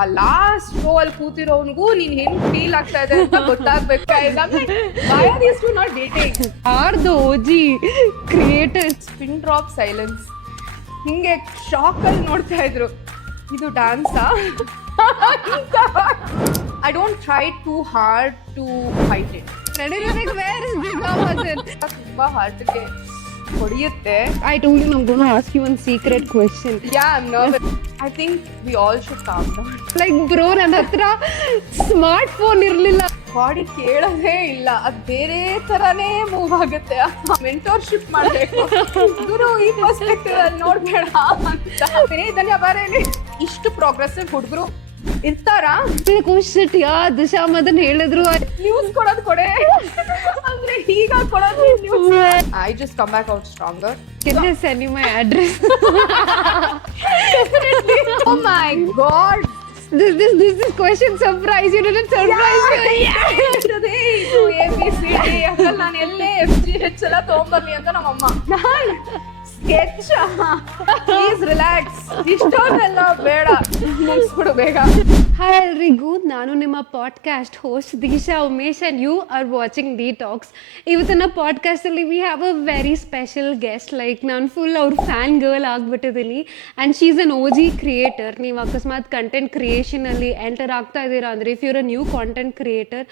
ಆ last rho ಅಲ್ಲಿ ಕೂತಿರೋನ್ಗೂ ನೀನ್ ಹೆಂಗ್ ಫೀಲ್ ಆಗ್ತಾ ಇದೆ ಅಂತ ಗೊತ್ತಾಗ್ಬೇಕು. Why are these two not dating? Are the OG creators. Pin drop silence. ಹಿಂಗೆ ಶಾಕ್ ಅಲ್ಲಿ ನೋಡ್ತಾ ಇದ್ರು. ಇದು ಡ್ಯಾನ್ಸಾ? I don't try too hard to fight it. Where is Disha? ತುಂಬಾ ಹಾರ್ಟ್ಗೆ ಹೊಡೆಯುತ್ತೆ. I told you I'm going to ask you one secret question. Yeah, I'm nervous. I think we all should calm down. Like bro, ನನ್ನ ಹತ್ರ smart phone ಇರ್ಲಿಲ್ಲ. Body ಕೇಳೋದೇ ಇಲ್ಲ, ಅದು ಬೇರೆ ತರಾನೇ move ಆಗುತ್ತೆ. ಮೆಂಟೋರ್ಶಿಪ್ ಮಾಡ್ಬೇಕು. ಗುರು ಈ ಪರ್ಸ್ಪೆಕ್ಟಿವ್ ಅಲ್ಲಿ ನೋಡ್ಬೇಡ ಅಂತ. ಇದನ್ನ ಬರೇಲಿ ಇಷ್ಟು ಪ್ರೋಗ್ರೆಸಿವ್ ಹುಡುಗರು ಇರ್ತಾರಾ? ಯಾ ದಿಶಾ ಮದನ್ ಹೇಳಿದ್ರು ನ್ಯೂಸ್ ಕೊಡೋದು ಕೊಡೆ ಅಂದ್ರೆ ಈಗ ಕೊಡೋದು news. I just come back out stronger. Can I send you my address? Definitely. Oh my god. This question surprise. You didn't surprise me. ಇದು ABCD ಅಕಲ್ ನಾನು ಎಲ್ಲೇ FGH ಎಲ್ಲ ತಗೊಂಬರ್ಲಿ ಅಂತ ನಮ್ಮಮ್ಮ. ಸ್ಕೆಚ್ ಪ್ಲೀಸ್ ರಿಲ್ಯಾಕ್ಸ್, ಇಷ್ಟೊಂದೆಲ್ಲ ಬೇಡ, ಮುಗಿಸ್ಬಿಡು ಬೇಗ. ಹಾಯ್ ಎಲ್ರಿಗೂ, ನಾನು ನಿಮ್ಮ podcast host Disha Umesh and you are watching the talks. ಇವತ್ತಿನ ಪಾಡ್ಕಾಸ್ಟಲ್ಲಿ we have a very special guest. Like ನಾನು ಫುಲ್ ಅವ್ರ ಫ್ಯಾನ್ ಗರ್ಲ್ ಆಗಿಬಿಟ್ಟಿದ್ದೀನಿ and she is an OG creator. ನೀವು ಅಕಸ್ಮಾತ್ ಕಂಟೆಂಟ್ ಕ್ರಿಯೇಷನಲ್ಲಿ ಎಂಟರ್ ಆಗ್ತಾ ಇದ್ದೀರಾ ಅಂದರೆ, if you're a new content creator,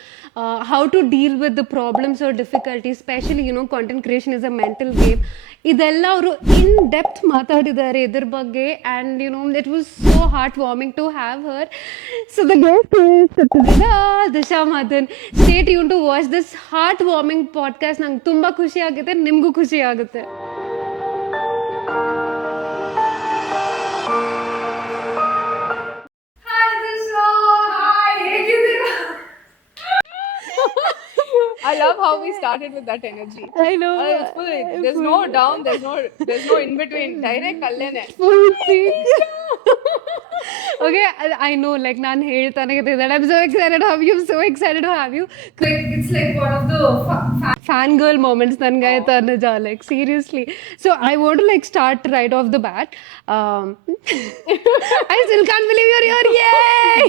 how to deal with the problems or difficulties, specially content creation is a mental game. ಇದೆಲ್ಲ ಅವರು in depth ಮಾತಾಡಿದ್ದಾರೆ ಇದ್ರ ಬಗ್ಗೆ. And it was so heart warming to have her. So the guest is Disha Madan. Stay tune to watch this heart warming podcast. ನಂಗೆ ತುಂಬ ಖುಷಿ ಆಗುತ್ತೆ, ನಿಮಗೂ ಖುಷಿ ಆಗುತ್ತೆ. I love how we started with that energy. I know. There's no down, there's no in between. Direct allene. Full peak. Okay, I know, like ನಾನು ಹೇಳ್ತಾನೆ that I'm so excited to have you. I'm so excited to have you. It's like one of the fan girl moments ನನಗೆ ಆಯ್ತು ಅನ್ನೋಜ, like seriously. So I want to like start right off the bat. I still can't believe you're here. Yay!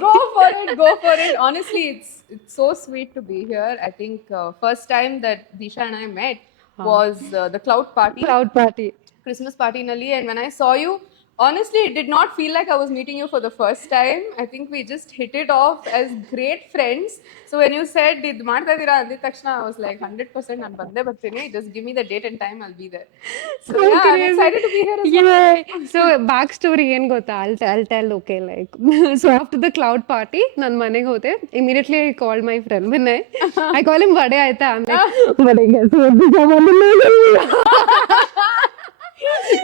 Go for it. Honestly, it's so sweet to be here. I think first time that Disha and I met was the Cloud Party. Christmas party nalli, and when I saw you, honestly, it did not feel like I was meeting you for the first time. I think we just hit it off as great friends. So when you said idu ಮಾಡ್ತಾ ಇದೀರಾ ಅಂದಿದ ತಕ್ಷಣ I was like 100% ನಾನು ಬಂದೇ ಬರ್ತೀನಿ. Just give me the date and time, I'll be there. So yeah, I'm excited to be here as well. So back story ಏನು ಗೊತ್ತಾ, I'll tell. Okay, like so after the Cloud Party ನಾನು ಮನೆಗೆ ಹೋದೆ. Immediately I called my friend Vinay. I call him ಬಡೆ ಆಯ್ತಾ, I'm like ಬಡೆಗೆ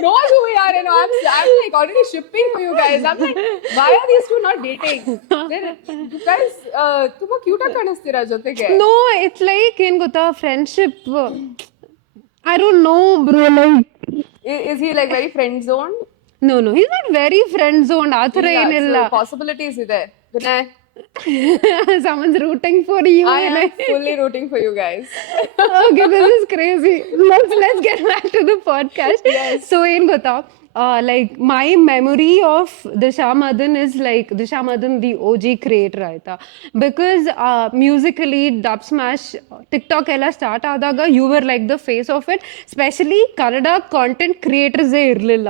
knows who we are, and I'm like already shipping for you guys. I'm like, why are these two not dating? You guys ತುಂಬಾ cute ಆಗಿ ಕಾಣಿಸ್ತೀರಾ ಜೊತೆಗೆ. No, it's like ಏನು ಗೊತ್ತಾ, friendship. I don't know, bro. Like, is he like very friend zoned? No, he's not very friend zoned. ಆ ಥರ ಏನಿಲ್ಲ. Possibilities ಇದೆ. Vinay, someone's rooting for you. I am fully rooting for you guys. Okay, this is crazy. Let's get back to the podcast. Yes. So ಏನು ಗೊತ್ತಾ, like my memory of Disha Madan is like Disha Madan the OG creator ಆಯ್ತಾ. Because musically Dub Smash TikTok ಎಲ್ಲ start ಆದಾಗ you were like the face of it. Especially Kannada content ಕ್ರಿಯೇಟರ್ಸೇ ಇರಲಿಲ್ಲ.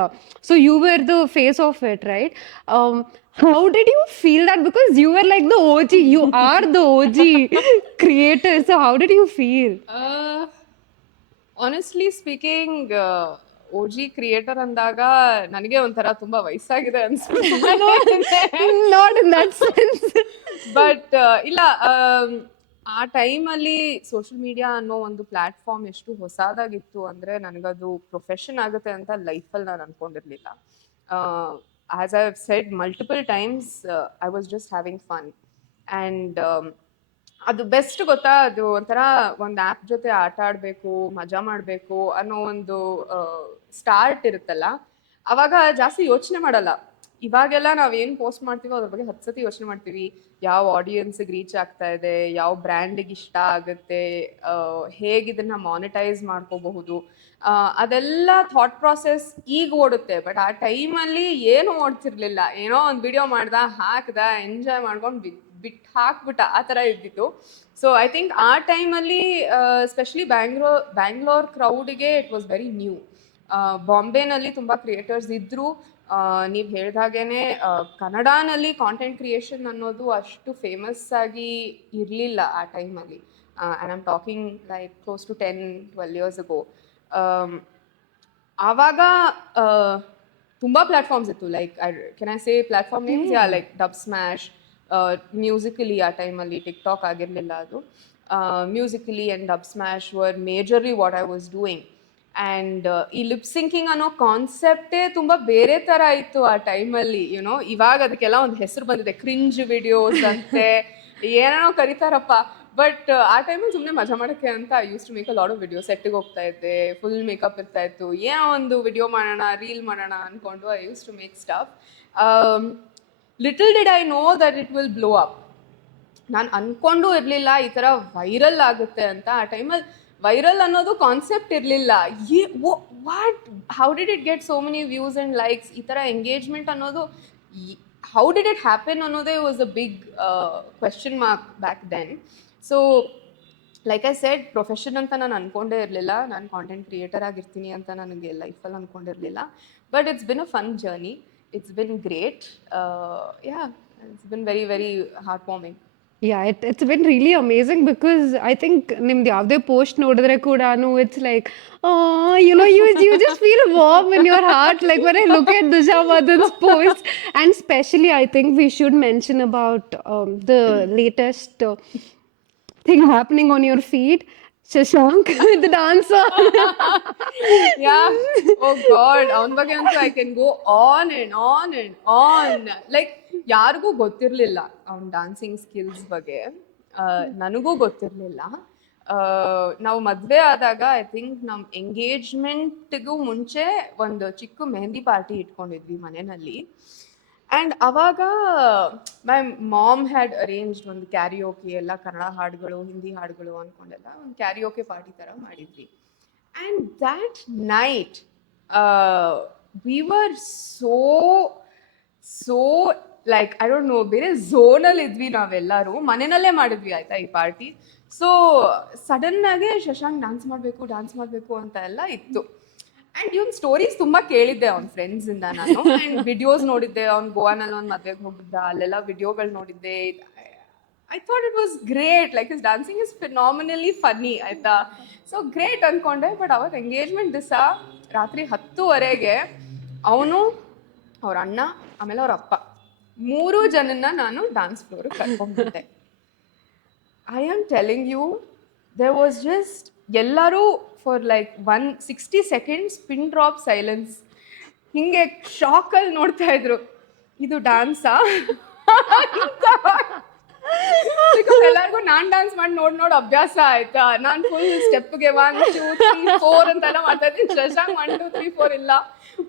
So you were the face of it, right? How did you feel that? Because you were like the OG, you are the OG creator. So how did you feel? Honestly speaking, OG creator ಅಂದಾಗ ನನಗೆ ಒಂಥರ ತುಂಬಾ ವಯಸ್ಸಾಗಿದೆ ಅನ್ಸುತ್ತೆ. Not in that sense. But ಇಲ್ಲ, ಆ ಟೈಮಲ್ಲಿ social media ಅನ್ನೋ ಒಂದು ಪ್ಲಾಟ್ಫಾರ್ಮ್ ಎಷ್ಟು ಹೊಸದಾಗಿತ್ತು ಅಂದ್ರೆ ನನಗದು ಪ್ರೊಫೆಷನ್ ಆಗುತ್ತೆ ಅಂತ ಲೈಫಲ್ಲಿ ನಾನು ಅನ್ಕೊಂಡಿರ್ಲಿಲ್ಲ. As I've said multiple times, I was just having fun. And ಅದು ಬೆಸ್ಟ್ ಗೊತ್ತಾ, ಅದು ಒಂಥರ ಒಂದು ಆ್ಯಪ್ ಜೊತೆ ಆಟ ಆಡಬೇಕು, ಮಜಾ ಮಾಡಬೇಕು ಅನ್ನೋ ಒಂದು ಸ್ಟಾರ್ಟ್ ಇರುತ್ತಲ್ಲ, ಅವಾಗ ಜಾಸ್ತಿ ಯೋಚನೆ ಮಾಡಲ್ಲ. ಇವಾಗೆಲ್ಲ ನಾವೇನು ಪೋಸ್ಟ್ ಮಾಡ್ತೀವೋ ಅದ್ರ ಬಗ್ಗೆ 10 ಸತಿ ಯೋಚನೆ ಮಾಡ್ತೀವಿ. ಯಾವ ಆಡಿಯನ್ಸ್ಗೆ ರೀಚ್ ಆಗ್ತಾ ಇದೆ, ಯಾವ ಬ್ರ್ಯಾಂಡಿಗೆ ಇಷ್ಟ ಆಗುತ್ತೆ, ಹೇಗೆ ಇದನ್ನ ಮಾನಿಟೈಸ್ ಮಾಡ್ಕೋಬಹುದು, ಅದೆಲ್ಲ ಥಾಟ್ ಪ್ರಾಸೆಸ್ ಈಗ ಓಡುತ್ತೆ. ಬಟ್ ಆ ಟೈಮಲ್ಲಿ ಏನು ಓಡ್ತಿರ್ಲಿಲ್ಲ. ಏನೋ ಒಂದು ವಿಡಿಯೋ ಮಾಡ್ದ, ಹಾಕ್ದ, ಎಂಜಾಯ್ ಮಾಡ್ಕೊಂಡು ಬಿಟ್ಟು ಹಾಕ್ಬಿಟ್ಟ, ಆ ಥರ ಇದ್ದಿತ್ತು. ಸೊ ಐ ಥಿಂಕ್ ಆ ಟೈಮಲ್ಲಿ ಸ್ಪೆಷಲಿ ಬ್ಯಾಂಗ್ಳೂರ್ ಕ್ರೌಡ್ಗೆ ಇಟ್ ವಾಸ್ ವೆರಿ ನ್ಯೂ. ಬಾಂಬೆನಲ್ಲಿ ತುಂಬ ಕ್ರಿಯೇಟರ್ಸ್ ಇದ್ದರು. ನೀವು ಹೇಳ್ದಾಗೇನೆ ಕನ್ನಡನಲ್ಲಿ ಕಾಂಟೆಂಟ್ ಕ್ರಿಯೇಷನ್ ಅನ್ನೋದು ಅಷ್ಟು ಫೇಮಸ್ ಆಗಿ ಇರಲಿಲ್ಲ ಆ ಟೈಮಲ್ಲಿ. And I'm talking like close to 10-12 years ago. ಆವಾಗ ತುಂಬ ಪ್ಲ್ಯಾಟ್ಫಾರ್ಮ್ಸ್ ಇತ್ತು. Like can I say platform names? Yeah, like Dubsmash, musically ಆ ಟೈಮಲ್ಲಿ ಟಿಕ್ಟಾಕ್ ಆಗಿರಲಿಲ್ಲ ಅದು. Musically and Dubsmash were majorly what I was doing. And ಈ lip syncing ಅನ್ನೋ ಕಾನ್ಸೆಪ್ಟೇ ತುಂಬ ಬೇರೆ ಥರ ಇತ್ತು ಆ ಟೈಮಲ್ಲಿ. ಯುನೋ, ಇವಾಗ ಅದಕ್ಕೆಲ್ಲ ಒಂದು ಹೆಸರು ಬಂದಿದೆ, ಕ್ರಿಂಜ್ ವಿಡಿಯೋಸ್ ಅಂತೆ, ಏನೇನೋ ಕರೀತಾರಪ್ಪ. ಬಟ್ ಆ ಟೈಮಲ್ಲಿ ಸುಮ್ಮನೆ ಮಜಾ ಮಾಡೋಕ್ಕೆ ಅಂತ I use to make a lot of video. ಸೆಟ್ಟಿಗೆ ಹೋಗ್ತಾ ಇದ್ದೆ, ಫುಲ್ ಮೇಕಪ್ ಇರ್ತಾ ಇತ್ತು, ಏನೋ ಒಂದು ವಿಡಿಯೋ ಮಾಡೋಣ, ರೀಲ್ ಮಾಡೋಣ ಅಂದ್ಕೊಂಡು I use to make stuff. Little did I know that it will blow up. ನಾನು ಅಂದ್ಕೊಂಡು ಇರಲಿಲ್ಲ ಈ ಥರ ವೈರಲ್ ಆಗುತ್ತೆ ಅಂತ. ಆ ಟೈಮಲ್ಲಿ ವೈರಲ್ ಅನ್ನೋದು ಕಾನ್ಸೆಪ್ಟ್ ಇರಲಿಲ್ಲ. What, how did it get so many views and likes, ಈ ಥರ ಎಂಗೇಜ್ಮೆಂಟ್ ಅನ್ನೋದು ಹೌ ಡಿಡ್ ಇಟ್ ಹ್ಯಾಪನ್ ಅನ್ನೋದೇ was a big question mark back then. So like I said, profession ಅಂತ ನಾನು ಅಂದ್ಕೊಂಡೇ ಇರಲಿಲ್ಲ. ನಾನು ಕಾಂಟೆಂಟ್ ಕ್ರಿಯೇಟರ್ ಆಗಿರ್ತೀನಿ ಅಂತ ನನಗೆ ಲೈಫಲ್ಲಿ ಅಂದ್ಕೊಂಡಿರಲಿಲ್ಲ. But it's been a fun journey. It's been great. Yeah, it's been very very heart warming. Yeah, it's been really amazing because I think ನಿಮ್ದು ಯಾವುದೇ ಪೋಸ್ಟ್ ನೋಡಿದ್ರೆ ಕೂಡ it's like, oh, you just feel warm in your heart like when I look at Disha Madan's post. And especially I think we should mention about the latest thing happening on your feed, Shashank, the dancer. Yeah, oh god, ಅವನ ಬಗ್ಗೆ ಅಂತೂ I can go on and on and on. Like ಯಾರಿಗೂ ಗೊತ್ತಿರಲಿಲ್ಲ ಅವ್ನ dancing skills ಬಗ್ಗೆ. ನನಗೂ ಗೊತ್ತಿರಲಿಲ್ಲ. ನಾವು ಮದುವೆ ಆದಾಗ ಐ ಥಿಂಕ್ ನಮ್ಮ ಎಂಗೇಜ್ಮೆಂಟ್ಗೂ ಮುಂಚೆ ಒಂದು ಚಿಕ್ಕ ಮೆಹಂದಿ ಪಾರ್ಟಿ ಇಟ್ಕೊಂಡಿದ್ವಿ ಮನೆಯಲ್ಲಿ. ಆ್ಯಂಡ್ ಅವಾಗ ಮೈ ಮಾಮ್ ಹ್ಯಾಡ್ ಅರೇಂಜ್ಡ್ ಒಂದು ಕ್ಯಾರಿಯೋಕೆ, ಎಲ್ಲ ಕನ್ನಡ ಹಾಡುಗಳು, ಹಿಂದಿ ಹಾಡುಗಳು ಅಂದ್ಕೊಂಡೆಲ್ಲ ಒಂದು ಕ್ಯಾರಿಯೋಕೆ ಪಾರ್ಟಿ ಥರ ಮಾಡಿದ್ವಿ. And that night we were so like I don't no, ಬೇರೆ ಝೋನಲ್ಲಿ ಇದ್ವಿ ನಾವೆಲ್ಲರೂ. ಮನೆಯಲ್ಲೇ ಮಾಡಿದ್ವಿ ಆಯ್ತಾ ಈ ಪಾರ್ಟಿ. ಸೊ ಸಡನ್ನಾಗೆ ಶಶಾಂಕ್ ಡ್ಯಾನ್ಸ್ ಮಾಡಬೇಕು ಅಂತ ಎಲ್ಲ ಇತ್ತು. ಆ್ಯಂಡ್ ಇವನ್ ಸ್ಟೋರೀಸ್ ತುಂಬ ಕೇಳಿದ್ದೆ ಅವ್ನ ಫ್ರೆಂಡ್ಸಿಂದ ನಾನು. ಆ್ಯಂಡ್ ವಿಡಿಯೋಸ್ ನೋಡಿದ್ದೆ. ಅವ್ನು ಗೋವಾನಲ್ಲಿ ಒಂದು ಮದುವೆಗೆ ಹೋಗಿದ್ದ, ಅಲ್ಲೆಲ್ಲ ವಿಡಿಯೋಗಳು ನೋಡಿದ್ದೆ. I thought it was great, like his dancing is phenomenally funny ಆಯ್ತಾ. ಸೊ ಗ್ರೇಟ್ ಅಂದ್ಕೊಂಡೆ. ಬಟ್ ಅವಾಗ ಎಂಗೇಜ್ಮೆಂಟ್ ದಿವಸ ರಾತ್ರಿ 10:30ಗೆ ಅವನು, ಅವ್ರ ಅಣ್ಣ, ಆಮೇಲೆ ಅವ್ರ ಅಪ್ಪ, 3 ಜನನ್ನ ನಾನು ಡ್ಯಾನ್ಸ್ ಫ್ಲೋರಿಗೆ ಕರ್ಕೊಂಡ್ಬಿಟ್ಟೆ. I am telling you, there was just ಎಲ್ಲರೂ for like 60 seconds pin drop silence. ಹಿಂಗೆ ಶಾಕಲ್ಲಿ ನೋಡ್ತಾ ಇದ್ರು, ಇದು ಡ್ಯಾನ್ಸಾ? ಎಲ್ಲರಿಗೂ ನಾನ್ ಡ್ಯಾನ್ಸ್ ಮಾಡಿ ನೋಡಿ ಅಭ್ಯಾಸ ಆಯ್ತಾ. ನಾನು ಫುಲ್ ಸ್ಟೆಪ್ಗೆ 1 2 3 4 ಅಂತೆಲ್ಲ ಮಾಡ್ತಾ ಇದ್ದೀನಿ. ಶಶಾಂಕ್ 1 2 3 4 ಇಲ್ಲ,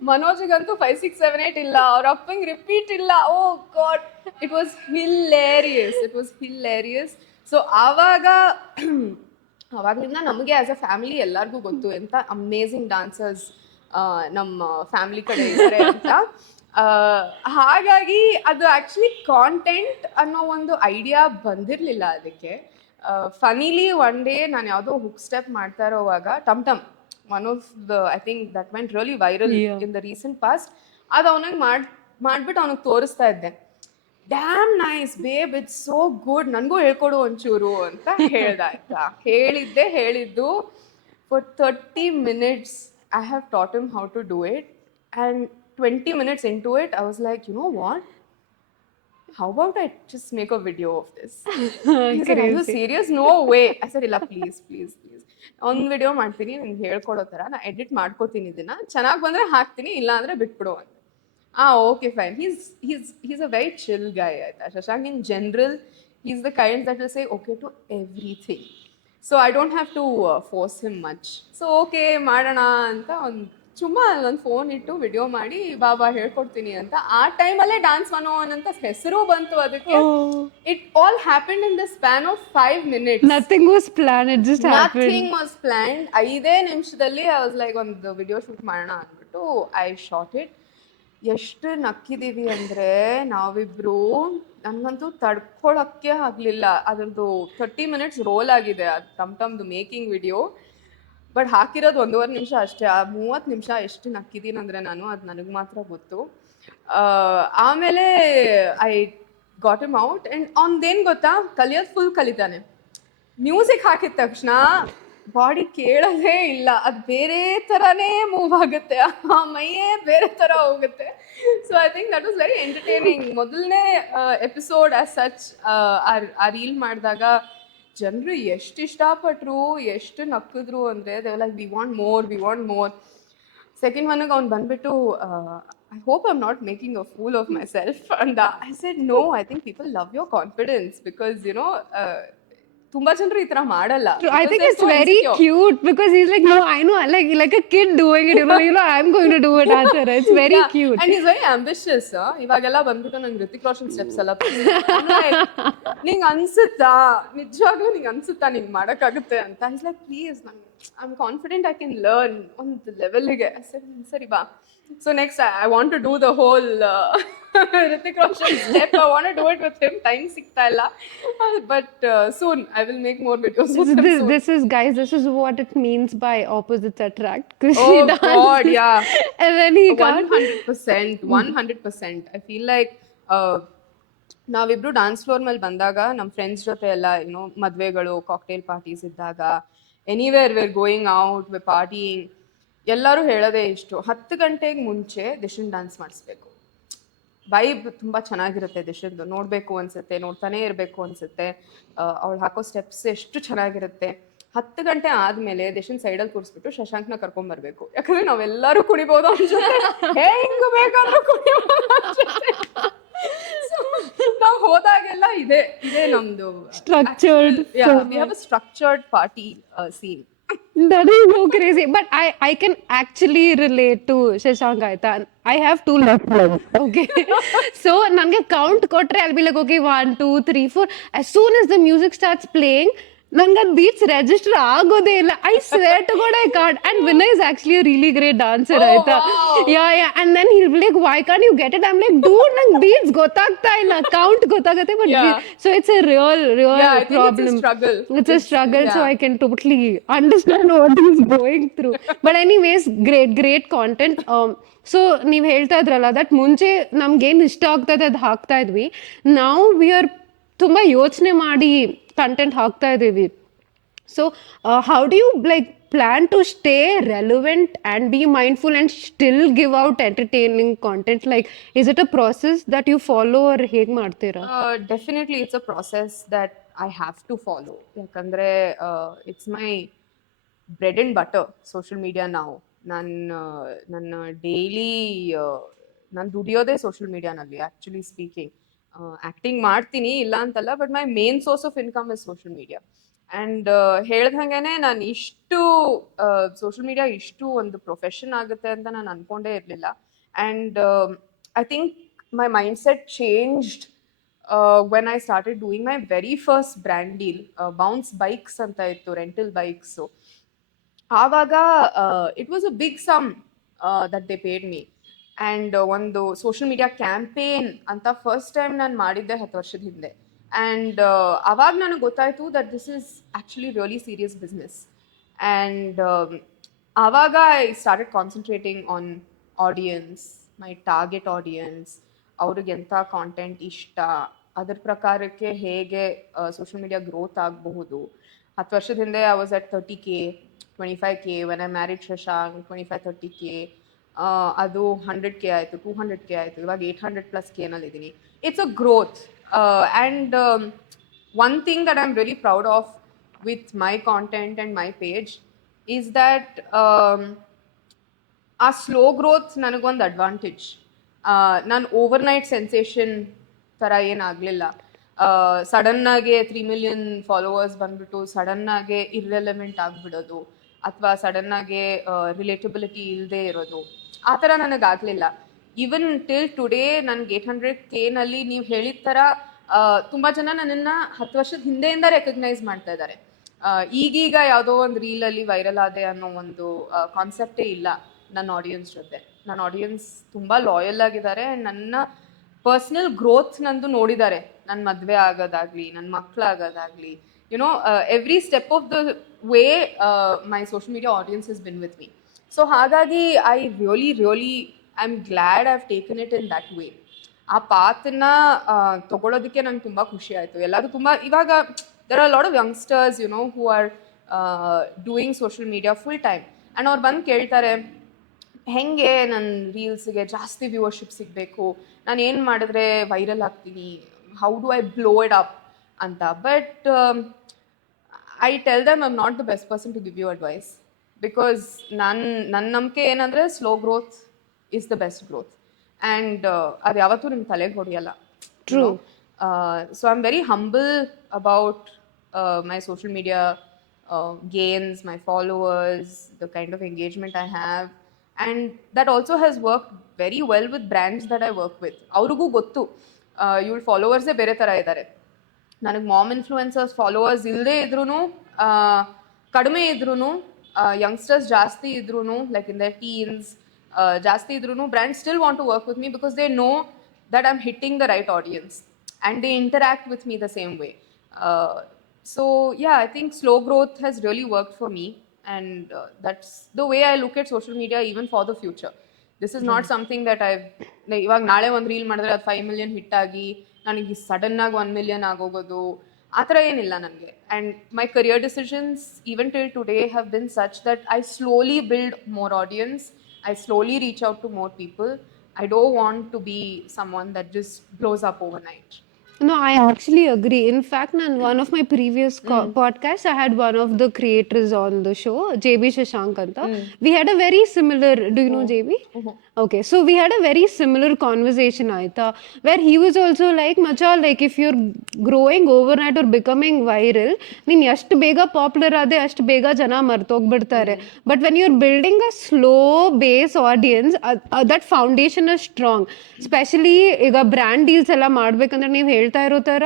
ಮನೋಜ್ಗಂತೂ 5 6 7 8 ಇಲ್ಲ, ಅವ್ರ ಅಪ್ಪಂಗೆ ರಿಪೀಟ್ ಇಲ್ಲ. ಓ ಗಾಡ್, ಇಟ್ ವಾಸ್ ಹಿಲ್ಲೇರಿಯಸ್. ಸೊ ಆವಾಗಲಿಂದ ನಮಗೆ ಆಸ್ ಅ ಫ್ಯಾಮಿಲಿ ಎಲ್ಲರಿಗೂ ಗೊತ್ತು ಎಂಥ ಅಮೇಝಿಂಗ್ ಡಾನ್ಸರ್ಸ್ ನಮ್ಮ ಫ್ಯಾಮಿಲಿ ಕಡೆ ಇದ್ದಾರೆ ಅಂತ. ಹಾಗಾಗಿ ಅದು ಆ್ಯಕ್ಚುಲಿ ಕಾಂಟೆಂಟ್ ಅನ್ನೋ ಒಂದು ಐಡಿಯಾ ಬಂದಿರಲಿಲ್ಲ ಅದಕ್ಕೆ. ಫನಿಲಿ ಒನ್ ಡೇ ನಾನು ಯಾವುದೋ ಹುಕ್ ಸ್ಟೆಪ್ ಮಾಡ್ತಾ ಇರೋವಾಗ ಟಮ್ one of the I think that went really viral in the recent past. ಅದು ಅವನಿಗೆ ಮಾಡ್ಬಿಟ್ಟು ಅವನಿಗೆ ತೋರಿಸ್ತಾ ಇದ್ದೆ. Damn nice babe, it's so good, ನನಗೂ ಹೇಳ್ಕೊಡು ಒಂಚೂರು ಅಂತ ಹೇಳ್ದ ಆಯ್ತಾ. ಹೇಳಿದ್ದು for 30 minutes I have taught him how to do it. And 20 minutes into it, I was like, you know what? How about I just make a video of this? He said, are you serious? No way. I said, illa, please. ಒಂದು video ಮಾಡ್ತೀನಿ, ನಿಮ್ಗೆ ಹೇಳ್ಕೊಡೋ ಥರ. ನಾ edit ಮಾಡ್ಕೋತೀನಿ, ಇದನ್ನ ಚೆನ್ನಾಗಿ ಬಂದರೆ ಹಾಕ್ತೀನಿ, ಇಲ್ಲ ಅಂದರೆ ಬಿಟ್ಬಿಡು ಅಂತ. Okay, fine. He's a very chill guy. Shashank in general, he's the kind that will say okay to everything. So I don't have to force him much. So okay, madana anta ಒಂದು ಸುಮ್ಮ ನನ್ನ phone ಇಟ್ಟು video ಮಾಡಿ ಬಾಬಾ ಹೇಳ್ಕೊಡ್ತೀನಿ ಅಂತ. ಆ ಟೈಮಲ್ಲೇ dance 101 ಅಂತ ಹೆಸರು ಬಂತು ಅದಕ್ಕೆ. It all happened in the span of 5 minutes. Nothing was plan, it just happened. Nothing was planned. 5 ನಿಮಿಷದಲ್ಲಿ ಐ ವಾಸ್ ಲೈಕ್ ಒಂದು ವಿಡಿಯೋ ಶೂಟ್ ಮಾಡೋಣ ಅಂದ್ಬಿಟ್ಟು ಐ ಶಾಟ್ ಇಟ್. ಎಷ್ಟು ನಕ್ಕಿದೀವಿ ಅಂದ್ರೆ ನಾವಿಬ್ರು, ನನ್ಗಂತೂ ತಡ್ಕೊಳಕ್ಕೆ ಆಗ್ಲಿಲ್ಲ. ಅದ್ರದ್ದು 30 minutes ರೋಲ್ ಆಗಿದೆ ಅದು ಟಮ್ದು ಮೇಕಿಂಗ್ ವಿಡಿಯೋ. ಬಟ್ ಹಾಕಿರೋದು 1.5 ನಿಮಿಷ ಅಷ್ಟೇ. ಆ 30 ನಿಮಿಷ ಎಷ್ಟು ನಕ್ಕಿದ್ದೀನಿ ಅಂದ್ರೆ ನಾನು, ಅದು ನನಗೆ ಮಾತ್ರ ಗೊತ್ತು. ಆಮೇಲೆ I got him out and ಅವ್ನ್ದೇನ್ ಗೊತ್ತಾ, ಕಲಿಯೋದು ಫುಲ್ ಕಲಿತಾನೆ. ಮ್ಯೂಸಿಕ್ ಹಾಕಿದ ತಕ್ಷಣ ಬಾಡಿ ಕೇಳೋದೇ ಇಲ್ಲ, ಅದು ಬೇರೆ ಥರನೇ ಮೂವ್ ಆಗುತ್ತೆ, ಆ ಮೈಯೇ ಬೇರೆ ಥರ ಹೋಗುತ್ತೆ. So I think that was very entertaining. ಮೊದಲನೇ ಎಪಿಸೋಡ್ ಆಸ್ ಸಚ್ ಆ ರೀಲ್ ಮಾಡಿದಾಗ ಜನರು ಎಷ್ಟು ಇಷ್ಟಪಟ್ಟರು, ಎಷ್ಟು ನಕ್ಕಿದ್ರು ಅಂದರೆ they like we want more. Second ಒನ್ಗೆ ಅವ್ನು ಬಂದ್ಬಿಟ್ಟು I hope I am not making a fool of myself ಅಂದ. I said no, I think people love your confidence because ತುಂಬಾ ಜನರು ಈ ತರ ಮಾಡಲ್ಲ. I think it's very cute because he's like, no, I know, like a kid doing it, I'm going to do it answer. It's very cute. And he's very ambitious. ಇವಾಗೆಲ್ಲ ಬಂದ್ಬಿಟ್ಟು ನಂಗೆ Hrithik Roshan steps ಎಲ್ಲ ನಿಂಗೆ ಅನ್ಸುತ್ತಾ, ನಿಜವಾಗ್ಲೂ ನಿಂಗೆ ಅನ್ಸುತ್ತಾ ನಿಂಗೆ ಮಾಡೋಕ್ಕಾಗುತ್ತೆ ಅಂತ. He's like, please, I'm confident I can learn ಒಂದು ಲೆವೆಲ್ಗೆ. ಸರಿ ಬಾ. So next I want to do the whole Hrithik Roshan step. I want to do it with him. Time sikta illa. But soon I will make more videos with him soon. This is what it means by opposites attract. Oh God, yeah. And then he can't. 100%. I feel like ನಾವಿಬ್ರು dance floor ಮೇಲೆ ಬಂದಾಗ ನಮ್ಮ friends ಜೊತೆ ಎಲ್ಲ ಮದುವೆಗಳು, cocktail parties ಇದ್ದಾಗ, anywhere wear going out, ವೆ parting, ಎಲ್ಲರೂ ಹೇಳೋದೇ ಇಷ್ಟು, 10 ಗಂಟೆಗೆ ಮುಂಚೆ ದಿಶನ್ ಡ್ಯಾನ್ಸ್ ಮಾಡಿಸ್ಬೇಕು. ವೈಬ್ ತುಂಬ ಚೆನ್ನಾಗಿರುತ್ತೆ ದಿಶನ್ದು, ನೋಡಬೇಕು ಅನ್ಸುತ್ತೆ, ನೋಡ್ತಾನೆ ಇರಬೇಕು ಅನ್ಸುತ್ತೆ. ಅವಳು ಹಾಕೋ ಸ್ಟೆಪ್ಸ್ ಎಷ್ಟು ಚೆನ್ನಾಗಿರುತ್ತೆ. 10 ಗಂಟೆ ಆದಮೇಲೆ ದಿಶನ್ ಸೈಡಲ್ಲಿ ಕೂರಿಸ್ಬಿಟ್ಟು ಶಶಾಂಕ್ನ ಕರ್ಕೊಂಬರ್ಬೇಕು. ಯಾಕಂದ್ರೆ ನಾವೆಲ್ಲರೂ ಕುಣಿಬೋದು ಅವ್ನ ಜೊತೆ, ಹೆಂಗ್ ಬೇಕಾದ್ರೂ ಕುಣಿಬೋದು. ನಾವು ಹೋದಾಗೆಲ್ಲ ಇದೆ ನಮ್ದು structured. we have a structured party scene. That is so crazy. But I can actually relate to Shashank Aita. I have 2 left legs. Okay. So, nange count kotre, I'll be like, okay, 1, 2, 3, 4. As soon as the music starts playing, ನಂಗೆ ಅದು beats register ಆಗೋದೇ ಇಲ್ಲ. I swear to God I can't. And Vinay is actually a really great dancer ಆಯ್ತಾ. Yeah and then he will like, why can't you get it? I am like, dude, ನಂಗೆ beats ಗೊತ್ತಾಗ್ತಾ ಇಲ್ಲ, count ಗೊತ್ತಾಗುತ್ತೆ but so it's a real problem. It's a struggle. So I can totally understand what he's going through. But anyways, great content. So ನೀವು ಹೇಳ್ತಾ ಇದ್ರಲ್ಲ that ಮುಂಚೆ ನಮ್ಗೇನು ಇಷ್ಟ ಆಗ್ತಾ ಇದೆ ಅದು ಹಾಕ್ತಾ ಇದ್ವಿ. ನಾವು ವಿ ಆರ್ ತುಂಬ ಯೋಚನೆ ಮಾಡಿ ಕಂಟೆಂಟ್ ಹಾಕ್ತಾ ಇದ್ದೀವಿ. So how do you like plan to stay relevant and be mindful and still give out entertaining content? Like, is it a process that you follow or ಹೇಗೆ ಮಾಡ್ತೀರಾ? Definitely it's a process that I have to follow. ಯಾಕಂದರೆ it's my bread and butter, social media now. ನನ್ನ daily ನಾನು ದುಡಿಯೋದೇ social ಮೀಡಿಯಾನಲ್ಲಿ. Actually speaking, acting ಮಾಡ್ತೀನಿ ಇಲ್ಲ ಅಂತಲ್ಲ, but my main source of income is social media. And ಹೇಳ್ದಂಗೆ ನಾನು ಇಷ್ಟು social media ಇಷ್ಟು ಒಂದು ಪ್ರೊಫೆಷನ್ ಆಗುತ್ತೆ ಅಂತ ನಾನು ಅಂದ್ಕೊಂಡೇ ಇರಲಿಲ್ಲ. And I think my mindset changed when I started doing my very first brand deal. Bounce bikes ಅಂತ ಇತ್ತು, ರೆಂಟಲ್ ಬೈಕ್ಸು. ಆವಾಗ it was a big sum that they paid me. And ಒಂದು social media campaign ಅಂತ first time ನಾನು ಮಾಡಿದ್ದೆ 10 ವರ್ಷದ ಹಿಂದೆ. And ಅವಾಗ ನನಗೆ ಗೊತ್ತಾಯಿತು that this is actually really serious business. And ಆವಾಗ I started concentrating on audience, my target audience, ಅವ್ರಿಗೆ ಎಂಥ ಕಾಂಟೆಂಟ್ ಇಷ್ಟ, ಅದ್ರ ಪ್ರಕಾರಕ್ಕೆ ಹೇಗೆ ಸೋಷಿಯಲ್ ಮೀಡಿಯಾ ಗ್ರೋತ್ ಆಗಬಹುದು. 10 ವರ್ಷದ ಹಿಂದೆ I was at 30K, 25K. When I married Shashank 25-30K. ಅದು 100K ಆಯಿತು, 200K ಆಯಿತು, ಇವಾಗ 800+ ನಲ್ಲಿದ್ದೀನಿ. It's a growth. And one thing that I am very proud of with my content and my page is that ಆ slow growth ನನಗೊಂದು advantage. ನಾನು overnight sensation ಥರ ಏನಾಗಲಿಲ್ಲ. ಸಡನ್ನಾಗೆ 3 million ಫಾಲೋವರ್ಸ್ ಬಂದ್ಬಿಟ್ಟು ಸಡನ್ನಾಗೆ ಇರ್ರೆಲೆವೆಂಟ್ ಆಗಿಬಿಡೋದು. ಅಥವಾ ಸಡನ್ ಆಗಿ ರಿಲೇಟಬಿಲಿಟಿ ಇಲ್ಲದೆ ಇರೋದು, ಆ ಥರ ನನಗಾಗಲಿಲ್ಲ. ಈವನ್ ಟಿಲ್ ಟುಡೇ ನನ್ಗೆ 800K ನಲ್ಲಿ ನೀವು ಹೇಳಿದ ಥರ ತುಂಬ ಜನ ನನ್ನನ್ನು 10 ವರ್ಷದ ಹಿಂದೆಯಿಂದ ರೆಕಗ್ನೈಸ್ ಮಾಡ್ತಾ ಇದ್ದಾರೆ. ಈಗೀಗ ಯಾವುದೋ ಒಂದು ರೀಲಲ್ಲಿ ವೈರಲ್ ಆದೆ ಅನ್ನೋ ಒಂದು ಕಾನ್ಸೆಪ್ಟೇ ಇಲ್ಲ ನನ್ನ ಆಡಿಯನ್ಸ್ ಜೊತೆ. ನನ್ನ ಆಡಿಯನ್ಸ್ ತುಂಬ ಲಾಯಲ್ ಆಗಿದ್ದಾರೆ. ನನ್ನ ಪರ್ಸ್ನಲ್ ಗ್ರೋತ್ ನಂದು ನೋಡಿದ್ದಾರೆ. ನನ್ನ ಮದುವೆ ಆಗೋದಾಗ್ಲಿ, ನನ್ನ ಮಕ್ಕಳಾಗೋದಾಗ್ಲಿ, you know every step of the way my social media audience is been with me. So ಹಾಗಾಗಿ I really I am glad I have taken it in that way. ಆ ಪಾತನ್ನ ತಗೊಳ್ಳೋದಕ್ಕೆ ನಂಗೆ ತುಂಬ ಖುಷಿ ಆಯಿತು. ಎಲ್ಲರೂ ತುಂಬ ಇವಾಗ there are a lot of youngsters, you know, who are doing social media full time, and ಅವ್ರು ಬಂದು ಕೇಳ್ತಾರೆ, ಹೆಂಗೆ ನನ್ನ ರೀಲ್ಸ್ಗೆ ಜಾಸ್ತಿ ವ್ಯೂವರ್ಶಿಪ್ ಸಿಗಬೇಕು, ನಾನು ಏನು ಮಾಡಿದ್ರೆ ವೈರಲ್ ಆಗ್ತೀನಿ, how do I blow it up ಅಂತ. But I tell them I am not the best person to give you advice, because ನನ್ನ ನಂಬಿಕೆ ಏನಂದರೆ slow growth is the best growth, and ಅದು ಯಾವತ್ತೂ ನಿಮ್ಮ ತಲೆಗೆ ಹೊಡೆಯಲ್ಲ. True. So I'm very humble about my social media gains, my followers, the kind of engagement I have, and that also has worked very well with brands that I work with. ಅವ್ರಿಗೂ ಗೊತ್ತು ಇವಳು ಫಾಲೋವರ್ಸೇ ಬೇರೆ ಥರ ಇದ್ದಾರೆ. ನನಗೆ ma'am influencers followers ಇಲ್ಲದೆ ಇದ್ರೂ, ಕಡಿಮೆ ಇದ್ರೂ, ಯಂಗ್ಸ್ಟರ್ಸ್ ಜಾಸ್ತಿ ಇದ್ರೂ, ಲೈಕ್ ಇನ್ ದ ಟೀನ್ಸ್ ಜಾಸ್ತಿ ಇದ್ರೂ, brand still want to work with me because they know that I'm hitting the right audience and they interact with me the same way. So yeah, I think slow growth has really worked for me, and that's the way I look at social media even for the future. This is not something that I've like ಇವಾಗ ನಾಳೆ ಒಂದು reel ಮಾಡಿದ್ರೆ ಅದು 5 million hit ಆಗಿ ನನಗೆ sudden ಆಗಿ 1 million ಆಗೋಗೋದು ಆ ಥರ ಏನಿಲ್ಲ ನನಗೆ. And my career decisions even till today have been such that I slowly build more audience, I slowly reach out to more people. I don't want to be someone that just blows up overnight. No, I actually agree. In fact, in one of my previous podcasts, I had one of the creators on the show, JB Shashank Anta. We had a very similar, do you know JB? Okay, so we had a very similar conversation, Aita, where he was also like, Macha, like if you're growing overnight or becoming viral, ನೀನು ಎಷ್ಟು ಬೇಗ popular ಆದೆ ಅಷ್ಟು ಬೇಗ ಜನ ಮರ್ತೋಗ್ಬಿಡ್ತಾರೆ. But when you're building a slow base audience, that foundation is strong. Specially ಈಗ brand deals ಎಲ್ಲ ಮಾಡ್ಬೇಕಂದ್ರೆ ನೀವು ಹೇಳ್ತಾ ಇರೋ ಥರ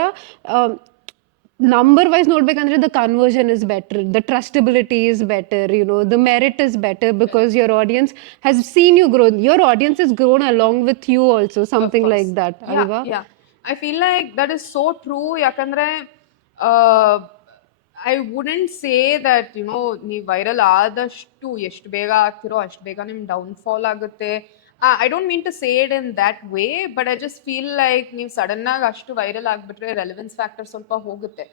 number wise ನೋಡ್ಬೇಕಂದ್ರೆ the conversion is better, the trustability is better, you know, the merit is better because your audience has seen you grow, your audience has grown along with you also, something like that. Alva? Yeah, I feel like that is so true. Yakandre I wouldn't say that, you know, ನೀವು viral ಆದಷ್ಟು ಎಷ್ಟು ಬೇಗ ಆಗ್ತಿರೋ ಅಷ್ಟು ಬೇಗ ನಿಮ್ಮ downfall ಆಗುತ್ತೆ. I don't mean to say it in that way, but I just feel like ನೀವು ಸಡನ್ನಾಗಿ ಅಷ್ಟು ವೈರಲ್ ಆಗಿಬಿಟ್ರೆ ರೆಲೆವೆನ್ಸ್ ಫ್ಯಾಕ್ಟರ್ ಸ್ವಲ್ಪ ಹೋಗುತ್ತೆ.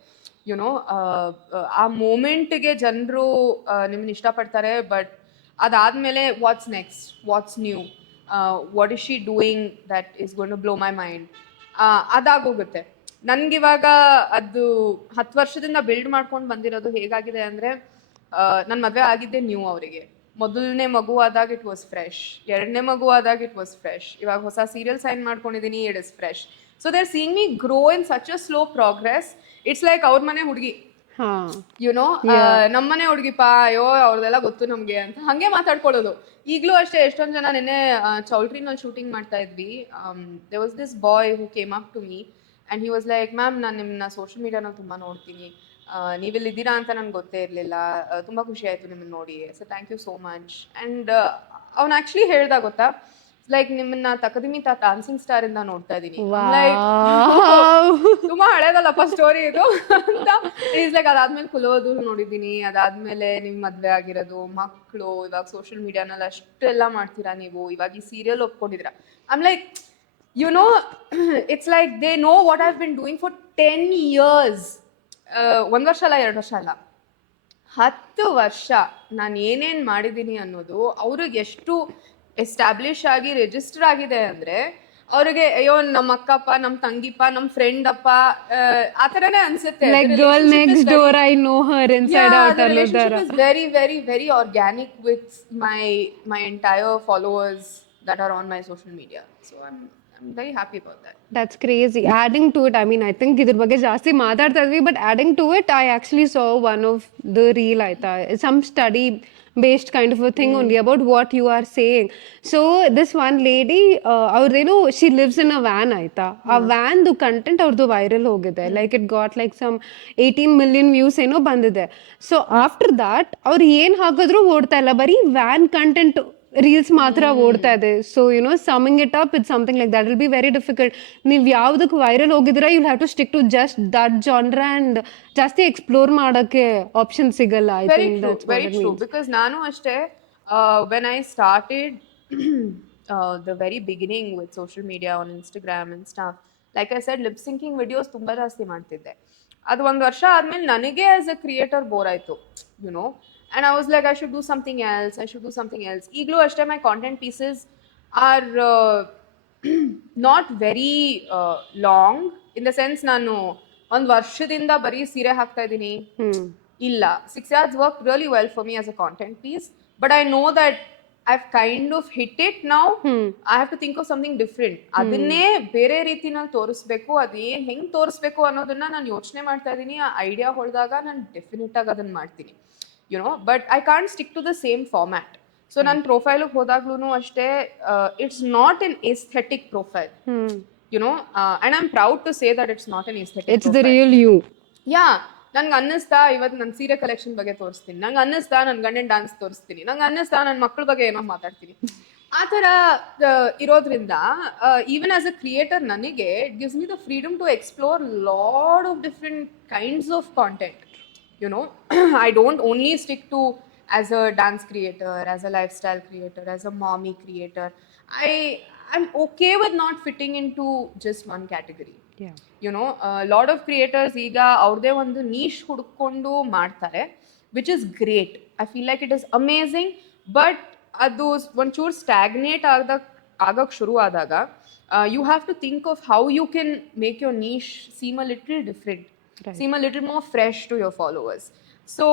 ಯುನೋ ಆ ಮೂಮೆಂಟ್ಗೆ ಜನರು ನಿಮ್ಮನ್ನ ಇಷ್ಟಪಡ್ತಾರೆ, ಬಟ್ ಅದಾದಮೇಲೆ what's next, what's new, what is she doing that is going to blow my mind, ಅದಾಗೋಗುತ್ತೆ. ನನಗಿವಾಗ ಅದು 10 ವರ್ಷದಿಂದ ಬಿಲ್ಡ್ ಮಾಡ್ಕೊಂಡು ಬಂದಿರೋದು ಹೇಗಾಗಿದೆ ಅಂದರೆ, ನನ್ನ ಮದುವೆ ಆಗಿದ್ದೆ ನ್ಯೂ ಅವರಿಗೆ. ಮೊದಲನೇ ಮಗು ಆದಾಗ ಇಟ್ ವಾಸ್ ಫ್ರೆಶ್, ಎರಡನೇ ಮಗು ಆದಾಗ ಇಟ್ ವಾಸ್ ಫ್ರೆಶ್, ಇವಾಗ ಹೊಸ ಸೀರಿಯಲ್ ಸೈನ್ ಮಾಡ್ಕೊಂಡಿದ್ದೀನಿ, it is fresh. So they are seeing me grow in such a slow progress. It's like ಅವ್ರ ಮನೆ ಹುಡುಗಿ, ಯುನೋ, ನಮ್ಮನೆ ಹುಡುಗಿಪ್ಪ, ಅಯ್ಯೋ ಅವ್ರದೆಲ್ಲ ಗೊತ್ತು ನಮಗೆ ಅಂತ ಹಂಗೆ ಮಾತಾಡ್ಕೊಳ್ಳೋದು. ಈಗಲೂ ಅಷ್ಟೇ, ಎಷ್ಟೊಂದು ಜನ ನಿನ್ನೆ ಚೌಲ್ಟ್ರಿನಲ್ಲಿ ಶೂಟಿಂಗ್ ಮಾಡ್ತಾ ಇದ್ವಿ. There was this boy who came up to me and he was like, ma'am ನಾನು ನಿಮ್ಮನ್ನ ಸೋಷಿಯಲ್ ಮೀಡಿಯಾನಲ್ಲಿ ತುಂಬ ನೋಡ್ತೀನಿ, ನೀವಿಲ್ಲಿದ್ದೀರಾ ಅಂತ ನನಗೆ ಗೊತ್ತೇ ಇರಲಿಲ್ಲ, ತುಂಬ ಖುಷಿ ಆಯಿತು ನಿಮ್ಮನ್ನು ನೋಡಿ, so thank you so much. And ಅವ್ನು ಆ್ಯಕ್ಚುಲಿ ಹೇಳ್ದ ಗೊತ್ತಾ, ಲೈಕ್ ನಿಮ್ಮನ್ನ ತಕದಿಮಿ ಡಾನ್ಸಿಂಗ್ ಸ್ಟಾರ್ ಇಂದ ನೋಡ್ತಾ ಇದ್ದೀನಿ. ತುಂಬಾ ಹಳೇದಲ್ಲಪ್ಪ ಸ್ಟೋರಿ ಇದು ಅಂತ. ಈಸ್ ಲೈಕ್ ಅದಾದ್ಮೇಲೆ ಕುಲೋದು ನೋಡಿದ್ದೀನಿ, ಅದಾದ್ಮೇಲೆ ನಿಮ್ ಮದ್ವೆ ಆಗಿರೋದು, ಮಕ್ಕಳು, ಇವಾಗ ಸೋಷಿಯಲ್ ಮೀಡಿಯಾನಲ್ಲಿ ಅಷ್ಟೆಲ್ಲ ಮಾಡ್ತೀರಾ ನೀವು, ಇವಾಗ ಈ ಸೀರಿಯಲ್ ಒಪ್ಕೊಂಡಿದ್ದೀರಾ. I'm like, you know, it's like they know what I have been doing for 10 years. 1 ವರ್ಷ ಅಲ್ಲ, 2 ವರ್ಷ ಅಲ್ಲ, 10 ವರ್ಷ ನಾನು ಏನೇನು ಮಾಡಿದ್ದೀನಿ ಅನ್ನೋದು ಅವ್ರಿಗೆ ಎಷ್ಟು ಎಸ್ಟಾಬ್ಲಿಷ್ ಆಗಿ ರಿಜಿಸ್ಟರ್ ಆಗಿದೆ ಅಂದರೆ, ಅವ್ರಿಗೆ ಅಯ್ಯೋ ನಮ್ಮ ಅಕ್ಕಪ್ಪ, ನಮ್ಮ ತಂಗಿಪ್ಪ, ನಮ್ಮ ಫ್ರೆಂಡ್ ಅಪ್ಪ, ಆ ಥರನೇ ಅನ್ಸುತ್ತೆ. Very very very organic with my entire followers that are on my social media. So I'm I'm very happy about that. That's crazy. Adding to it, I mean, I think ಇದ್ರ ಬಗ್ಗೆ ಜಾಸ್ತಿ ಮಾತಾಡ್ತಾ ಇದ್ವಿ, but adding to it, I actually saw one of the reel ಆಯ್ತಾ, some study based kind of a thing only about what you are saying. So this one lady, ಅವ್ರದೇನು she lives in a van ಆಯ್ತಾ, ಆ van ದು content ಅವ್ರದ್ದು viral ಹೋಗಿದೆ, like it got like some 18 million views ಏನೋ ಬಂದಿದೆ. So after that ಅವ್ರು ಏನ್ ಹಾಕಿದ್ರು ಓಡ್ತಾ ಇಲ್ಲ, ಬರೀ ವ್ಯಾನ್ ಕಂಟೆಂಟ್ ರೀಲ್ಸ್ ಮಾತ್ರ ಓಡ್ತಾ ಇದೆ. So summing it up it's something like that will be very difficult. ನೀವು ಯಾವ್ದಕ್ಕೆ ವೈರಲ್ ಹೋಗಿದ್ದೀರಾ, you have to stick to just that genre and ಜಾಸ್ತಿ ಎಕ್ಸ್ಪ್ಲೋರ್ ಮಾಡೋಕ್ಕೆ ಆಪ್ಷನ್ ಸಿಗಲ್ಲ. I Very think true, that's very true. Because ನಾನು ಅಷ್ಟೇ when I started the very beginning with social media on Instagram and stuff, like I said, lip syncing videos ತುಂಬಾ ಜಾಸ್ತಿ ಮಾಡ್ತಿದ್ದೆ. ಅದು ಒಂದು ವರ್ಷ ಆದ್ಮೇಲೆ ನನಗೆ ಆಸ್ ಅ ಕ್ರಿಯೇಟರ್ ಬೋರ್ ಆಯ್ತು, you know, and I was like, I should do something else, I should do something else. ಈಗಲೂ ಅಷ್ಟೇ my content pieces are not very long in the sense ನಾನು ಒಂದು ವರ್ಷದಿಂದ ಬರೀ ಸೀರೆ ಹಾಕ್ತಾ ಇದ್ದೀನಿ ಇಲ್ಲ. 6 years worked really well for me as a content piece, but I know that I've kind of hit it now. I have to think of something different. ಅದನ್ನೇ ಬೇರೆ ರೀತಿನಲ್ಲಿ ತೋರಿಸ್ಬೇಕು, ಅದೇನ್ ಹೆಂಗ್ ತೋರಿಸ್ಬೇಕು ಅನ್ನೋದನ್ನ ನಾನು ಯೋಚನೆ ಮಾಡ್ತಾ ಇದ್ದೀನಿ. ಆ ಐಡಿಯಾ ಹೊಡೆದಾಗ ನಾನು ಡೆಫಿನೆಟ್ ಆಗಿ ಅದನ್ನ ಮಾಡ್ತೀನಿ, you know, but I can't stick to the same format. So ನನ್ನ ಪ್ರೊಫೈಲಿಗೆ ಹೋದಾಗ್ಲೂ ಅಷ್ಟೇ, it's not an aesthetic profile, you know, and I'm proud to say that it's not an aesthetic it's the profile. Real you. Yeah, ನಂಗೆ ಅನ್ನಿಸ್ತಾ ಇವತ್ತು ನನ್ನ ಸೀರೆ collection ಬಗ್ಗೆ ತೋರಿಸ್ತೀನಿ, ನಂಗೆ ಅನ್ನಿಸ್ತಾ ನನ್ನ ಗಂಡನ ಡಾನ್ಸ್ ತೋರಿಸ್ತೀನಿ, ನಂಗೆ ಅನ್ನಿಸ್ತಾ ನನ್ನ ಮಕ್ಕಳ ಬಗ್ಗೆ ಏನೋ ಮಾತಾಡ್ತೀನಿ. ಆ ಥರ ಇರೋದ್ರಿಂದ ಈವನ್ ಆಸ್ ಅ ಕ್ರಿಯೇಟರ್ ನನಗೆ it gives me the freedom to explore lot of different kinds of content, you know. I don't only stick to as a dance creator, as a lifestyle creator, as a mommy creator. I'm okay with not fitting into just one category. Yeah. You know, a lot of creators ಈಗ ಅವ್ರದೇ ಒಂದು niche ಹುಡ್ಕೊಂಡು ಮಾಡ್ತಾರೆ, which is great. I feel like it is amazing, but ಅದು ಒಂಚೂರು stagnate ಆಗಕ್ಕೆ ಶುರು ಆದಾಗ you have to think of how you can make your niche seem a little different, seem a little more fresh to your followers. So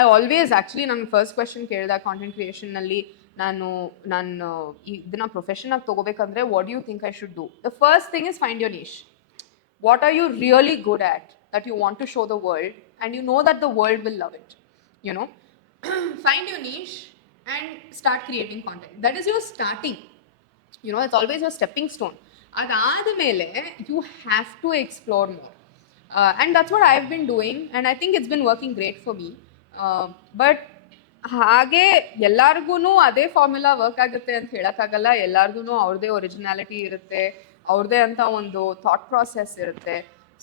I always actually ನನ್ನ first question ಕೇಳಿದ content ಕ್ರಿಯೇಷನ್ನಲ್ಲಿ, ನಾನು ಇದನ್ನ profession ಆಗಿ ತಗೋಬೇಕಂದ್ರೆ what you think I should do? The first thing is find your niche. What are you really good at that you want to show the world and you know that the world will love it, you know. Find your niche and start creating content. That is your starting, you know, it's always your stepping stone. ಅದಾದ ಮೇಲೆ you have to explore more, and that's what I have been doing and I think it's been working great for me. But ಹಾಗೆ ಎಲ್ಲಾರ್ಗು ಅದೇ formula work ಆಗುತ್ತೆ ಅಂತ ಹೇಳಕ್ಕಾಗಲ್ಲ. ಎಲ್ಲಾರ್ಗು ಅವ್ರದೇ ಒರಿಜಿನಾಲಿಟಿ ಇರುತ್ತೆ, ಅವ್ರದೇ ಅಂತ ಒಂದು ಥಾಟ್ ಪ್ರಾಸೆಸ್ ಇರುತ್ತೆ.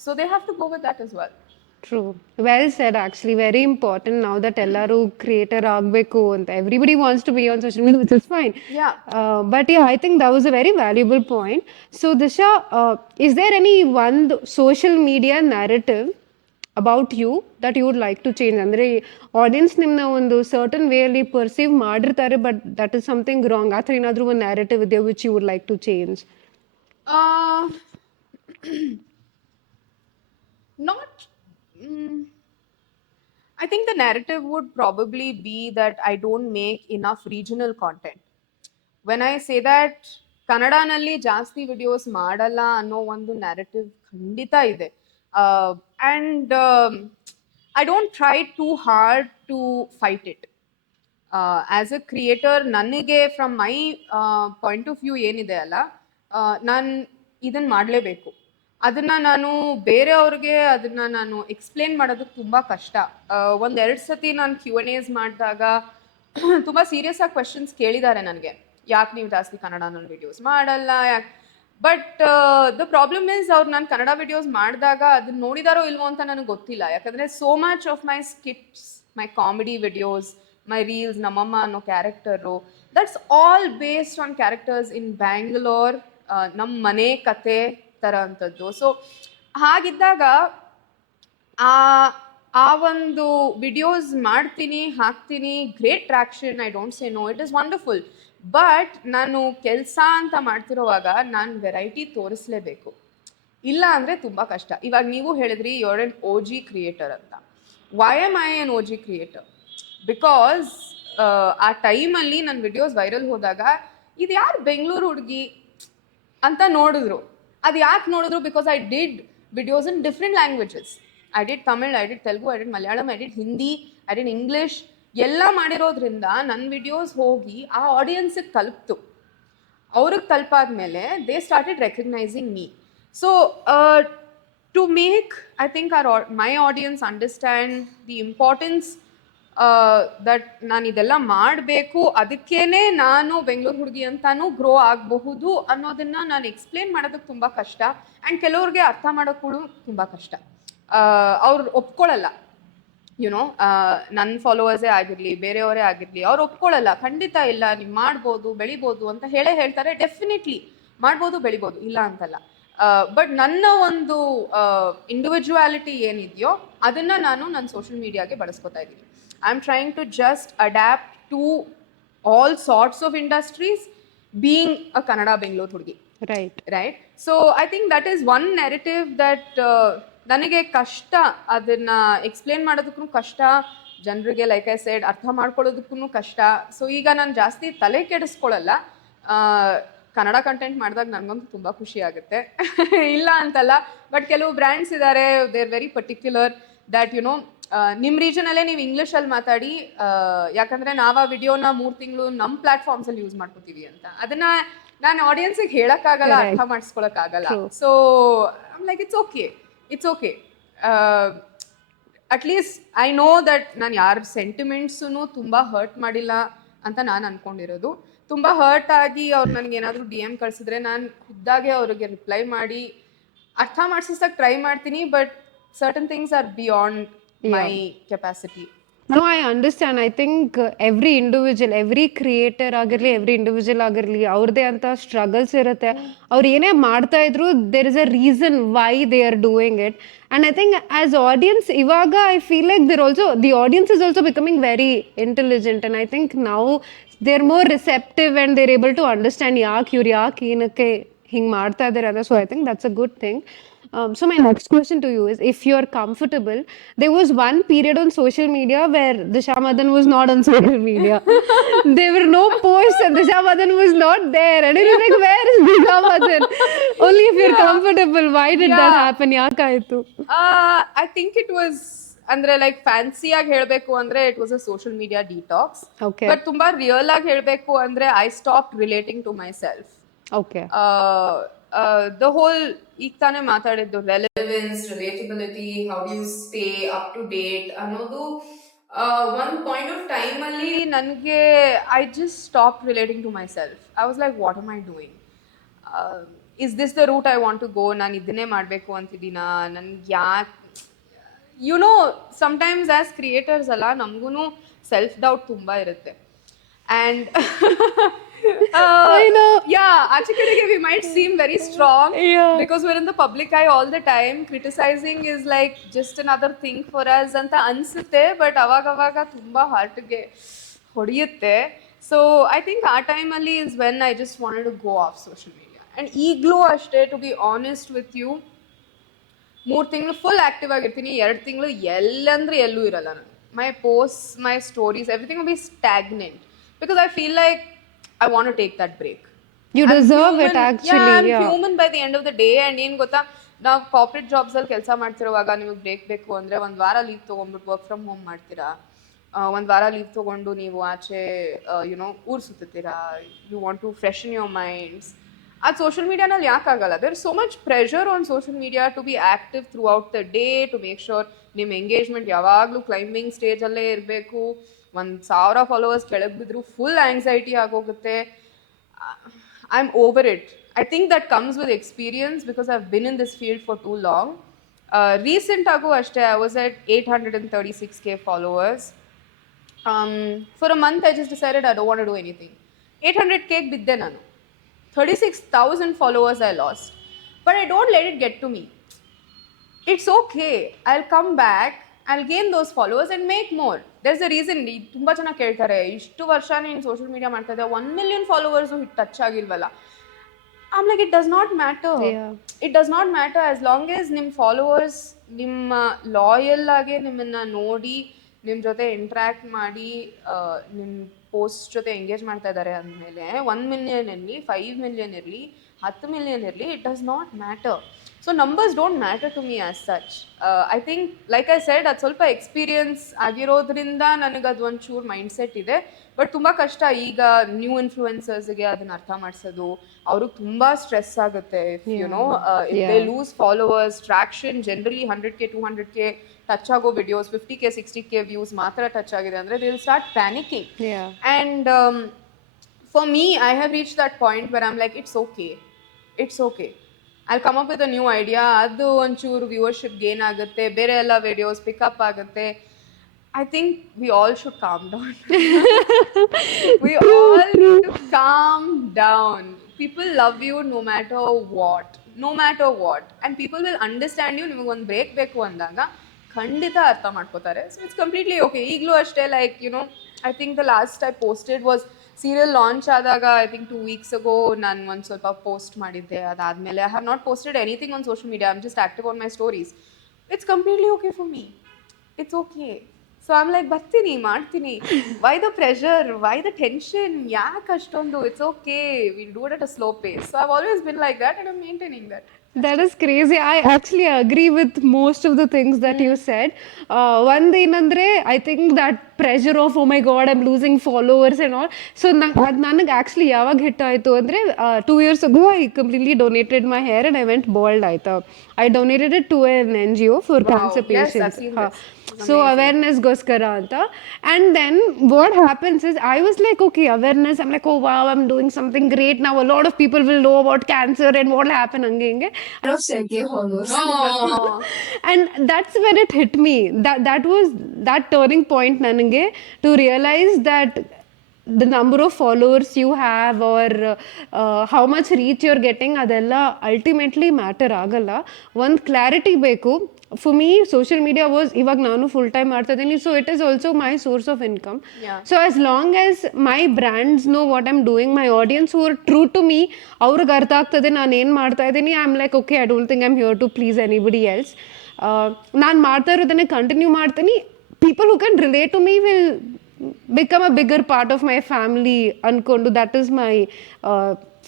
So they have to go with that as well. True. Well said, actually. Very important now that ಎಲ್ಲರೂ creator ಆಗಬೇಕು ಅಂತ. Everybody wants to be on social media, which is fine. Yeah. But yeah, I think that was a very valuable point. So Disha, is there any one social media narrative about you that you would like to change? ಅಂದರೆ audience ನಿಮ್ಮನ್ನ ಒಂದು certain ವೇಯಲ್ಲಿ perceive ಮಾಡಿರ್ತಾರೆ, but that is something wrong. ಆ ಥರ ಏನಾದರೂ ಒಂದು narrative ಇದೆ which you would like to change? Not. I think the narrative would probably be that I don't make enough regional content. When I say that, ಕನ್ನಡನಲ್ಲಿ ಜಾಸ್ತಿ videos ಮಾಡಲ್ಲ ಅನ್ನೋ ಒಂದು narrative ಖಂಡಿತ ಇದೆ. And I don't try too hard to fight it. As a creator, ನನಗೆ from my point of view ಏನಿದೆ ಅಲ್ಲ, ನಾನು ಇದನ್ನು ಮಾಡಲೇಬೇಕು. ಅದನ್ನ ನಾನು ಬೇರೆಯವ್ರಿಗೆ ಅದನ್ನ ನಾನು ಎಕ್ಸ್ಪ್ಲೇನ್ ಮಾಡೋದಕ್ಕೆ ತುಂಬ ಕಷ್ಟ. 1-2 ಸತಿ ನಾನು Q&As ಮಾಡಿದಾಗ ತುಂಬ ಸೀರಿಯಸ್ ಆಗಿ ಕ್ವೆಶನ್ಸ್ ಕೇಳಿದ್ದಾರೆ ನನಗೆ, ಯಾಕೆ ನೀವು ಜಾಸ್ತಿ ಕನ್ನಡನಲ್ಲಿ ವಿಡಿಯೋಸ್ ಮಾಡಲ್ಲ, ಯಾಕೆ. ಬಟ್ ದ ಪ್ರಾಬ್ಲಮ್ ಇಸ್, ಅವ್ರು ನಾನು ಕನ್ನಡ ವಿಡಿಯೋಸ್ ಮಾಡಿದಾಗ ಅದನ್ನ ನೋಡಿದಾರೋ ಇಲ್ವೋ ಅಂತ ನನಗೆ ಗೊತ್ತಿಲ್ಲ. ಯಾಕಂದರೆ so much of my skits, my comedy videos, my reels, ನಮ್ಮಮ್ಮ ಅನ್ನೋ character, that's all based on characters in Bangalore, ನಮ್ಮ ಮನೆ ಕತೆ ಥರ ಅಂಥದ್ದು. ಸೊ ಹಾಗಿದ್ದಾಗ ಆ ಒಂದು ವಿಡಿಯೋಸ್ ಮಾಡ್ತೀನಿ, ಹಾಕ್ತೀನಿ, great traction, I don't say no, it is wonderful. But ನಾನು ಕೆಲಸ ಅಂತ ಮಾಡ್ತಿರೋವಾಗ ನಾನು ವೆರೈಟಿ ತೋರಿಸ್ಲೇಬೇಕು, ಇಲ್ಲ ಅಂದರೆ ತುಂಬ ಕಷ್ಟ. ಇವಾಗ ನೀವು ಹೇಳಿದ್ರಿ you're an OG creator ಅಂತ. Why am I an OG creator? Because ಆ ಟೈಮಲ್ಲಿ ನನ್ನ ವಿಡಿಯೋಸ್ ವೈರಲ್ ಹೋದಾಗ ಇದು ಯಾರು ಬೆಂಗಳೂರು ಹುಡುಗಿ ಅಂತ ನೋಡಿದ್ರು. ಅದು ಯಾಕೆ ನೋಡಿದ್ರು? Because I did videos in different languages. I did Tamil, I did Telugu, I did Malayalam, I did Hindi, I did English. ಎಲ್ಲ ಮಾಡಿರೋದ್ರಿಂದ ನನ್ನ ವಿಡಿಯೋಸ್ ಹೋಗಿ ಆ ಆಡಿಯನ್ಸಿಗೆ ತಲುಪ್ತು. ಅವ್ರಿಗೆ ತಲುಪಾದ್ಮೇಲೆ they started recognising me. So to make I think my audience understand the importance that ನಾನು ಇದೆಲ್ಲ ಮಾಡಬೇಕು, ಅದಕ್ಕೇನೆ ನಾನು ಬೆಂಗಳೂರು ಹುಡುಗಿ ಅಂತಾನು ಗ್ರೋ ಆಗಬಹುದು ಅನ್ನೋದನ್ನ ನಾನು ಎಕ್ಸ್ಪ್ಲೇನ್ ಮಾಡೋದಕ್ಕೆ ತುಂಬ ಕಷ್ಟ. ಆ್ಯಂಡ್ ಕೆಲವ್ರಿಗೆ ಅರ್ಥ ಮಾಡೋಕ್ಕೆ ಕೂಡ ತುಂಬ ಕಷ್ಟ. ಅವ್ರು ಒಪ್ಕೊಳ್ಳಲ್ಲ, ಯುನೋ, ನನ್ನ ಫಾಲೋವರ್ಸೇ ಆಗಿರಲಿ, ಬೇರೆಯವರೇ ಆಗಿರಲಿ, ಅವ್ರು ಒಪ್ಕೊಳ್ಳಲ್ಲ. ಖಂಡಿತ ಇಲ್ಲ, ನೀವು ಮಾಡ್ಬೋದು, ಬೆಳಿಬೋದು ಅಂತ ಹೇಳ್ತಾರೆ. ಡೆಫಿನೆಟ್ಲಿ ಮಾಡ್ಬೋದು, ಬೆಳಿಬೋದು, ಇಲ್ಲ ಅಂತಲ್ಲ. ಬಟ್ ನನ್ನ ಒಂದು ಇಂಡಿವಿಜುವಾಲಿಟಿ ಏನಿದೆಯೋ ಅದನ್ನು ನಾನು ನನ್ನ ಸೋಷಿಯಲ್ ಮೀಡಿಯಾಗೆ ಬಳಸ್ಕೊತಾ ಇದ್ದೀನಿ. I am trying to just adapt to all sorts of industries, being a Kannada Bengaluru ಹುಡುಗಿ. Right. So I think that is one narrative that ನನಗೆ ಕಷ್ಟ, ಅದನ್ನ ಎಕ್ಸ್ಪ್ಲೇನ್ ಮಾಡೋದಕ್ಕೂ ಕಷ್ಟ, ಜನರಿಗೆ ಲೈಕ್ ಐ ಸೆಡ್ ಅರ್ಥ ಮಾಡ್ಕೊಳ್ಳೋದಕ್ಕೂ ಕಷ್ಟ. ಸೊ ಈಗ ನಾನು ಜಾಸ್ತಿ ತಲೆ ಕೆಡಿಸ್ಕೊಳ್ಳಲ್ಲ. ಕನ್ನಡ ಕಂಟೆಂಟ್ ಮಾಡಿದಾಗ ನನಗಂತೂ ತುಂಬ ಖುಷಿ ಆಗುತ್ತೆ, ಇಲ್ಲ ಅಂತಲ್ಲ. ಬಟ್ ಕೆಲವು ಬ್ರ್ಯಾಂಡ್ಸ್ ಇದ್ದಾರೆ, they are very particular that you know ನಿಮ್ಮ ರೀಜನಲ್ಲೇ ನೀವು ಇಂಗ್ಲೀಷಲ್ಲಿ ಮಾತಾಡಿ, ಯಾಕಂದರೆ ನಾವು ಆ ವಿಡಿಯೋನ 3 ತಿಂಗಳು ನಮ್ಮ ಪ್ಲಾಟ್ಫಾರ್ಮ್ಸಲ್ಲಿ ಯೂಸ್ ಮಾಡ್ಕೋತೀವಿ ಅಂತ. ಅದನ್ನು ನಾನು ಆಡಿಯನ್ಸಿಗೆ ಹೇಳೋಕ್ಕಾಗಲ್ಲ, ಅರ್ಥ ಮಾಡಿಸ್ಕೊಳಕ್ಕಾಗಲ್ಲ. So like it's okay. At least I know that ನಾನು ಯಾರ ಸೆಂಟಿಮೆಂಟ್ಸೂ ತುಂಬ ಹರ್ಟ್ ಮಾಡಿಲ್ಲ ಅಂತ ನಾನು ಅಂದ್ಕೊಂಡಿರೋದು. ತುಂಬ ಹರ್ಟ್ ಆಗಿ ಅವ್ರು ನನಗೇನಾದರೂ DM ಕಳಿಸಿದ್ರೆ ನಾನು ಖುದ್ದಾಗೆ ಅವ್ರಿಗೆ ರಿಪ್ಲೈ ಮಾಡಿ ಅರ್ಥ ಮಾಡಿಸೋಕ್ಕೆ ಟ್ರೈ ಮಾಡ್ತೀನಿ. But certain things are beyond my capacity. No, I understand. I think every individual, every creator ಆಗಿರಲಿ, every individual ಆಗಿರಲಿ, ಅವ್ರದ್ದೇ ಅಂತ ಸ್ಟ್ರಗಲ್ಸ್ ಇರುತ್ತೆ. ಅವ್ರು ಏನೇ ಮಾಡ್ತಾ ಇದ್ರು, there is a reason why they are doing it. And I think as audience, ಇವಾಗ I feel like the audience is also becoming very intelligent. And I think now they're more receptive and they're able to understand ಯಾಕೆ ಏನಕ್ಕೆ ಹಿಂಗೆ ಮಾಡ್ತಾ ಇದ್ದಾರೆ ಅಂತ. So I think that's a good thing. So my next question to you is, if you're comfortable, there was one period on social media where Disha Madan was not on social media. There were no posts and Disha Madan was not there. And it was like, where is Disha Madan? Only if you're comfortable. Why did that happen? ಯಾಕಾಯ್ತು? I think it was, ಅಂದ್ರೆ like ಫ್ಯಾನ್ಸಿಯಾಗಿ ಹೇಳಬೇಕು ಅಂದ್ರೆ it was a social media detox. But ತುಂಬಾ real ಆಗಿ ಹೇಳಬೇಕು ಅಂದ್ರೆ I stop relating to myself. Okay. The whole ಈಗ ತಾನೇ ಮಾತಾಡಿದ್ದು relevance, relatability, how do you stay up to date ಅನ್ನೋದು ಒಂದು ಪಾಯಿಂಟ್ ಆಫ್ ಟೈಮ್ ಅಲ್ಲಿ ನನಗೆ I just stop relating to myself. I was like, what am I doing? Is this the route I want to go? ನಾನು ಇದನ್ನೇ ಮಾಡಬೇಕು ಅಂತಿದ್ದೀನ? ನನ್ಗೆ ಯಾಕೆ, YONO, sometimes as creators ಅಲ್ಲ, ನಮಗೂ ಸೆಲ್ಫ್ ಡೌಟ್ ತುಂಬ ಇರುತ್ತೆ. And I know. Yeah, actually we might seem very strong because we're in the public eye all the time. Criticizing is like just another thing for us anta ansutte, but avagaga tumba heart ge hodiyutte. So I think our time alli is when I just wanted to go off social media. And ಈಗಲೂ ಅಷ್ಟೇ, to be honest with you, 3 ತಿಂಗಳು full active ಆಗಿರ್ತೀನಿ, 2 ತಿಂಗಳು ಎಲ್ಲಂದ್ರೆ ಎಲ್ಲೂ ಇರಲ್ಲ ನಾನು. My posts, my stories, everything will be stagnant because I feel like I want to take that break. You deserve it actually. Yeah, I'm human by the end of the day. And ಏನು ಗೊತ್ತಾ, ನಾವು corporate ಜಾಬ್ಸಲ್ಲಿ ಕೆಲಸ ಮಾಡ್ತಿರುವಾಗ ನಿಮಗೆ break ಬೇಕು ಅಂದರೆ 1 ವಾರ leave ತೊಗೊಂಡ್ಬಿಟ್ಟು work from home ಮಾಡ್ತೀರಾ, 1 ವಾರ ಲೀವ್ ತೊಗೊಂಡು ನೀವು ಆಚೆ ಯುನೋ ಊರು ಸುತ್ತೀರಾ, you want to freshen your minds. ಅದು ಸೋಷಿಯಲ್ ಮೀಡಿಯಾನಲ್ಲಿ ಯಾಕಾಗಲ್ಲ? There is so much pressure on social media to be active throughout the day, to make sure ನಿಮ್ಮ ಎಂಗೇಜ್ಮೆಂಟ್ ಯಾವಾಗಲೂ ಕ್ಲೈಂಬಿಂಗ್ ಸ್ಟೇಜಲ್ಲೇ ಇರಬೇಕು. 1,000 ಫಾಲೋವರ್ಸ್ ಕೆಳಗೆ ಬಿದ್ದರೂ ಫುಲ್ ಆಂಗ್ಸೈಟಿ ಆಗೋಗುತ್ತೆ. I am over it. I think that comes with experience because I've been in this field for too long. Recent ago ashte, I was at 836k followers. For a month I just decided I don't want to do anything. 800k bidde nanu. 36,000 followers I lost. But I don't let it get to me. It's okay. I'll come back. I'll gain those followers and make more. There's a reason. ತುಂಬಾ ಜನ ಕೇಳ್ತಾರೆ, ಇಷ್ಟು ವರ್ಷ ನೀನು social media ಮಾಡ್ತಾ ಇದ್ದೆ, 1 million followers hit touch ಆಗಿಲ್ವಲ್ಲ? I'm like, it does not matter. Yeah. It does not matter as long as ನಿಮ್ಮ ಫಾಲೋವರ್ಸ್ ನಿಮ್ಮ ಲಾಯಲ್ ಆಗಿ ನಿಮ್ಮನ್ನ ನೋಡಿ, ನಿಮ್ಮ ಜೊತೆ ಇಂಟ್ರ್ಯಾಕ್ಟ್ ಮಾಡಿ, ನಿಮ್ಮ ಪೋಸ್ಟ್ ಜೊತೆ ಎಂಗೇಜ್ ಮಾಡ್ತಾ ಇದ್ದಾರೆ ಅಂದಮೇಲೆ 1 ಮಿಲಿಯನ್ ಇರಲಿ 5 ಮಿಲಿಯನ್ ಇರಲಿ 10 ಮಿಲಿಯನ್ ಇರಲಿ, it does not matter. So numbers don't matter to me as such. I think like I said, ಅದು ಸ್ವಲ್ಪ ಎಕ್ಸ್ಪೀರಿಯನ್ಸ್ ಆಗಿರೋದ್ರಿಂದ ನನಗೆ ಅದು ಒಂಚೂರು ಮೈಂಡ್ ಸೆಟ್ ಇದೆ. ಬಟ್ ತುಂಬ ಕಷ್ಟ ಈಗ ನ್ಯೂ ಇನ್ಫ್ಲೂಯೆನ್ಸರ್ಸ್ಗೆ ಅದನ್ನ ಅರ್ಥ ಮಾಡಿಸೋದು. ಅವ್ರಿಗೆ ತುಂಬ ಸ್ಟ್ರೆಸ್ ಆಗುತ್ತೆ. If they lose followers, traction generally 100K 200K touch ಆಗೋ ವಿಡಿಯೋಸ್ 50K 60K ವ್ಯೂಸ್ ಮಾತ್ರ ಟಚ್ ಆಗಿದೆ ಅಂದರೆ they will start panicking. And for me, I have reach that point where I'm like, it's okay, I'll come up with a new idea. ಅದು ಒಂಚೂರು viewership gain ಆಗುತ್ತೆ, ಬೇರೆ ಎಲ್ಲ videos pickup ಆಗುತ್ತೆ. I think we all should calm down. We all need to calm down. People love you no matter what. And people will understand you. ನಿಮಗೆ ಒಂದು break ಬೇಕು ಅಂದಾಗ ಖಂಡಿತ ಅರ್ಥ ಮಾಡ್ಕೋತಾರೆ. So it's completely okay. ಈಗಲೂ ಅಷ್ಟೇ, like, I think the last I posted was serial launch ಆದಾಗ, ಐ ಥಿಂಕ್ 2 weeks ago ನಾನು ಒಂದು ಸ್ವಲ್ಪ ಪೋಸ್ಟ್ ಮಾಡಿದ್ದೆ. ಅದಾದಮೇಲೆ I have not posted anything on social media. I am just active on my stories. It's completely okay for me. It's okay. So I am like, ಬರ್ತೀನಿ, ಮಾಡ್ತೀನಿ. Why the pressure, why the tension, ಯಾಕೆ ಅಷ್ಟೊಂದು? It's okay, will do it at a slow pace. So I've always been like that and I am maintaining that. That is crazy. I actually agree with most of the things that you said. One thing, I think that pressure of, oh my god, I'm losing followers and all. So ನನಗೆ actually ಯಾವಾಗ hit ಆಯಿತು ಅಂದರೆ 2 years ago I completely donated my hair and I went bald ಆಯ್ತಾ. I donated it to an NGO for cancer patients. So awareness-ಗೋಸ್ಕರ ಅಂತ. And then what happens is, I was like, okay, awareness. I'm like, oh wow, I'm doing something great now. A lot of people will know about cancer and what will happen. Hange. And that's when it hit me. That was that turning point ನನಗೆ to realize that the number of followers you have or how much reach you're getting, ಅದೆಲ್ಲ ultimately matter ಆಗಲ್ಲ. ಒಂದು clarity ಬೇಕು. For me, social media was, ಇವಾಗ ನಾನು full time ಮಾಡ್ತಾ ಇದ್ದೀನಿ, so it is also my source of income. So as long as my brands know what I'm doing, my audience who are true to me, ಅವ್ರಿಗೆ ಅರ್ಥ ಆಗ್ತದೆ ನಾನು ಏನು ಮಾಡ್ತಾ ಇದ್ದೀನಿ, I'm like, okay, I don't think I'm here to please anybody else. ನಾನು ಮಾಡ್ತಾ ಇರೋದನ್ನೇ continue ಮಾಡ್ತೀನಿ. People who can relate to me will become a bigger part of my family ಅನ್ಕೊಂಡು. That is my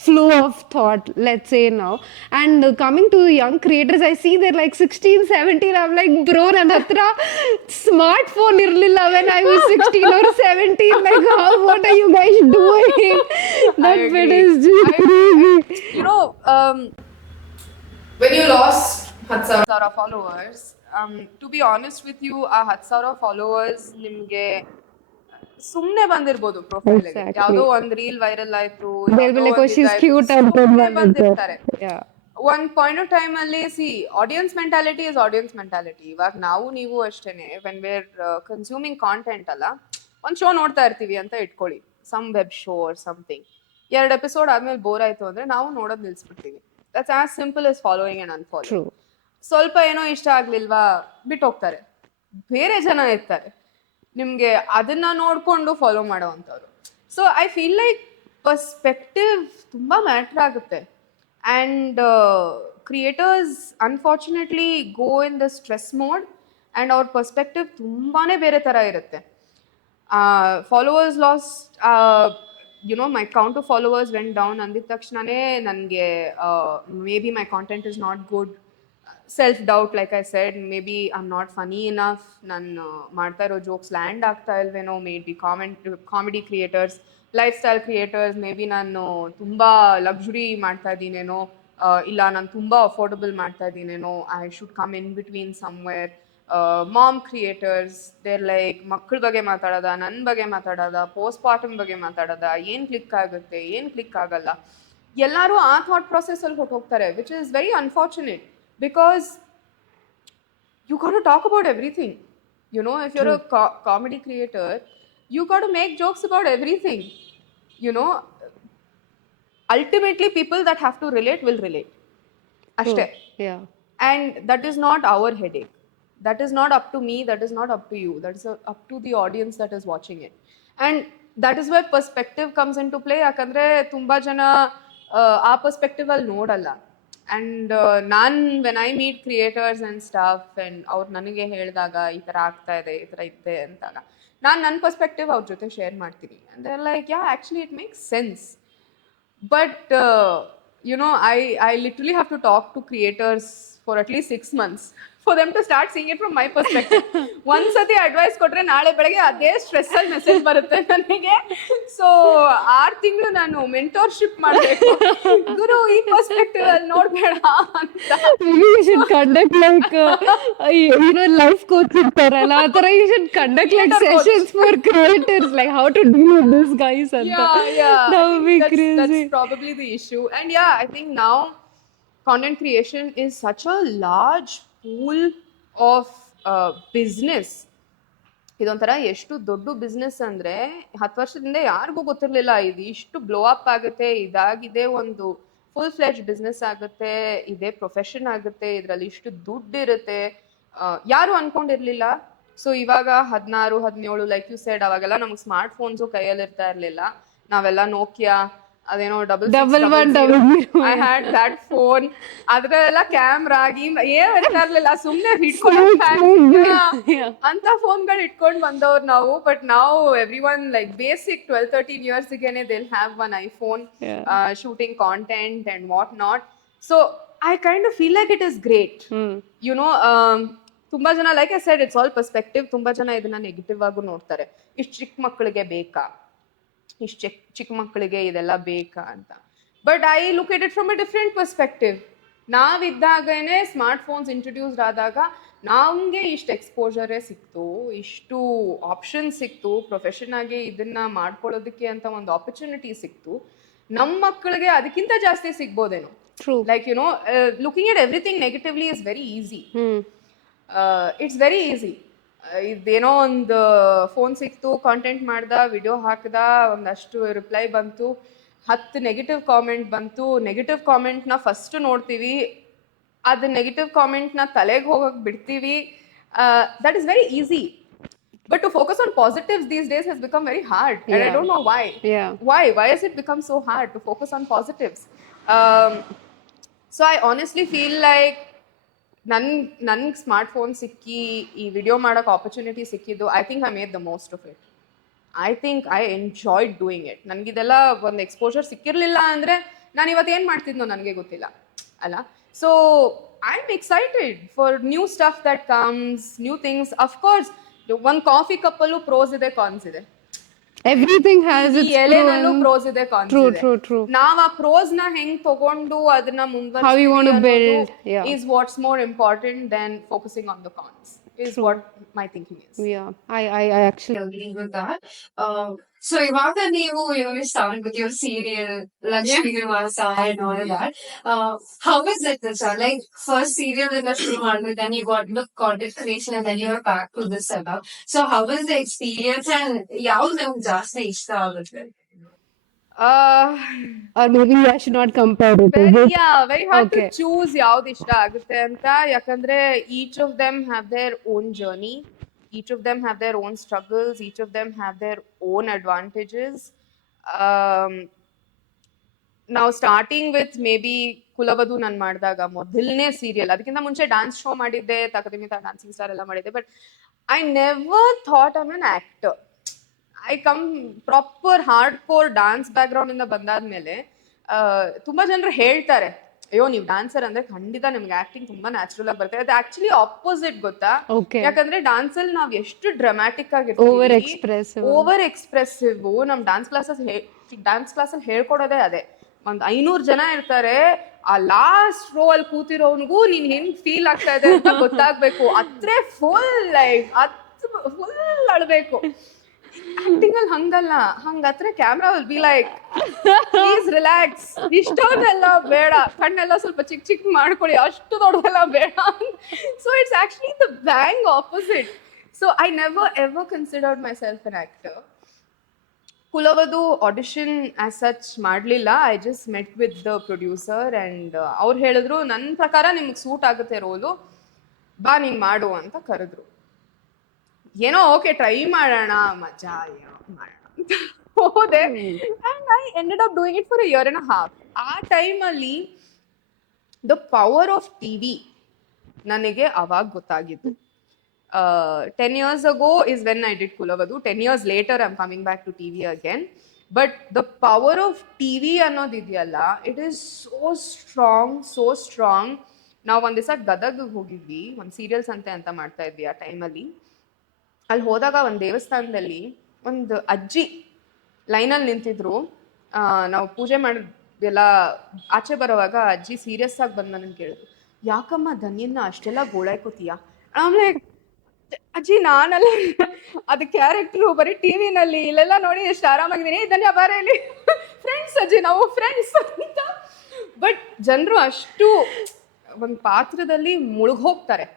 flow of thought, let's say now. And coming to young creators, I see they're like 16 17. I'm like, bro, ನನ್ನ ಹತ್ರ smartphone ಇರಲಿಲ್ಲ when I was 16 or 17. Like, what are you guys doing? That bit is just crazy. When you lost 10,000 followers, to be honest with you, ಆ 10,000 followers ನಿಮಗೆ ಸುಮ್ನೆ ಬಂದಿರ್ಬೋದು ಪ್ರೊಫೈಲ್ಗೆ. ಯಾವುದೋ ಒಂದು reel viral ಆಯ್ತು, ಬಂದಿರ್ತಾರೆ. ಒಂದ್ ಪಾಯಿಂಟ್ ಆಫ್ ಟೈಮ್ ಅಲ್ಲಿ audience mentality is audience mentality. ಇವಾಗ ನಾವು ನೀವು ಅಷ್ಟೇನೆ, ವೆನ್ ವೇರ್ ಕನ್ಸ್ಯೂಮಿಂಗ್ ಕಾಂಟೆಂಟ್ ಅಲ್ಲ, ಒಂದ್ ಶೋ ನೋಡ್ತಾ ಇರ್ತೀವಿ ಅಂತ ಇಟ್ಕೊಳ್ಳಿ, some web show or something. 2 episode ಆದ್ಮೇಲೆ ಬೋರ್ ಆಯ್ತು ಅಂದ್ರೆ ನಾವು ನೋಡೋದ್ ನಿಲ್ಸ್ಬಿಡ್ತೀವಿ. That's as simple as following and unfollowing. ಸ್ವಲ್ಪ ಏನೋ ಇಷ್ಟ ಆಗ್ಲಿಲ್ವಾ, ಬಿಟ್ಟು ಹೋಗ್ತಾರೆ. ಬೇರೆ ಜನ ಇರ್ತಾರೆ ನಿಮ್ಗೆ ಅದನ್ನ ನೋಡ್ಕೊಂಡು ಫಾಲೋ ಮಾಡೋವಂಥವ್ರು. So I feel like perspective ತುಂಬಾ ಮ್ಯಾಟರ್ ಆಗುತ್ತೆ. And creators unfortunately go in the stress mode and ಅವ್ರ ಪರ್ಸ್ಪೆಕ್ಟಿವ್ ತುಂಬಾನೇ ಬೇರೆ ಥರ ಇರುತ್ತೆ. Followers lost, my count of followers went down ಅಂದಿದ ತಕ್ಷಣನೇ ನನಗೆ maybe my content is not good, self-doubt, like I said, maybe I'm not funny enough, ನಾನು ಮಾಡ್ತಾ ಇರೋ ಜೋಕ್ಸ್ ಲ್ಯಾಂಡ್ ಆಗ್ತಾ ಇಲ್ವೇನೋ, maybe comedy creators, lifestyle creators, maybe ನಾನು ತುಂಬ ಲಕ್ಸುರಿ ಮಾಡ್ತಾ ಇದ್ದೀನೇನೋ, ಇಲ್ಲ ನಾನು ತುಂಬ ಅಫೋರ್ಡಬಲ್ ಮಾಡ್ತಾ ಇದ್ದೀನೇನೋ, I should come in between somewhere. Mom creators, there like ಮಕ್ಕಳ ಬಗ್ಗೆ ಮಾತಾಡೋದ, ನನ್ನ ಬಗ್ಗೆ ಮಾತಾಡೋದ, ಪೋಸ್ಟ್ ಪಾರ್ಟಮ್ ಬಗ್ಗೆ ಮಾತಾಡೋದ, ಏನು ಕ್ಲಿಕ್ ಆಗುತ್ತೆ, ಏನು ಕ್ಲಿಕ್ ಆಗಲ್ಲ, ಎಲ್ಲರೂ ಆ ಥಾಟ್ ಪ್ರಾಸೆಸ್ಸಲ್ಲಿ ಹೊಟ್ಟೋಗ್ತಾರೆ, which is very unfortunate. Because you got to talk about everything. If you're a comedy creator, you got to make jokes about everything. Ultimately, people that have to relate will relate. Ashte. Yeah. And that is not our headache. That is not up to me. That is not up to you. That is up to the audience that is watching it. And that is where perspective comes into play. Yakandre tumba jana ಆ perspective ಅಲ್ಲಿ ನೋಡಲ್ಲ. And when I meet creators and staff and ಅವ್ರು ನನಗೆ ಹೇಳಿದಾಗ ಈ ಥರ ಆಗ್ತಾ ಇದೆ, ಈ ಥರ ಇದೆ ಅಂತಾಗ ನಾನು ನನ್ನ ಪರ್ಸ್ಪೆಕ್ಟಿವ್ ಅವ್ರ ಜೊತೆ ಶೇರ್ ಮಾಡ್ತೀನಿ ಅಂದ್ರೆ like yeah actually it makes sense. But I literally have to talk to creators for at least 6 months for them to start seeing it from my perspective. ಒಂದ್ಸತಿ ಅಡ್ವೈಸ್ ಕೊಟ್ರೆ ನಾಳೆ ಬೆಳಗ್ಗೆ ಅದೇ ಸ್ಟ್ರೆಸ್ ಅಲ್ಲಿ ಮೆಸೇಜ್ ಬರುತ್ತೆ ನನಗೆ. ಸೊ 6 ತಿಂಗಳು ನಾನು ಮೆಂಟೋರ್ಶಿಪ್ ಮಾಡಬೇಕು, ಗುರು ಈ ಪರ್ಸ್ಪೆಕ್ಟಿವ್ ಅಲ್ಲಿ ನೋಡ್ಬೇಡ ಅಂತ. You should conduct like life coach ಇರ್ತಾರಲ್ಲ ಆ ಥರ you should conduct like sessions for creators like how to deal with this guys ಅಂತ. That would be crazy. That's probably the issue. And yeah, I think now content creation is such a large pool of business. ಇದೊಂಥರ ಎಷ್ಟು ದೊಡ್ಡ business ಅಂದ್ರೆ 10 ವರ್ಷದಿಂದ ಯಾರಿಗೂ ಗೊತ್ತಿರ್ಲಿಲ್ಲ ಇದು ಇಷ್ಟು ಬ್ಲೋ ಅಪ್ ಆಗುತ್ತೆ, ಇದಾಗಿದೆ, ಒಂದು ಫುಲ್ ಫ್ಲೆಜ್ ಬಿಸ್ನೆಸ್ ಆಗುತ್ತೆ, ಇದೇ ಪ್ರೊಫೆಷನ್ ಆಗುತ್ತೆ, ಇದ್ರಲ್ಲಿ ಇಷ್ಟು ದುಡ್ಡು ಇರುತ್ತೆ, ಯಾರು ಅನ್ಕೊಂಡಿರ್ಲಿಲ್ಲ. ಸೊ ಇವಾಗ 16, 17 ಲೈಕ್ ಯು ಸೆಡ್, ಅವಾಗೆಲ್ಲ ನಮ್ಗೆ ಸ್ಮಾರ್ಟ್ ಫೋನ್ಸು ಕೈಯಲ್ಲಿ ಇರ್ತಾ ಇರ್ಲಿಲ್ಲ. ನಾವೆಲ್ಲ ನೋಕಿಯಾ ಅದೇನೋ ಐ ಹ್ಯಾಡ್ ದಟ್ ಫೋನ್, ಅದ್ರಲ್ಲೆಲ್ಲ ಕ್ಯಾಮ್ರಾ ಏನ್ ಇರ್ತಾ ಇರ್ಲಿಲ್ಲ, ಸುಮ್ನೆ ಅಂತ ಫೋನ್ಗಳು ಇಟ್ಕೊಂಡು ಬಂದವ್ರು ನಾವು. ಬಟ್ ನಾವು every one like basic 12-13 years ಗೆನೆ they'll have one iPhone, shooting content and what not. So I kind of feel like it is great. ತುಂಬಾ ಜನ like I shed it's all perspective. ತುಂಬಾ ಜನ ಇದನ್ನ ನೆಗೆಟಿವ್ ಆಗೂ ನೋಡ್ತಾರೆ, ಇಷ್ಟು ಚಿಕ್ಕ ಮಕ್ಕಳಿಗೆ ಬೇಕಾ, ಇಷ್ಟು ಚಿಕ್ಕ ಮಕ್ಕಳಿಗೆ ಇದೆಲ್ಲ ಬೇಕಾ ಅಂತ. But I look at it from a different perspective. ನಾವಿದ್ದಾಗನೇ ಸ್ಮಾರ್ಟ್ ಫೋನ್ಸ್ ಇಂಟ್ರೊಡ್ಯೂಸ್ಡ್ ಆದಾಗ ನಮಗೆ ಇಷ್ಟು ಎಕ್ಸ್ಪೋಜರೇ ಸಿಕ್ತು, ಇಷ್ಟು ಆಪ್ಷನ್ ಸಿಕ್ತು, ಪ್ರೊಫೆಷನ್ ಆಗಿ ಇದನ್ನ ಮಾಡ್ಕೊಳ್ಳೋದಕ್ಕೆ ಅಂತ ಒಂದು ಆಪರ್ಚುನಿಟಿ ಸಿಕ್ತು. ನಮ್ಮ ಮಕ್ಕಳಿಗೆ ಅದಕ್ಕಿಂತ ಜಾಸ್ತಿ ಸಿಗ್ಬೋದೇನೋ. Like looking at everything negatively is very easy. It's very easy. ಇದೇನೋ ಒಂದು ಫೋನ್ ಸಿಕ್ತು, ಕಾಂಟೆಂಟ್ ಮಾಡ್ದ, ವಿಡಿಯೋ ಹಾಕ್ದ, ಒಂದಷ್ಟು ರಿಪ್ಲೈ ಬಂತು, 10 ನೆಗೆಟಿವ್ ಕಾಮೆಂಟ್ ಬಂತು. ನೆಗೆಟಿವ್ ಕಾಮೆಂಟ್ನ ಫಸ್ಟ್ ನೋಡ್ತೀವಿ, ಅದು ನೆಗೆಟಿವ್ ಕಾಮೆಂಟ್ನ ತಲೆಗೆ ಹೋಗಕ್ಕೆ ಬಿಡ್ತೀವಿ. That is very easy. But to focus on positives these days has become very hard. And I don't know why. Why has it become so hard to focus on positives? So I honestly feel like ನನ್ಗೆ smart phone ಸಿಕ್ಕಿ ಈ video ಮಾಡೋಕೆ opportunity ಸಿಕ್ಕಿದ್ದು, I think I made the most of it. I think I enjoyed doing it. ನನಗಿದೆಲ್ಲ ಒಂದು exposure ಸಿಕ್ಕಿರಲಿಲ್ಲ ಅಂದರೆ ನಾನು ಇವತ್ತು ಏನು ಮಾಡ್ತಿದ್ನೋ ನನಗೆ ಗೊತ್ತಿಲ್ಲ ಅಲ್ಲ. So I am excited for new stuff that comes, new things. Of course ಒಂದು ಕಾಫಿ ಕಪ್ಪಲ್ಲೂ ಪ್ರೋಸ್ ಇದೆ, ಕಾನ್ಸ್ ಇದೆ. Everything has its pros ಇದೆ, cons ಇದೆ. ನಾವ್ ಆ pros ನ ಹೆಂಗ್ ತಗೊಂಡು ಅದನ್ನ how you want to build is what's more important than focusing on the cons is what my thinking is. I actually agree with that. So ಇವಾಗ ನೀವು started with your serial Lakshmi Nivasa and all that. How is it, sir? Like first serial industry ಮಾಡಿದ್ರೆ, then you got the content creation and then you're back to this setup. So how was the experience and ಯಾವ್ದು ನಿಮ್ಗೆ ಜಾಸ್ತಿ ಇಷ್ಟ ಆಗುತ್ತೆ? or maybe I should not compare it. Very hard to choose ಯಾವ್ದು ಇಷ್ಟ ಆಗುತ್ತೆ ಅಂತ. ಯಾಕಂದ್ರೆ each of them have their own journey. Each of them have their own struggles. Each of them have their own advantages. Now starting with maybe ಕುಲವಧು ನಾನು ಮಾಡಿದಾಗ ಮೊದಲನೇ serial, ಅದಕ್ಕಿಂತ ಮುಂಚೆ ಡ್ಯಾನ್ಸ್ ಶೋ ಮಾಡಿದ್ದೆ, ತಕದಿಮಿತ ಡಾನ್ಸಿಂಗ್ ಸ್ಟಾರ್ ಎಲ್ಲ ಮಾಡಿದ್ದೆ. But I never thought I am an actor. I come proper hard core dance back ground ಇಂದ ಬಂದಾದ್ಮೇಲೆ ತುಂಬಾ ಜನರು ಹೇಳ್ತಾರೆ, ಅಯ್ಯೋ ನೀವು ಡ್ಯಾನ್ಸರ್ ಅಂದ್ರೆ ಖಂಡಿತ ನಿಮ್ಗೆ ಆಕ್ಟಿಂಗ್ ತುಂಬಾ ನ್ಯಾಚುರಲ್ ಆಗಿ ಬರುತ್ತೆ. ಅದು ಆಕ್ಚುಲಿ ಆಪೋಸಿಟ್ ಗೊತ್ತಾ. ಯಾಕಂದ್ರೆ ಡ್ಯಾನ್ಸ್ ಅಲ್ಲಿ ನಾವ್ ಎಷ್ಟು ಡ್ರಾಮ್ಯಾಟಿಕ್ ಆಗಿರ್ತೀವಿ, ಓವರ್ ಎಕ್ಸ್ಪ್ರೆಸಿವ್. ನಮ್ ಡ್ಯಾನ್ಸ್ ಕ್ಲಾಸಲ್ಲಿ ಹೇಳ್ಕೊಡೋದೇ ಅದೇ. ಒಂದ್ 500 ಜನ ಇರ್ತಾರೆ, ಆ ಲಾಸ್ಟ್ ರೋ ಅಲ್ಲಿ ಕೂತಿರೋನ್ಗೂ ನೀನ್ ಹೆಂಗ್ ಫೀಲ್ ಆಗ್ತಾ ಇದೆ ಅಂತ ಗೊತ್ತಾಗ್ಬೇಕು. ಅತ್ರೇ ಫುಲ್ ಅಳ್ಬೇಕು. ಆಕ್ಟಿಂಗ್ ಅಲ್ಲಿ ಹಂಗಲ್ಲ, ಹಂಗತ್ರ camera will be like please relax, ಇಷ್ಟೊಂದೆಲ್ಲ ಬೇಡ, ಕಣ್ಣೆಲ್ಲ ಸ್ವಲ್ಪ ಚಿಕ್ಕ ಚಿಕ್ಕ ಮಾಡ್ಕೊಳ್ಳಿ, ಅಷ್ಟು ದೊಡ್ಡದೆಲ್ಲ ಬೇಡ. So it's actually the bang opposite. So I never ever considered myself an actor. Kulavadhu audition as such ಮಾಡಲಿಲ್ಲ. I just met with the producer and ಅವ್ರು ಹೇಳಿದ್ರು, ನನ್ನ ಪ್ರಕಾರ ನಿಮ್ಗೆ ಸೂಟ್ ಆಗುತ್ತೆ ರೋಲು, ಬಾ ನೀನು ಮಾಡು ಅಂತ ಕರೆದ್ರು. ಏನೋ ಓಕೆ ಟ್ರೈ ಮಾಡೋಣ, ಮಜಾ ಮಾಡೋಣ ಅಂತ ಹೋದೆ. And I ended up doing it for a 1.5 years. ಆ ಟೈಮಲ್ಲಿ ದ ಪವರ್ ಆಫ್ ಟಿವಿ ನನಗೆ ಅವಾಗ ಗೊತ್ತಾಗಿತ್ತು. 10 years ago is when I did Kulavadu. 10 years later, I'm coming back to TV again. But the power of TV ಅನ್ನೋದಿದೆಯಲ್ಲ, it is so strong. ನಾವು ಒಂದ್ ದಿವಸ ಗದಗ್ ಹೋಗಿದ್ವಿ, ಒಂದು ಸೀರಿಯಲ್ಸ್ ಅಂತ ಮಾಡ್ತಾ ಇದ್ವಿ ಆ ಟೈಮಲ್ಲಿ. ಅಲ್ಲಿ ಹೋದಾಗ ಒಂದು ದೇವಸ್ಥಾನದಲ್ಲಿ ಒಂದು ಅಜ್ಜಿ ಲೈನಲ್ಲಿ ನಿಂತಿದ್ರು. ನಾವು ಪೂಜೆ ಮಾಡಿದೆಲ್ಲ ಆಚೆ ಬರೋವಾಗ ಅಜ್ಜಿ ಸೀರಿಯಸ್ ಆಗಿ ಬಂದು ನನಗೆ ಕೇಳಿದ್ರು, ಯಾಕಮ್ಮ ಧನ್ಯನ್ನ ಅಷ್ಟೆಲ್ಲ ಗೋಳಾಯ್ಕೋತೀಯ? ಆಮೇಲೆ ಅಜ್ಜಿ ನಾನಲ್ಲ, ಅದು ಕ್ಯಾರೆಕ್ಟ್ರು, ಬರೀ ಟಿವಿನಲ್ಲಿ ಇಲ್ಲೆಲ್ಲ ನೋಡಿ ಎಷ್ಟು ಆರಾಮಾಗಿದ್ದೀನಿ, ಧನ್ಯ ಬಾರ ಇಲ್ಲಿ ಫ್ರೆಂಡ್ಸ್ ಅಜ್ಜಿ, ನಾವು ಫ್ರೆಂಡ್ಸ್ ಅಂತ. ಬಟ್ ಜನರು ಅಷ್ಟು ಒಂದು ಪಾತ್ರದಲ್ಲಿ ಮುಳುಗೋಗ್ತಾರೆ.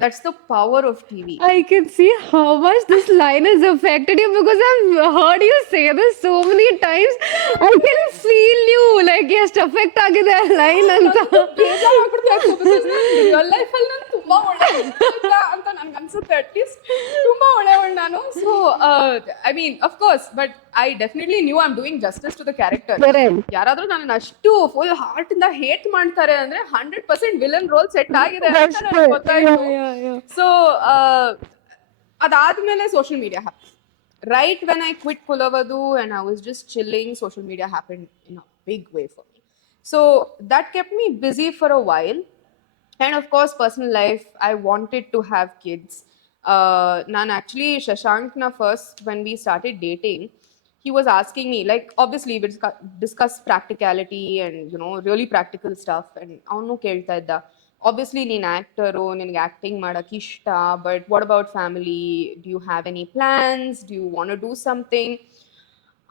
That's the power of TV. I can see how much this line has affected you because I've heard you say this so many times. I can feel you like ಎಷ್ಟು affect ಆಗಿದೆ ಆ line ಅಂತ. Real life ಅಲ್ಲಿ ನಾನು ತುಂಬಾ ಒಳ್ಳೆ ಅಂತ ನನ್ಗೆ ಅನ್ಸುತ್ತೆ. ಅಟ್ಲೀಸ್ಟ್ ತುಂಬಾ ಒಳ್ಳೆಯವಳು ನಾನು. So I mean of course, but I definitely knew I am doing justice to the character. ಯಾರಾದ್ರೂ ನನ್ನ ಅಷ್ಟು ಫುಲ್ ಹಾರ್ಟ್ ಇಂದ ಹೇಟ್ ಮಾಡ್ತಾರೆ ಅಂದ್ರೆ 100% ವಿಲನ್ ರೋಲ್ ಸೆಟ್ ಆಗಿದೆ ಅಂತ ನನಗೆ ಗೊತ್ತಾಯ್ತು. ಸೊ ಅದಾದ್ಮೇಲೆ social media happen. Right when I quit Kulavadu and I was just chilling, social media happened in a big way for me. So that kept me busy for a while. And of course, personal life, I wanted to have kids. Nan actually, Shashankna first, when we started dating, he was asking me, like, obviously, we discuss practicality and, you know, really practical stuff. And avanu kelta idda, obviously, ನೀನು actor, ನಿನಗೆ acting ಮಾಡೋಕ್ಕೆ ಇಷ್ಟ, but what about family? Do you have any plans? Do you want to do something?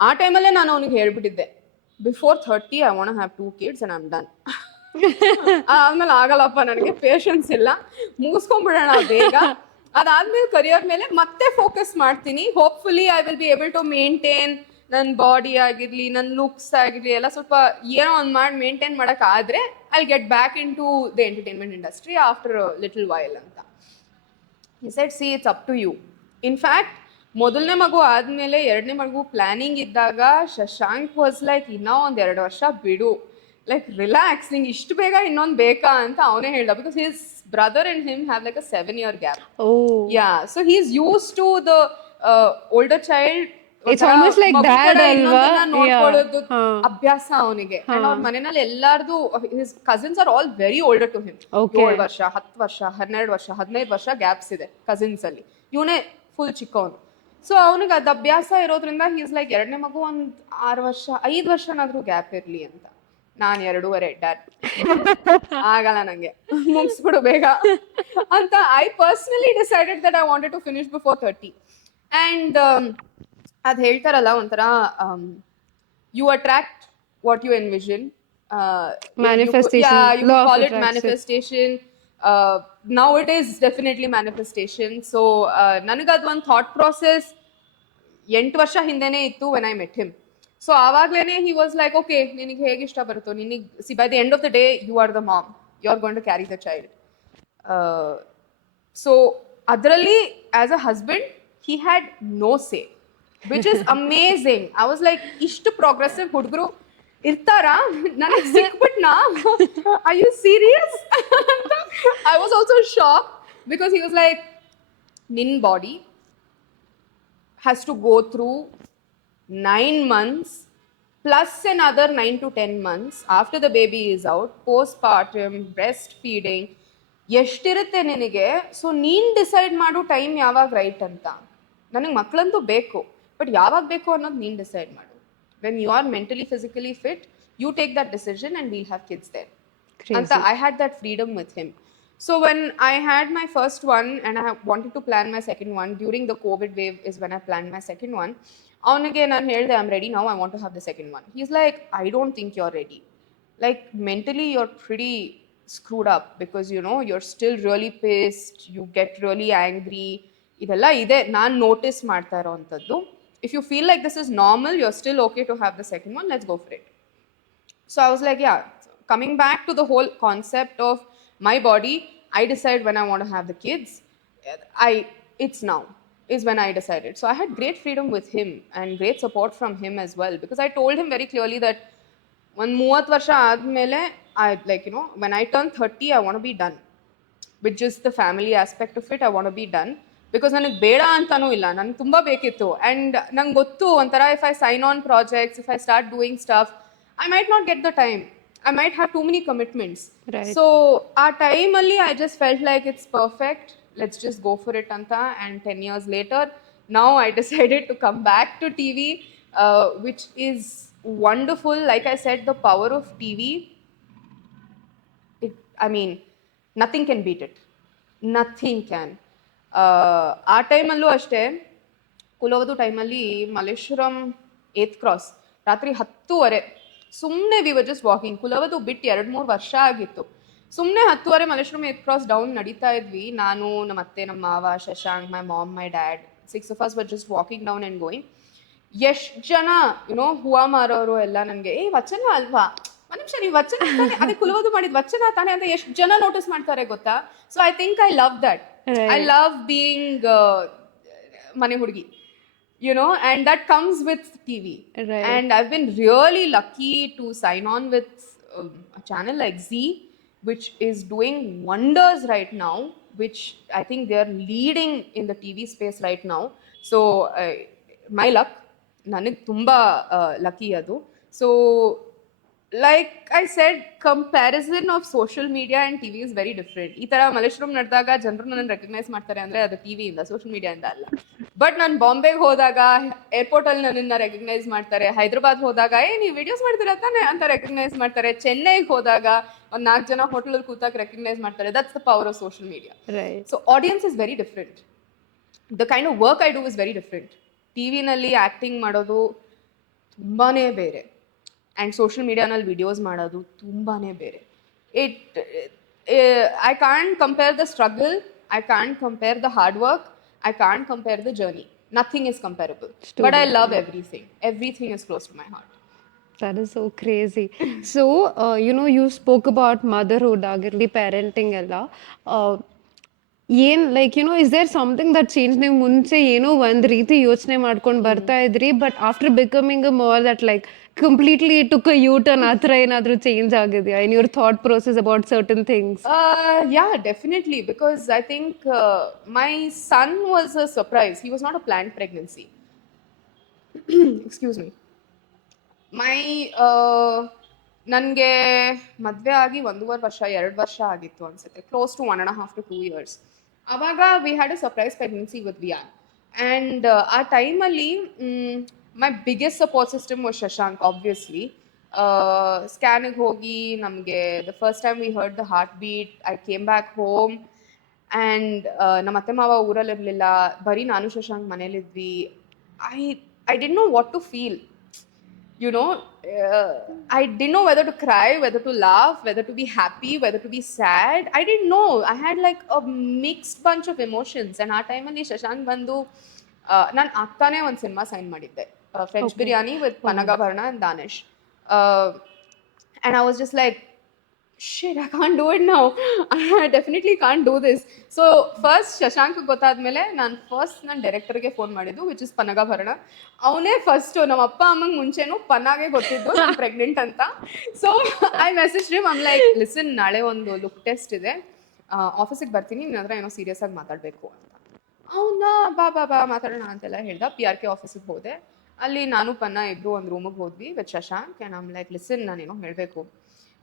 ಆ ಟೈಮಲ್ಲೇ ನಾನು ಅವನಿಗೆ ಹೇಳ್ಬಿಟ್ಟಿದ್ದೆ, before 30 I want to have 2 kids and I'm done. ಆದ್ಮೇಲೆ ಆಗಲ್ಲಪ್ಪ, ನನಗೆ ಪೇಷನ್ಸ್ ಇಲ್ಲ, ಮುಗಿಸ್ಕೊಂಡ್ಬಿಡೋಣ ಬೇಗ. ಅದಾದ್ಮೇಲೆ ಕರಿಯರ್ ಮೇಲೆ ಮತ್ತೆ ಫೋಕಸ್ ಮಾಡ್ತೀನಿ. Hopefully I will be able to maintain ನನ್ನ ಬಾಡಿ ಆಗಿರಲಿ, ನನ್ನ ಲುಕ್ಸ್ ಆಗಿರಲಿ ಎಲ್ಲ ಸ್ವಲ್ಪ ಏನೋ ಒಂದು ಮಾಡಿ ಮೇಂಟೈನ್ ಮಾಡೋಕ್ಕಾದ್ರೆ I get back in to the entertainment industry after little while ಅಂತ. He said, see, it's up to you. In fact, ಮೊದಲನೇ ಮಗು ಆದಮೇಲೆ ಎರಡನೇ ಮಗು ಪ್ಲಾನಿಂಗ್ ಇದ್ದಾಗ ಶಶಾಂಕ್ ವಾಸ್ ಲೈಕ್, ಇನ್ನೂ ಒಂದು 2 ವರ್ಷ ಬಿಡು, ಲೈಕ್ ರಿಲ್ಯಾಕ್ಸ್, ನಿಂಗೆ ಇಷ್ಟು ಬೇಗ ಇನ್ನೊಂದು ಬೇಕಾ ಅಂತ ಅವನೇ ಹೇಳ್ದ. Because his brother and him have like a 7-year gap. Yeah, so he is used to the older child. It's almost like that ಅಲ್ವಾ? ನೋಡ್ಕೊಳ್ಳೋದು ಅಭ್ಯಾಸ ಅವನಿಗೆ. ಅಂಡ್ ಅವ್ರ ಮನೆಯಲ್ಲಿ ಎಲ್ಲಾರ್ದು his cousins are all very older to him. 7 ವರ್ಷ, 10 ವರ್ಷ, 12 ವರ್ಷ, 15 ವರ್ಷ ಗ್ಯಾಪ್ಸ್ ಇದೆ ಕಸಿನ್ಸ್ ಅಲ್ಲಿ. ಇವನೇ ಫುಲ್ ಚಿಕ್ಕವನು. ಸೊ ಅವನಿಗೆ ಅದು ಅಭ್ಯಾಸ ಇರೋದ್ರಿಂದ ಹೀಸ್ ಲೈಕ್, ಎರಡನೇ ಮಗು ಒಂದು 6 ವರ್ಷ 5 ವರ್ಷನಾದ್ರೂ ಗ್ಯಾಪ್ ಇರ್ಲಿ ಅಂತ. ನಾನು 2.5 ಡ್ಯಾಡ್ ಆಗಲ್ಲ, ನಂಗೆ ಮುಗಿಸ್ಬಿಡು ಬೇಗ ಅಂತ. I personally decided that I wanted to finish before 30. And ಅದು ಹೇಳ್ತಾರಲ್ಲ ಒಂಥರ, you attract what you envision. Manifestation. You Law of call it attraction. manifestation. Now it is definitely manifestation. So ನನಗದು ಒಂದು ಥಾಟ್ ಪ್ರಾಸೆಸ್ 8 ವರ್ಷ ಹಿಂದೆನೇ ಇತ್ತು when I met him. So ಆವಾಗ್ಲೇನೆ he was like, okay, ನಿನಗೆ ಹೇಗೆ ಇಷ್ಟ ಬರುತ್ತೋ ನಿನಗೆ, see by the end of the day you are the mom, you are going to carry the child. So ಅದರಲ್ಲಿ as a husband he had no say, which is amazing. I was like, ಇಷ್ಟು progressive ಹುಡುಗರು ಇರ್ತಾರಾ? ನನಗೆ ಸಿಕ್ಬಿಟ್ನಾ? Are you serious? I was also shocked because he was like, ನಿನ್ body has to go through 9 months plus another 9 to 10 months after the baby is out, postpartum, breastfeeding, ಎಷ್ಟಿರುತ್ತೆ ನಿನಗೆ. So ನೀನು decide ಮಾಡು time ಯಾವಾಗ right ಅಂತ. ನನಗೆ ಮಕ್ಕಳಂತೂ ಬೇಕು, but ಯಾವಾಗ ಬೇಕು ಅನ್ನೋದು ನೀನು ಡಿಸೈಡ್ ಮಾಡು. When you are mentally physically fit, you take that decision and will have kids there ಅಂತ. I had that freedom with him. So when I had my first one and I wanted to plan my second one, during the COVID wave is when I planned my second one. Avnige nan helde, I'm ready now, I want to have the second one. He's like, I don't think you're ready. Like mentally you're pretty screwed up because you know you're still really pissed, you get really angry. Idella ide nan notice ಮಾಡ್ತಾ ಇರೋಂಥದ್ದು. If you feel like this is normal, you're still okay to have the second one, let's go for it. So I was like, yeah, coming back to the whole concept of my body, I decide when I want to have the kids. It's now is when I decided. So I had great freedom with him and great support from him as well, because I told him very clearly that ಒಂದು 30 ವರ್ಷ ಆದಮೇಲೆ I, like, you know, when I turn 30, I want to be done. with just the family aspect of it. I want to be done because ನನಗೆ ಬೇಡ ಅಂತಾನೂ ಇಲ್ಲ, ನನಗೆ ತುಂಬ ಬೇಕಿತ್ತು. ಆ್ಯಂಡ್ ನಂಗೆ ಗೊತ್ತು ಒಂಥರ if I sign on projects, if I start doing stuff, I might not get the time. I might have too many commitments. Right. So our time only, I just felt like it's perfect. Let's just go for it, Anta. And 10 years later, now I decided to come back to TV, which is wonderful. Like I said, the power of TV, I mean, nothing can beat it. Nothing can. ಆ ಟೈಮಲ್ಲೂ ಅಷ್ಟೇ, ಕುಲವದು ಟೈಮಲ್ಲಿ Malleshwaram 8th cross ರಾತ್ರಿ 10:30 ಸುಮ್ಮನೆ we were just walking. ಕುಲವದು ಬಿಟ್ಟು 2-3 ವರ್ಷ ಆಗಿತ್ತು. ಸುಮ್ಮನೆ 10:30 ಮಲ್ಲೇಶ್ವರಂ 8th ಕ್ರಾಸ್ ಡೌನ್ ನಡೀತಾ ಇದ್ವಿ. ನಾನು, ನಮ್ಮ ಅತ್ತೆ, ನಮ್ಮ ಮಾವ, Shashank, my mom, my dad, 6 of us were just walking down and going. ಎಷ್ಟು ಜನ ಹೂವ ಮಾರೋರು ಎಲ್ಲ ನನಗೆ ವಚನ ಅಲ್ವಾ, ಒಂದು ನಿಮಿಷ ನೀವು ವಚನ ತಾನೆ, ಅದೇ ಕುಲವದು ಮಾಡಿದ ವಚನ ತಾನೆ ಅಂತ ಎಷ್ಟು ಜನ ನೋಟಿಸ್ ಮಾಡ್ತಾರೆ ಗೊತ್ತಾ. So I think I love that. I love being ಮನೆ ಹುಡುಗಿ, and that comes with TV. Right. And I've been really lucky to sign on with a channel like Z, which is doing wonders right now, which I think they're leading in the TV space right now. So my luck, ನನಗೆ ತುಂಬ lucky ಅದು. So like I said, comparison of social media and TV is very different. ಈ ಥರ ಮಲ್ಲೇಶ್ವರಂ ನಡೆದಾಗ ಜನರು ನನ್ನನ್ನು recognise ಮಾಡ್ತಾರೆ ಅಂದರೆ ಅದು ಟಿವಿಯಿಂದ, ಸೋಷಿಯಲ್ ಮೀಡಿಯಾಯಿಂದ ಅಲ್ಲ. ಬಟ್ ನಾನು ಬಾಂಬೆಗೆ ಹೋದಾಗ ಏರ್ಪೋರ್ಟಲ್ಲಿ ನನ್ನನ್ನು ರೆಕಗ್ನೈಸ್ ಮಾಡ್ತಾರೆ. ಹೈದ್ರಾಬಾದ್ ಹೋದಾಗ ನೀವು ವಿಡಿಯೋಸ್ ಮಾಡ್ತೀರಾ ತಾನೆ ಅಂತ ರೆಕಗ್ನೈಸ್ ಮಾಡ್ತಾರೆ. ಚೆನ್ನೈಗೆ ಹೋದಾಗ ಒಂದು 4 ಜನ ಹೋಟೆಲಲ್ಲಿ ಕೂತಾಗ ರೆಕಗ್ನೈಸ್ ಮಾಡ್ತಾರೆ. That's the power of social media. So audience is very different. The kind of work I do is very different. ಟಿವಿನಲ್ಲಿ ಆ್ಯಕ್ಟಿಂಗ್ ಮಾಡೋದು ತುಂಬಾ ಬೇರೆ, ಆ್ಯಂಡ್ ಸೋಷಿಯಲ್ ಮೀಡಿಯಾನಲ್ಲಿ ವಿಡಿಯೋಸ್ ಮಾಡೋದು ತುಂಬಾ ಬೇರೆ. I can't compare the struggle, I can't compare the hard work, I can't compare the journey. Nothing is comparable. But I love everything. Everything is close to my heart. That is so crazy. So, you spoke about motherhood, ಆಗಿರಲಿ parenting ಎಲ್ಲ. ಏನ್ like is there something that change? ನೀವು ಮುಂಚೆ ಏನೋ ಒಂದು ರೀತಿ ಯೋಚನೆ ಮಾಡ್ಕೊಂಡು ಬರ್ತಾ ಇದ್ರಿ, but after becoming a mother that like completely took a U turn, ಆ ಥರ ಏನಾದರೂ ಚೇಂಜ್ ಆಗಿದೆಯಾ in your thought process about certain things? Yeah, definitely. Because I think my son was a surprise. He was not a planned pregnancy. Excuse me. ನನಗೆ ಮದುವೆ ಆಗಿ 1.5 ವರ್ಷ 2 ವರ್ಷ ಆಗಿತ್ತು ಅನ್ಸುತ್ತೆ, ಕ್ಲೋಸ್ ಟು 1.5 to 2 years. ಆವಾಗ we had a surprise pregnancy with Viaan. And ಆ ಟೈಮಲ್ಲಿ my biggest support system was Shashank, obviously. ಸ್ಕ್ಯಾನಿಗೆ ಹೋಗಿ ನಮಗೆ the first time we heard the heartbeat, I came back home and ನಮ್ಮ ಅತ್ತೆ ಮಾವ ಊರಲ್ಲಿರಲಿಲ್ಲ, ಬರೀ ನಾನು ಶಶಾಂಕ್ ಮನೇಲಿದ್ವಿ. I didn't know what to feel. I didn't know whether to cry, whether to laugh, whether to be happy, whether to be sad. I didn't know. I had like a mixed bunch of emotions. And ಆ ಟೈಮಲ್ಲಿ ಶಶಾಂಕ್ ಬಂದು ನಾನು ಆಗ್ತಾನೆ ಒಂದು cinema sign ಮಾಡಿದ್ದೆ, French Biryani with Pannaga Bharana and Danish. And I was just like, shit, I can't do it now. I definitely can't do this. So first Shashank ಗೊತ್ತಾದ್ಮೇಲೆ ನಾನು ಡೈರೆಕ್ಟರ್ಗೆ ಫೋನ್ ಮಾಡಿದ್ದು, ವಿಚ್ ಇಸ್ ಪನಗಾಭರಣ. ಅವನೇ ಫಸ್ಟು, ನಮ್ಮ ಅಪ್ಪ ಅಮ್ಮಂಗೆ ಮುಂಚೆನೂ ಪನ್ನಾಗೆ ಗೊತ್ತಿದ್ದು ನಾನು ಪ್ರೆಗ್ನೆಂಟ್ ಅಂತ. So I message him, I'm like, listen, ನಾಳೆ ಒಂದು ಲುಕ್ ಟೆಸ್ಟ್ ಇದೆ, ಆಫೀಸಿಗೆ ಬರ್ತೀನಿ, ನಿನ್ನ ಹತ್ರ ಏನೋ ಸೀರಿಯಸ್ ಆಗಿ ಮಾತಾಡಬೇಕು ಅಂತ. ಅವನ್ನ ಬಾ ಮಾತಾಡೋಣ ಅಂತೆಲ್ಲ ಹೇಳ್ದ. PRK ಆಫೀಸಿಗೆ ಹೋದೆ. ಅಲ್ಲಿ ನಾನು ಪನ್ನ ಇಬ್ಬರು ಒಂದು ರೂಮಿಗೆ ಹೋದ್ವಿ with Shashank. And I'm like, listen, ನಾನೇನೋ ಹೇಳಬೇಕು.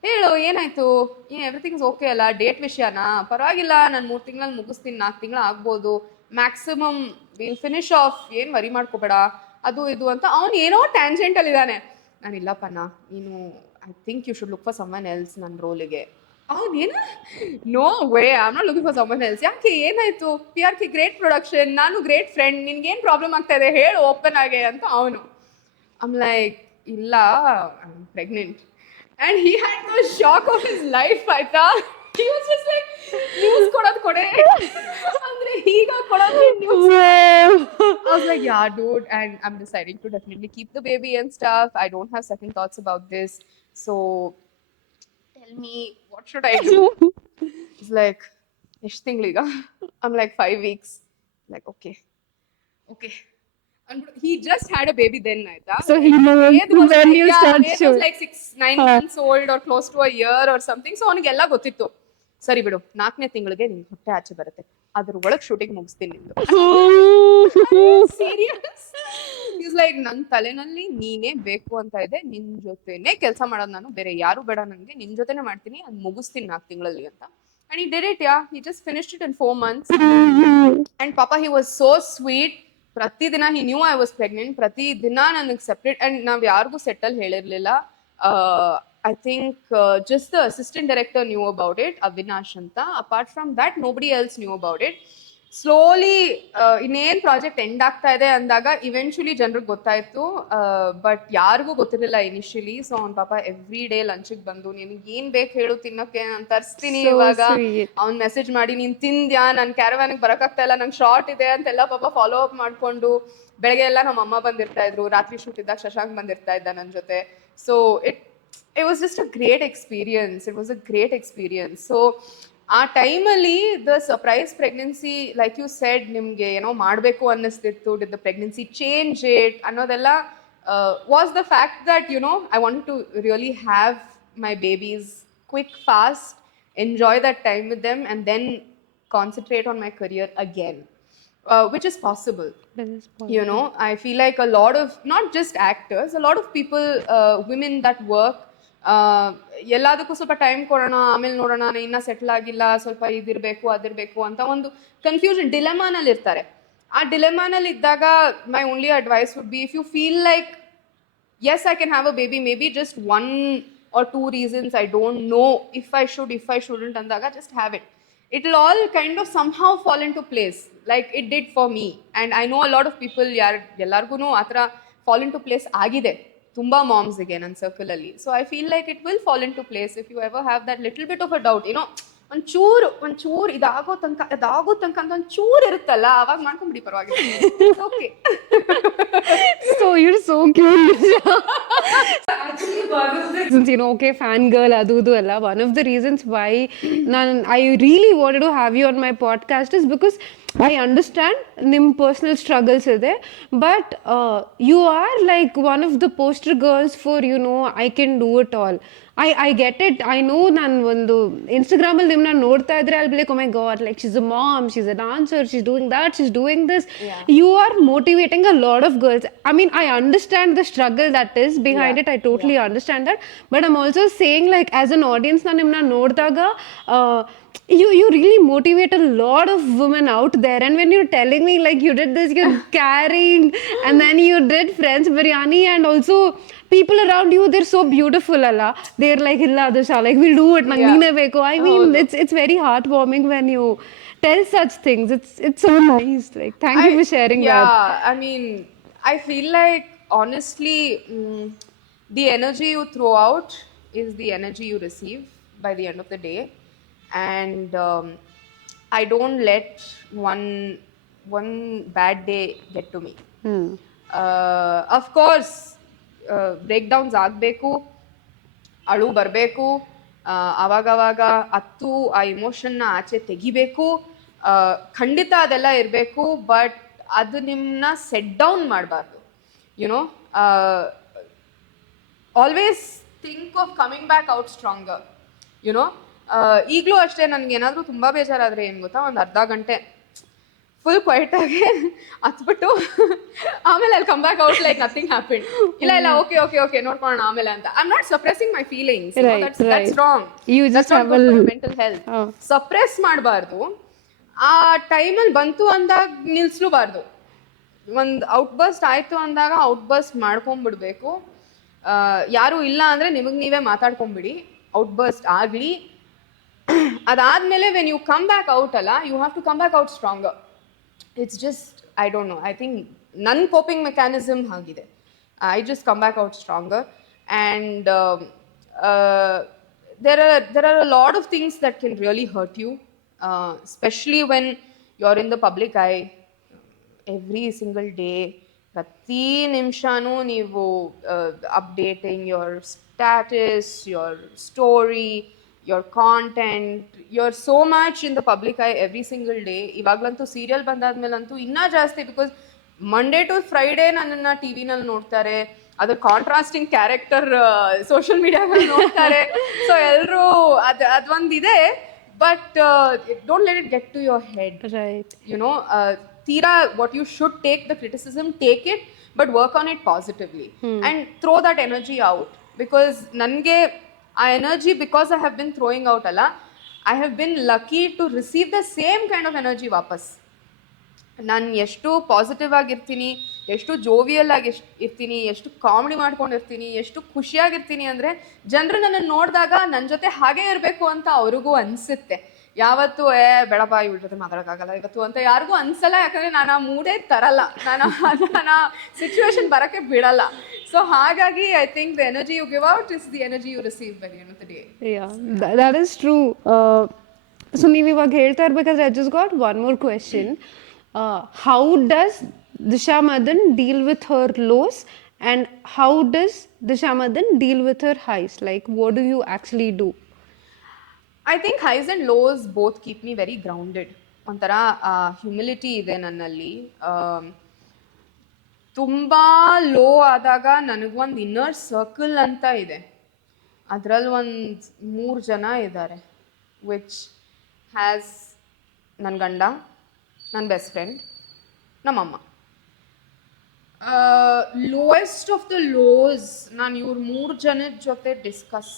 ಹೇಳು, ಏನಾಯ್ತು, ಎವ್ರಿಥಿಂಗ್ ಇಸ್ ಓಕೆ ಅಲ್ಲ, ಡೇಟ್ ವಿಷಯನಾ? ಪರವಾಗಿಲ್ಲ, ನಾನು 3 ತಿಂಗಳಲ್ಲಿ ಮುಗಿಸ್ತೀನಿ, 4 ತಿಂಗಳು ಆಗ್ಬೋದು ಮ್ಯಾಕ್ಸಿಮಮ್, ವಿಲ್ ಫಿನಿಶ್ ಆಫ್, ಏನು ವರಿ ಮಾಡ್ಕೋಬೇಡ, ಅದು ಇದು ಅಂತ. ಅವನು ಏನೋ ಟ್ಯಾಂಜೆಂಟಲ್ಲಿ ಇದ್ದಾನೆ. ನಾನು ಇಲ್ಲಪ್ಪಣ್ಣ, ನೀನು I think you should look for someone else ನನ್ನ ರೋಲಿಗೆ. ಅವನೇನು, no way, I am not looking for someone else. ಯಾಕೆ, ಏನಾಯ್ತು? PRK ಗ್ರೇಟ್ ಪ್ರೊಡಕ್ಷನ್, ನಾನು ಗ್ರೇಟ್ ಫ್ರೆಂಡ್, ನಿನ್ಗೇನು ಪ್ರಾಬ್ಲಮ್ ಆಗ್ತಾ ಇದೆ ಹೇಳು ಓಪನ್ ಆಗಿ ಅಂತ ಅವನು. ಐಮ್ ಲೈಕ್, ಇಲ್ಲ, I am pregnant. And he had the shock of his life, ಆಯ್ತಾ? He was just like, news ಕೊಡೆ ಅಂದ್ರೆ ಈಗ ಕೊಡೋದು news. I was like, yeah, dude, and I'm deciding to definitely keep the baby and stuff. I don't have second thoughts about this. So tell me, what should I do? He's like, ಎಷ್ಟು ತಿಂಗಳಿಗ? I'm like, 5 weeks. Like, okay. And he just had a baby then, ಆಯ್ತಾ? So he knows when you start it was like 6-9 months old or close to a year or something. So ಅವನಿಗೆಲ್ಲ ಗೊತ್ತಿತ್ತು. ಸರಿ ಬಿಡು 4ನೇ ತಿಂಗಳಿಗೆ ನಿನ್ ಹೊಟ್ಟೆ ಆಚೆ ಬರುತ್ತೆ, ಅದ್ರ ಒಳಗ್ ಶೂಟಿಂಗ್ ಮುಗಿಸ್ತೀನಿ ನಿಂದು. ಸೀರಿಯಸ್. ಇಸ್ ಲೈಕ್ ನನ್ ತಲೆನಲ್ಲಿ ನೀನೇ ಬೇಕು ಅಂತ ಇದೆ, ನಿನ್ ಜೊತೆನೆ ಕೆಲಸ ಮಾಡೋದು ನಾನು, ಬೇರೆ ಯಾರು ಬೇಡ ನನ್ಗೆ, ನಿನ್ ಜೊತೆನೆ ಮಾಡ್ತೀನಿ, ಅದ್ ಮುಗಿಸ್ತೀನಿ 4 ತಿಂಗಳಲ್ಲಿ ಅಂತ. And he did it, yeah. He just finished it in 4 months. And Papa, he was so sweet. ಪ್ರತಿ ದಿನ he knew I was pregnant. ಪ್ರತಿ ದಿನ ನನಗೆ ಸೆಪ್ರೇಟ್, ಅಂಡ್ ನಾವ್ ಯಾರಿಗೂ settle ಹೇಳಿರ್ಲಿಲ್ಲ. I think just the assistant director knew about it, Avinash anta. Apart from that, nobody else knew about it. Slowly ಇನ್ನೇನ್ project end ಆಗ್ತಾ ಇದೆ ಅಂದಾಗ ಇವೆಂಚುಲಿ ಜನರಿಗೆ ಗೊತ್ತಾಯ್ತು, ಬಟ್ ಯಾರಿಗೂ ಗೊತ್ತಿರಲಿಲ್ಲ ಇನಿಷಿಯಲಿ. ಸೊ ಅವ್ನ ಪಾಪ ಎವ್ರಿ ಡೇ ಲಂಚಿಗೆ ಬಂದು ನಿನಗೆ ಏನ್ ಬೇಕು ಹೇಳು ತಿನ್ನಕ್ಕೆ ನಾನು ತರಿಸ್ತೀನಿ ಇವಾಗ. ಅವ್ನ್ ಮೆಸೇಜ್ ಮಾಡಿ ನೀನ್ ತಿಂದ್ಯಾ, ನನ್ ಕ್ಯಾರವ್ಯಾನ್ಗೆ ಬರಕಾಗ್ತಾ ಇಲ್ಲ, ನಂಗೆ ಶಾರ್ಟ್ ಇದೆ ಅಂತೆಲ್ಲ ಪಾಪ ಫಾಲೋ ಅಪ್ ಮಾಡ್ಕೊಂಡು. ಬೆಳಗ್ಗೆ ಎಲ್ಲ ನಮ್ಮ ಅಮ್ಮ ಬಂದಿರ್ತಾ ಇದ್ರು, ರಾತ್ರಿ ಶೂಟ್ ಇದ್ದಾಗ ಶಶಾಂಕ್ ಬಂದಿರ್ತಾ ಇದ್ದ ನನ್ನ ಜೊತೆ. So it was just a great experience. It was a great experience. So ಆ ಟೈಮಲ್ಲಿ the surprise pregnancy, like you said, ನಿಮ್ಗೆ ಏನೋ ಮಾಡಬೇಕು ಅನ್ನಿಸ್ತಿತ್ತು, did the pregnancy change it ಅನ್ನೋದೆಲ್ಲ was the fact that I wanted to really have my babies quick, fast, enjoy that time with them, and then concentrate on my career again, which is possible. I feel like a lot of, not just actors, a lot of people, women that work, ಎಲ್ಲದಕ್ಕೂ ಸ್ವಲ್ಪ time ಕೊಡೋಣ, ಆಮೇಲೆ ನೋಡೋಣ, ಇನ್ನ settle ಆಗಿಲ್ಲ, ಸ್ವಲ್ಪ ಇದಿರ್ಬೇಕು ಅದಿರ್ಬೇಕು ಅಂತ ಒಂದು ಕನ್ಫ್ಯೂಷನ್, ಡಿಲೆಮಾನಲ್ಲಿ ಇರ್ತಾರೆ. ಆ ಡಿಲೆಮಾನಲ್ಲಿ ಇದ್ದಾಗ my only advice would be, if you feel like yes, I can have a baby, maybe just 1 or 2 reasons, I don't know if I should, if I shouldn't andaga, just have it. It'll all kind of somehow fall into place like it did for me. And I know a lot of people, ellargunu atra fall into place agide, tumba moms ige ನನ್ನ circle ಅಲ್ಲಿ. So I feel like it will fall in to place if you ever have that little bit of a doubt, ಒಂಚೂರು ಇದಾಗೋ ತನಕ ಅಂತ ಒಂಚೂರು ಇರುತ್ತಲ್ಲ, ಅವಾಗ ಮಾಡ್ಕೊಂಡ್ಬಿಡಿ, ಪರವಾಗಿಲ್ಲ. Okay. So you're so cute. Since okay, fangirl, adu alla. One of the reasons why I really wanted to have you on my podcast is because I understand nim personal struggles ide, but you are like one of the poster girls for I can do it all. I get it. I know nan ಒಂದು Instagram ಅಲ್ಲಿ ನಿಮ್ಮನ್ನ ನೋಡ್ತಾ ಇದ್ರೆ I'll be like, oh my god, like she's a mom, she's a dancer, she's doing that, she's doing this. Yeah. You are motivating a lot of girls. I mean, I understand the struggle that is behind it. I totally understand that. But I'm also saying, like, as an audience, ನಾನು ನಿಮ್ಮನ್ನ ನೋಡಿದಾಗ you really motivate a lot of women out there. And when you're telling me like you did this, you're carrying, and then you did Friends Biryani, and also people around you, they're so beautiful, alla. They're like, illa Disha, like we'll do it, nange neene beko. I mean, it's very heartwarming when you tell such things. It's so nice. Like, thank you for sharing that. Yeah, I mean, I feel like honestly, the energy you throw out is the energy you receive by the end of the day. And I don't let one bad day get to me. Of course, breakdowns ಆಗಬೇಕು, ಅಳು ಬರಬೇಕು, ಅವಾಗವಾಗ ಅತ್ತು ಆ ಇಮೋಷನ್ನ ಆಚೆ ತೆಗಿಬೇಕು, ಖಂಡಿತ ಅದೆಲ್ಲ ಇರಬೇಕು. ಬಟ್ ಅದು ನಿಮ್ಮನ್ನ ಸೆಟ್ ಡೌನ್ ಮಾಡಬಾರ್ದು. Always think of coming back out stronger. ಈಗಲೂ ಅಷ್ಟೇ, ನನಗೇನಾದರೂ ತುಂಬ ಬೇಜಾರಾದರೆ ಏನು ಗೊತ್ತಾ, ಒಂದು ಅರ್ಧ ಗಂಟೆ ಫುಲ್ ಕ್ವೈಟಾಗಿ ಹತ್ಬಿಟ್ಟು ಆಮೇಲೆ ಅಲ್ಲಿ come back out like nothing happen. ಇಲ್ಲ ಓಕೆ ನೋಡ್ಕೊಳ್ಳೋಣ ಆಮೇಲೆ ಅಂತ. I am not suppressing my feelings, that's wrong. Mental health suppress ಮಾಡಬಾರ್ದು. ಆ ಟೈಮಲ್ಲಿ ಬಂತು ಅಂದಾಗ ನಿಲ್ಲಿಸ್ಲೂಬಾರ್ದು. ಒಂದು ಔಟ್ಬರ್ಸ್ಟ್ ಆಯಿತು ಅಂದಾಗ ಔಟ್ಬರ್ಸ್ಟ್ ಮಾಡ್ಕೊಂಬಿಡ್ಬೇಕು. ಯಾರೂ ಇಲ್ಲ ಅಂದರೆ ನಿಮಗೆ ನೀವೇ ಮಾತಾಡ್ಕೊಂಬಿಡಿ, ಔಟ್ಬರ್ಸ್ಟ್ ಆಗಲಿ. ಅದಾದಮೇಲೆ when you come back out ಅಲ್ಲ, you have to come back out stronger. It's just, I don't know, I think ನನ್ನ ಕೋಪಿಂಗ್ ಮೆಕ್ಯಾನಿಸಮ್ ಆಗಿದೆ. I just come back out stronger. And there are a lot of things that can really hurt you, especially when you're in the public eye every single day. ಪ್ರತಿ ನಿಮಿಷನೂ ನೀವು updating your status, your story, your content, you're so much in the public eye every single day. ಇವಾಗ್ಲಂತೂ serial ಬಂದಾದ್ಮೇಲಂತೂ ಇನ್ನೂ ಜಾಸ್ತಿ, because Monday to Friday ನನ್ನನ್ನು ಟಿ ವಿನಲ್ಲಿ ನೋಡ್ತಾರೆ. ಅದು ಕಾಂಟ್ರಾಸ್ಟಿಂಗ್ ಕ್ಯಾರೆಕ್ಟರ್ ಸೋಷಿಯಲ್ ಮೀಡಿಯಾದಲ್ಲಿ ನೋಡ್ತಾರೆ. ಸೊ ಎಲ್ಲರೂ ಅದೊಂದಿದೆ. but don't let it get to your head. Right. You know, Tira, what you should take the criticism, take it, but work on it positively and throw that energy out. Because nange a energy, because I have been throwing out alla, I have been lucky to receive the same kind of energy vapas. ನಾನು ಎಷ್ಟು positive ಆಗಿರ್ತೀನಿ, ಎಷ್ಟು jovial ಆಗಿ ಇರ್ತೀನಿ, ಎಷ್ಟು comedy ಮಾಡ್ಕೊಂಡಿರ್ತೀನಿ, ಎಷ್ಟು ಖುಷಿಯಾಗಿರ್ತೀನಿ ಅಂದರೆ ಜನರು ನನ್ನನ್ನು ನೋಡಿದಾಗ ನನ್ನ ಜೊತೆ ಹಾಗೇ ಇರಬೇಕು ಅಂತ ಅವ್ರಿಗೂ ಅನಿಸುತ್ತೆ. ಯಾವತ್ತು ಬೇಡಪ್ಪ ಇವ್ರ ಜೊತೆ ಮಾತಾಡೋಕ್ಕಾಗಲ್ಲ ಇವತ್ತು ಅಂತ ಯಾರಿಗೂ ಅನ್ಸಲ್ಲ. ಯಾಕಂದರೆ ನಾನು ಆ ಮೂಡೇ ತರಲ್ಲ, ನಾನು ಸಿಚುವೇಶನ್ ಬರೋಕ್ಕೆ ಬಿಡಲ್ಲ. ಸೊ ಹಾಗಾಗಿ I think the energy you give out is the energy you receive by the end of the day. That is true. So ನೀವು ಇವಾಗ ಹೇಳ್ತಾ ಇರ್ಬೇಕಾದ್ರೆ I just got one more question. How does Disha Madan deal with her lows and how does Disha Madan deal with her highs? Like, what do you actually do? I think highs and lows both keep me very grounded. ಒಂಥರ humility ಇದೆ ನನ್ನಲ್ಲಿ. ತುಂಬ low ಆದಾಗ ನನಗೊಂದು inner circle ಅಂತ ಇದೆ. ಅದರಲ್ಲಿ ಒಂದು 3 ಜನ ಇದ್ದಾರೆ, ವಿಚ್ ಹ್ಯಾಸ್ ನನ್ನ ಗಂಡ, ನನ್ನ ಬೆಸ್ಟ್ ಫ್ರೆಂಡ್, ನಮ್ಮಮ್ಮ. ಲೋಯೆಸ್ಟ್ ಆಫ್ ದ ಲೋಸ್ ನಾನು ಇವ್ರ 3 ಜನದ ಜೊತೆ ಡಿಸ್ಕಸ್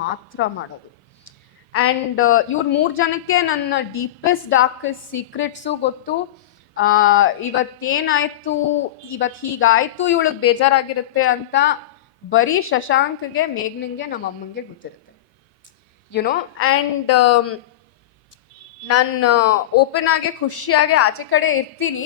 ಮಾತ್ರ ಮಾಡೋದು. ಆ್ಯಂಡ್ ಇವ್ರ 3 ಜನಕ್ಕೆ ನನ್ನ ಡೀಪೆಸ್ಟ್ ಡಾರ್ಕೆಸ್ಟ್ ಸೀಕ್ರೆಟ್ಸು ಗೊತ್ತು. ಇವತ್ತೇನಾಯಿತು, ಇವತ್ತು ಹೀಗಾಯಿತು, ಇವಳಿಗೆ ಬೇಜಾರಾಗಿರುತ್ತೆ ಅಂತ ಬರೀ ಶಶಾಂಕ್ಗೆ, ಮೇಘ್ನಿಂಗೆ, ನಮ್ಮಮ್ಮಂಗೆ ಗೊತ್ತಿರುತ್ತೆ. ಯುನೋ. ಆ್ಯಂಡ್ ನಾನು ಓಪನ್ ಆಗಿ ಖುಷಿಯಾಗಿ ಆಚೆ ಕಡೆ ಇರ್ತೀನಿ,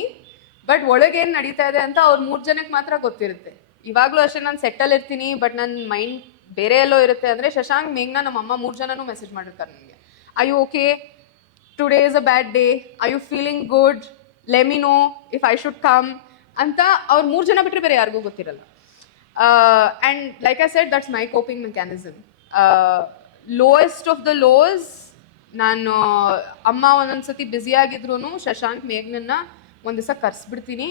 ಬಟ್ ಒಳಗೇನು ನಡೀತಾ ಇದೆ ಅಂತ ಅವ್ರ 3 ಜನಕ್ಕೆ ಮಾತ್ರ ಗೊತ್ತಿರುತ್ತೆ. ಇವಾಗಲೂ ಅಷ್ಟೇ ನಾನು ಸೆಟ್ಟಲ್ಲಿ ಇರ್ತೀನಿ, ಬಟ್ ನನ್ನ ಮೈಂಡ್ ಬೇರೆ ಎಲ್ಲೋ ಇರುತ್ತೆ. ಅಂದರೆ ಶಶಾಂಕ್, ಮೇಘ್ನ, ನಮ್ಮಮ್ಮ 3 ಜನನೂ ಮೆಸೇಜ್ ಮಾಡಿರ್ತಾರೆ ನನಗೆ, are you okay, today is a bad day, are you feeling good, let me know if I should come ಅಂತ. ಅವ್ರು 3 ಜನ ಬಿಟ್ಟರೆ ಬೇರೆ ಯಾರಿಗೂ ಗೊತ್ತಿರಲ್ಲ. And like I said, that's my coping mechanism. Lowest of the lows, ನಾನು ಅಮ್ಮ ಒಂದೊಂದ್ಸತಿ ಬ್ಯುಸಿಯಾಗಿದ್ರು ಶಶಾಂಕ್, ಮೇಘ್ನನ್ನ ಒಂದು ದಿವಸ ಕರೆಸ್ಬಿಡ್ತೀನಿ.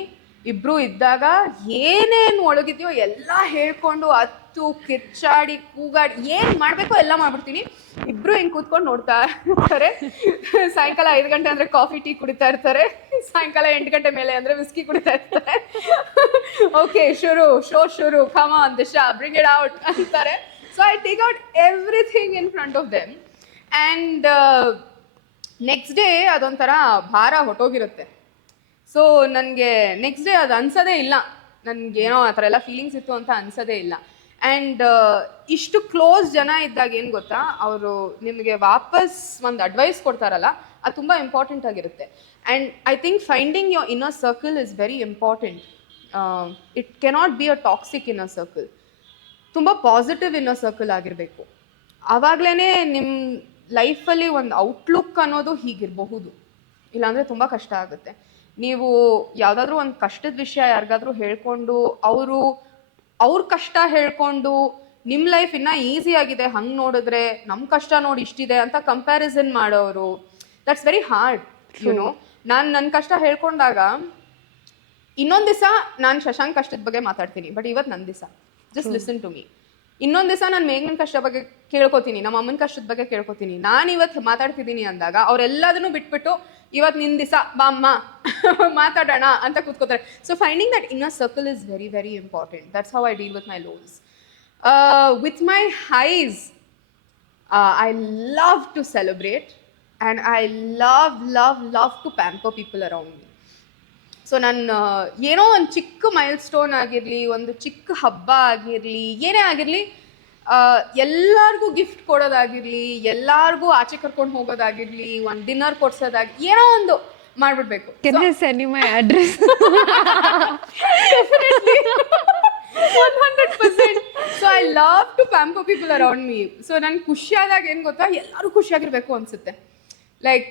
ಇಬ್ಬರು ಇದ್ದಾಗ ಏನೇನು ಒಳಗಿದೆಯೋ ಎಲ್ಲ ಹೇಳ್ಕೊಂಡು ಹತ್ತು ಕಿರ್ಚಾಡಿ ಕೂಗಾಡಿ ಏನು ಮಾಡಬೇಕೋ ಎಲ್ಲ ಮಾಡ್ಬಿಡ್ತೀನಿ. ಇಬ್ಬರು ಹಿಂಗೆ ಕೂತ್ಕೊಂಡು ನೋಡ್ತಾ ಇರ್ತಾರೆ. ಸಾಯಂಕಾಲ 5 ಗಂಟೆ ಅಂದರೆ ಕಾಫಿ ಟೀ ಕುಡಿತಾ ಇರ್ತಾರೆ, ಸಾಯಂಕಾಲ 8 ಗಂಟೆ ಮೇಲೆ ಅಂದರೆ ವಿಸ್ಕಿ ಕುಡಿತಾ ಇರ್ತಾರೆ. ಓಕೆ, ಶುರು, come on Disha, bring it out ಅಂತಾರೆ. So I take out everything in front of them. And next day ಅದೊಂಥರ ಭಾರ ಹೊಟ್ಟೋಗಿರುತ್ತೆ. ಸೊ ನನಗೆ ನೆಕ್ಸ್ಟ್ ಡೇ ಅದು ಅನ್ಸೋದೇ ಇಲ್ಲ, ನನಗೇನೋ ಆ ಥರ ಎಲ್ಲ ಫೀಲಿಂಗ್ಸ್ ಇತ್ತು ಅಂತ ಅನ್ಸೋದೇ ಇಲ್ಲ. ಆ್ಯಂಡ್ ಇಷ್ಟು ಕ್ಲೋಸ್ ಜನ ಇದ್ದಾಗ ಏನು ಗೊತ್ತಾ, ಅವರು ನಿಮಗೆ ವಾಪಸ್ ಒಂದು ಅಡ್ವೈಸ್ ಕೊಡ್ತಾರಲ್ಲ, ಅದು ತುಂಬ ಇಂಪಾರ್ಟೆಂಟ್ ಆಗಿರುತ್ತೆ. And I think finding your inner circle is very important. It cannot be a toxic inner circle. ತುಂಬ ಪಾಸಿಟಿವ್ ಇನ್ನರ್ ಸರ್ಕಲ್ ಆಗಿರಬೇಕು. ಆವಾಗಲೇ ನಿಮ್ಮ ಲೈಫಲ್ಲಿ ಒಂದು ಔಟ್ಲುಕ್ ಅನ್ನೋದು ಹೀಗಿರಬಹುದು. ಇಲ್ಲಾಂದರೆ ತುಂಬ ಕಷ್ಟ ಆಗುತ್ತೆ. ನೀವು ಯಾವುದಾದ್ರೂ ಒಂದು ಕಷ್ಟದ ವಿಷಯ ಯಾರಿಗಾದ್ರೂ ಹೇಳ್ಕೊಂಡು ಅವ್ರ ಕಷ್ಟ ಹೇಳ್ಕೊಂಡು ನಿಮ್ಮ ಲೈಫ್ ಇನ್ನೂ ಈಸಿ ಆಗಿದೆ, ಹಂಗೆ ನೋಡಿದ್ರೆ ನಮ್ಮ ಕಷ್ಟ ನೋಡಿ ಇಷ್ಟಿದೆ ಅಂತ ಕಂಪ್ಯಾರಿಸನ್ ಮಾಡೋರು, ದಟ್ಸ್ ವೆರಿ ಹಾರ್ಡ್. ಯುನೋ. ನಾನು ನನ್ನ ಕಷ್ಟ ಹೇಳ್ಕೊಂಡಾಗ ಇನ್ನೊಂದು ದಿವಸ ನಾನು ಶಶಾಂಕ್ ಕಷ್ಟದ ಬಗ್ಗೆ ಮಾತಾಡ್ತೀನಿ, ಬಟ್ ಇವತ್ತು ನನ್ನ ದಿವಸ, ಜಸ್ಟ್ ಲಿಸನ್ ಟು ಮೀ. ಇನ್ನೊಂದು ದಿವಸ ನಾನು ಮೇಘನ ಕಷ್ಟ ಬಗ್ಗೆ ಕೇಳ್ಕೊತೀನಿ, ನಮ್ಮ ಅಮ್ಮನ ಕಷ್ಟದ ಬಗ್ಗೆ ಕೇಳ್ಕೊತೀನಿ. ನಾನು ಇವತ್ತು ಮಾತಾಡ್ತಿದ್ದೀನಿ ಅಂದಾಗ ಅವರೆಲ್ಲದನ್ನು ಬಿಟ್ಬಿಟ್ಟು ಇವತ್ತು ನಿನ್ನ ದಿವಸ ಬಾ ಅಮ್ಮ ಮಾತಾಡೋಣ ಅಂತ ಕೂತ್ಕೋತಾರೆ. So finding that inner circle is very very important. That's how I deal with my lows. With my highs, I love to celebrate and I love to pamper people around me. So ನಾನು ಏನೋ ಒಂದು ಚಿಕ್ಕ mile stone ಆಗಿರಲಿ, ಒಂದು ಚಿಕ್ಕ ಹಬ್ಬ ಆಗಿರಲಿ, ಏನೇ ಆಗಿರಲಿ, ಎಲ್ಲರಿಗೂ ಗಿಫ್ಟ್ ಕೊಡೋದಾಗಿರಲಿ, ಎಲ್ಲರಿಗೂ ಆಚೆ ಕರ್ಕೊಂಡು ಹೋಗೋದಾಗಿರಲಿ, ಒಂದು ಡಿನ್ನರ್ ಕೊಡ್ಸೋದಾಗಿ ಏನೋ ಒಂದು ಮಾಡಿಬಿಡ್ಬೇಕು. Can I send you my address? Definitely. 100%. So I love to pamper people around me. So ನಾನು ಖುಷಿಯಾದಾಗ ಏನು ಗೊತ್ತಾ, ಎಲ್ಲರೂ ಖುಷಿಯಾಗಿರ್ಬೇಕು ಅನಿಸುತ್ತೆ. Like,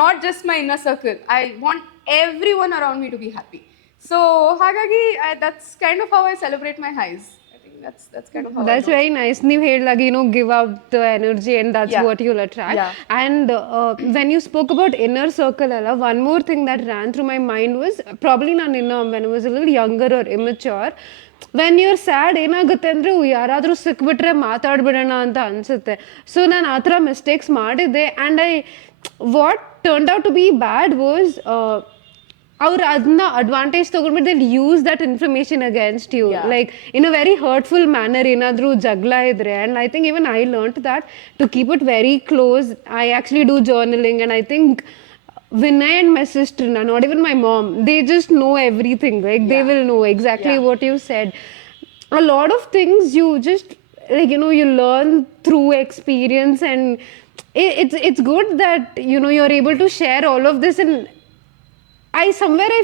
not just my inner circle. I want everyone around me to be happy. So ಹಾಗಾಗಿ that's kind of how I celebrate my highs. I think that's kind of how That's very nice. ನೀವು ಹೇಳಿದಾಗ, give out the energy and that's Yeah. what you'll attract. Yeah. And when you spoke about inner circle, alla, one more thing that ran through my mind was probably when I was a little younger or immature, when you're sad ಏನಾಗುತ್ತೆ ಅಂದರೆ ಯಾರಾದರೂ ಸಿಕ್ಬಿಟ್ರೆ ಮಾತಾಡ್ಬಿಡೋಣ ಅಂತ ಅನಿಸುತ್ತೆ. So ನಾನು ಆ ಥರ mistakes ಮಾಡಿದ್ದೆ. And what turned out to be bad was ಅವ್ರು ಅದನ್ನ ಅಡ್ವಾಂಟೇಜ್ ತೊಗೊಂಡ್ಬಿಟ್ಟು they use that information against you, like in a very hurtful manner. ಏನಾದರೂ ಜಗಳ ಇದ್ರೆ, and I think even I learned that to keep it very close. I actually do journaling, and I think Vinay and my sister, not even my mom, they just know everything. Like they will know exactly what you said. A lot of things you just you learn through experience, and it's good that you're able to share all of this. And I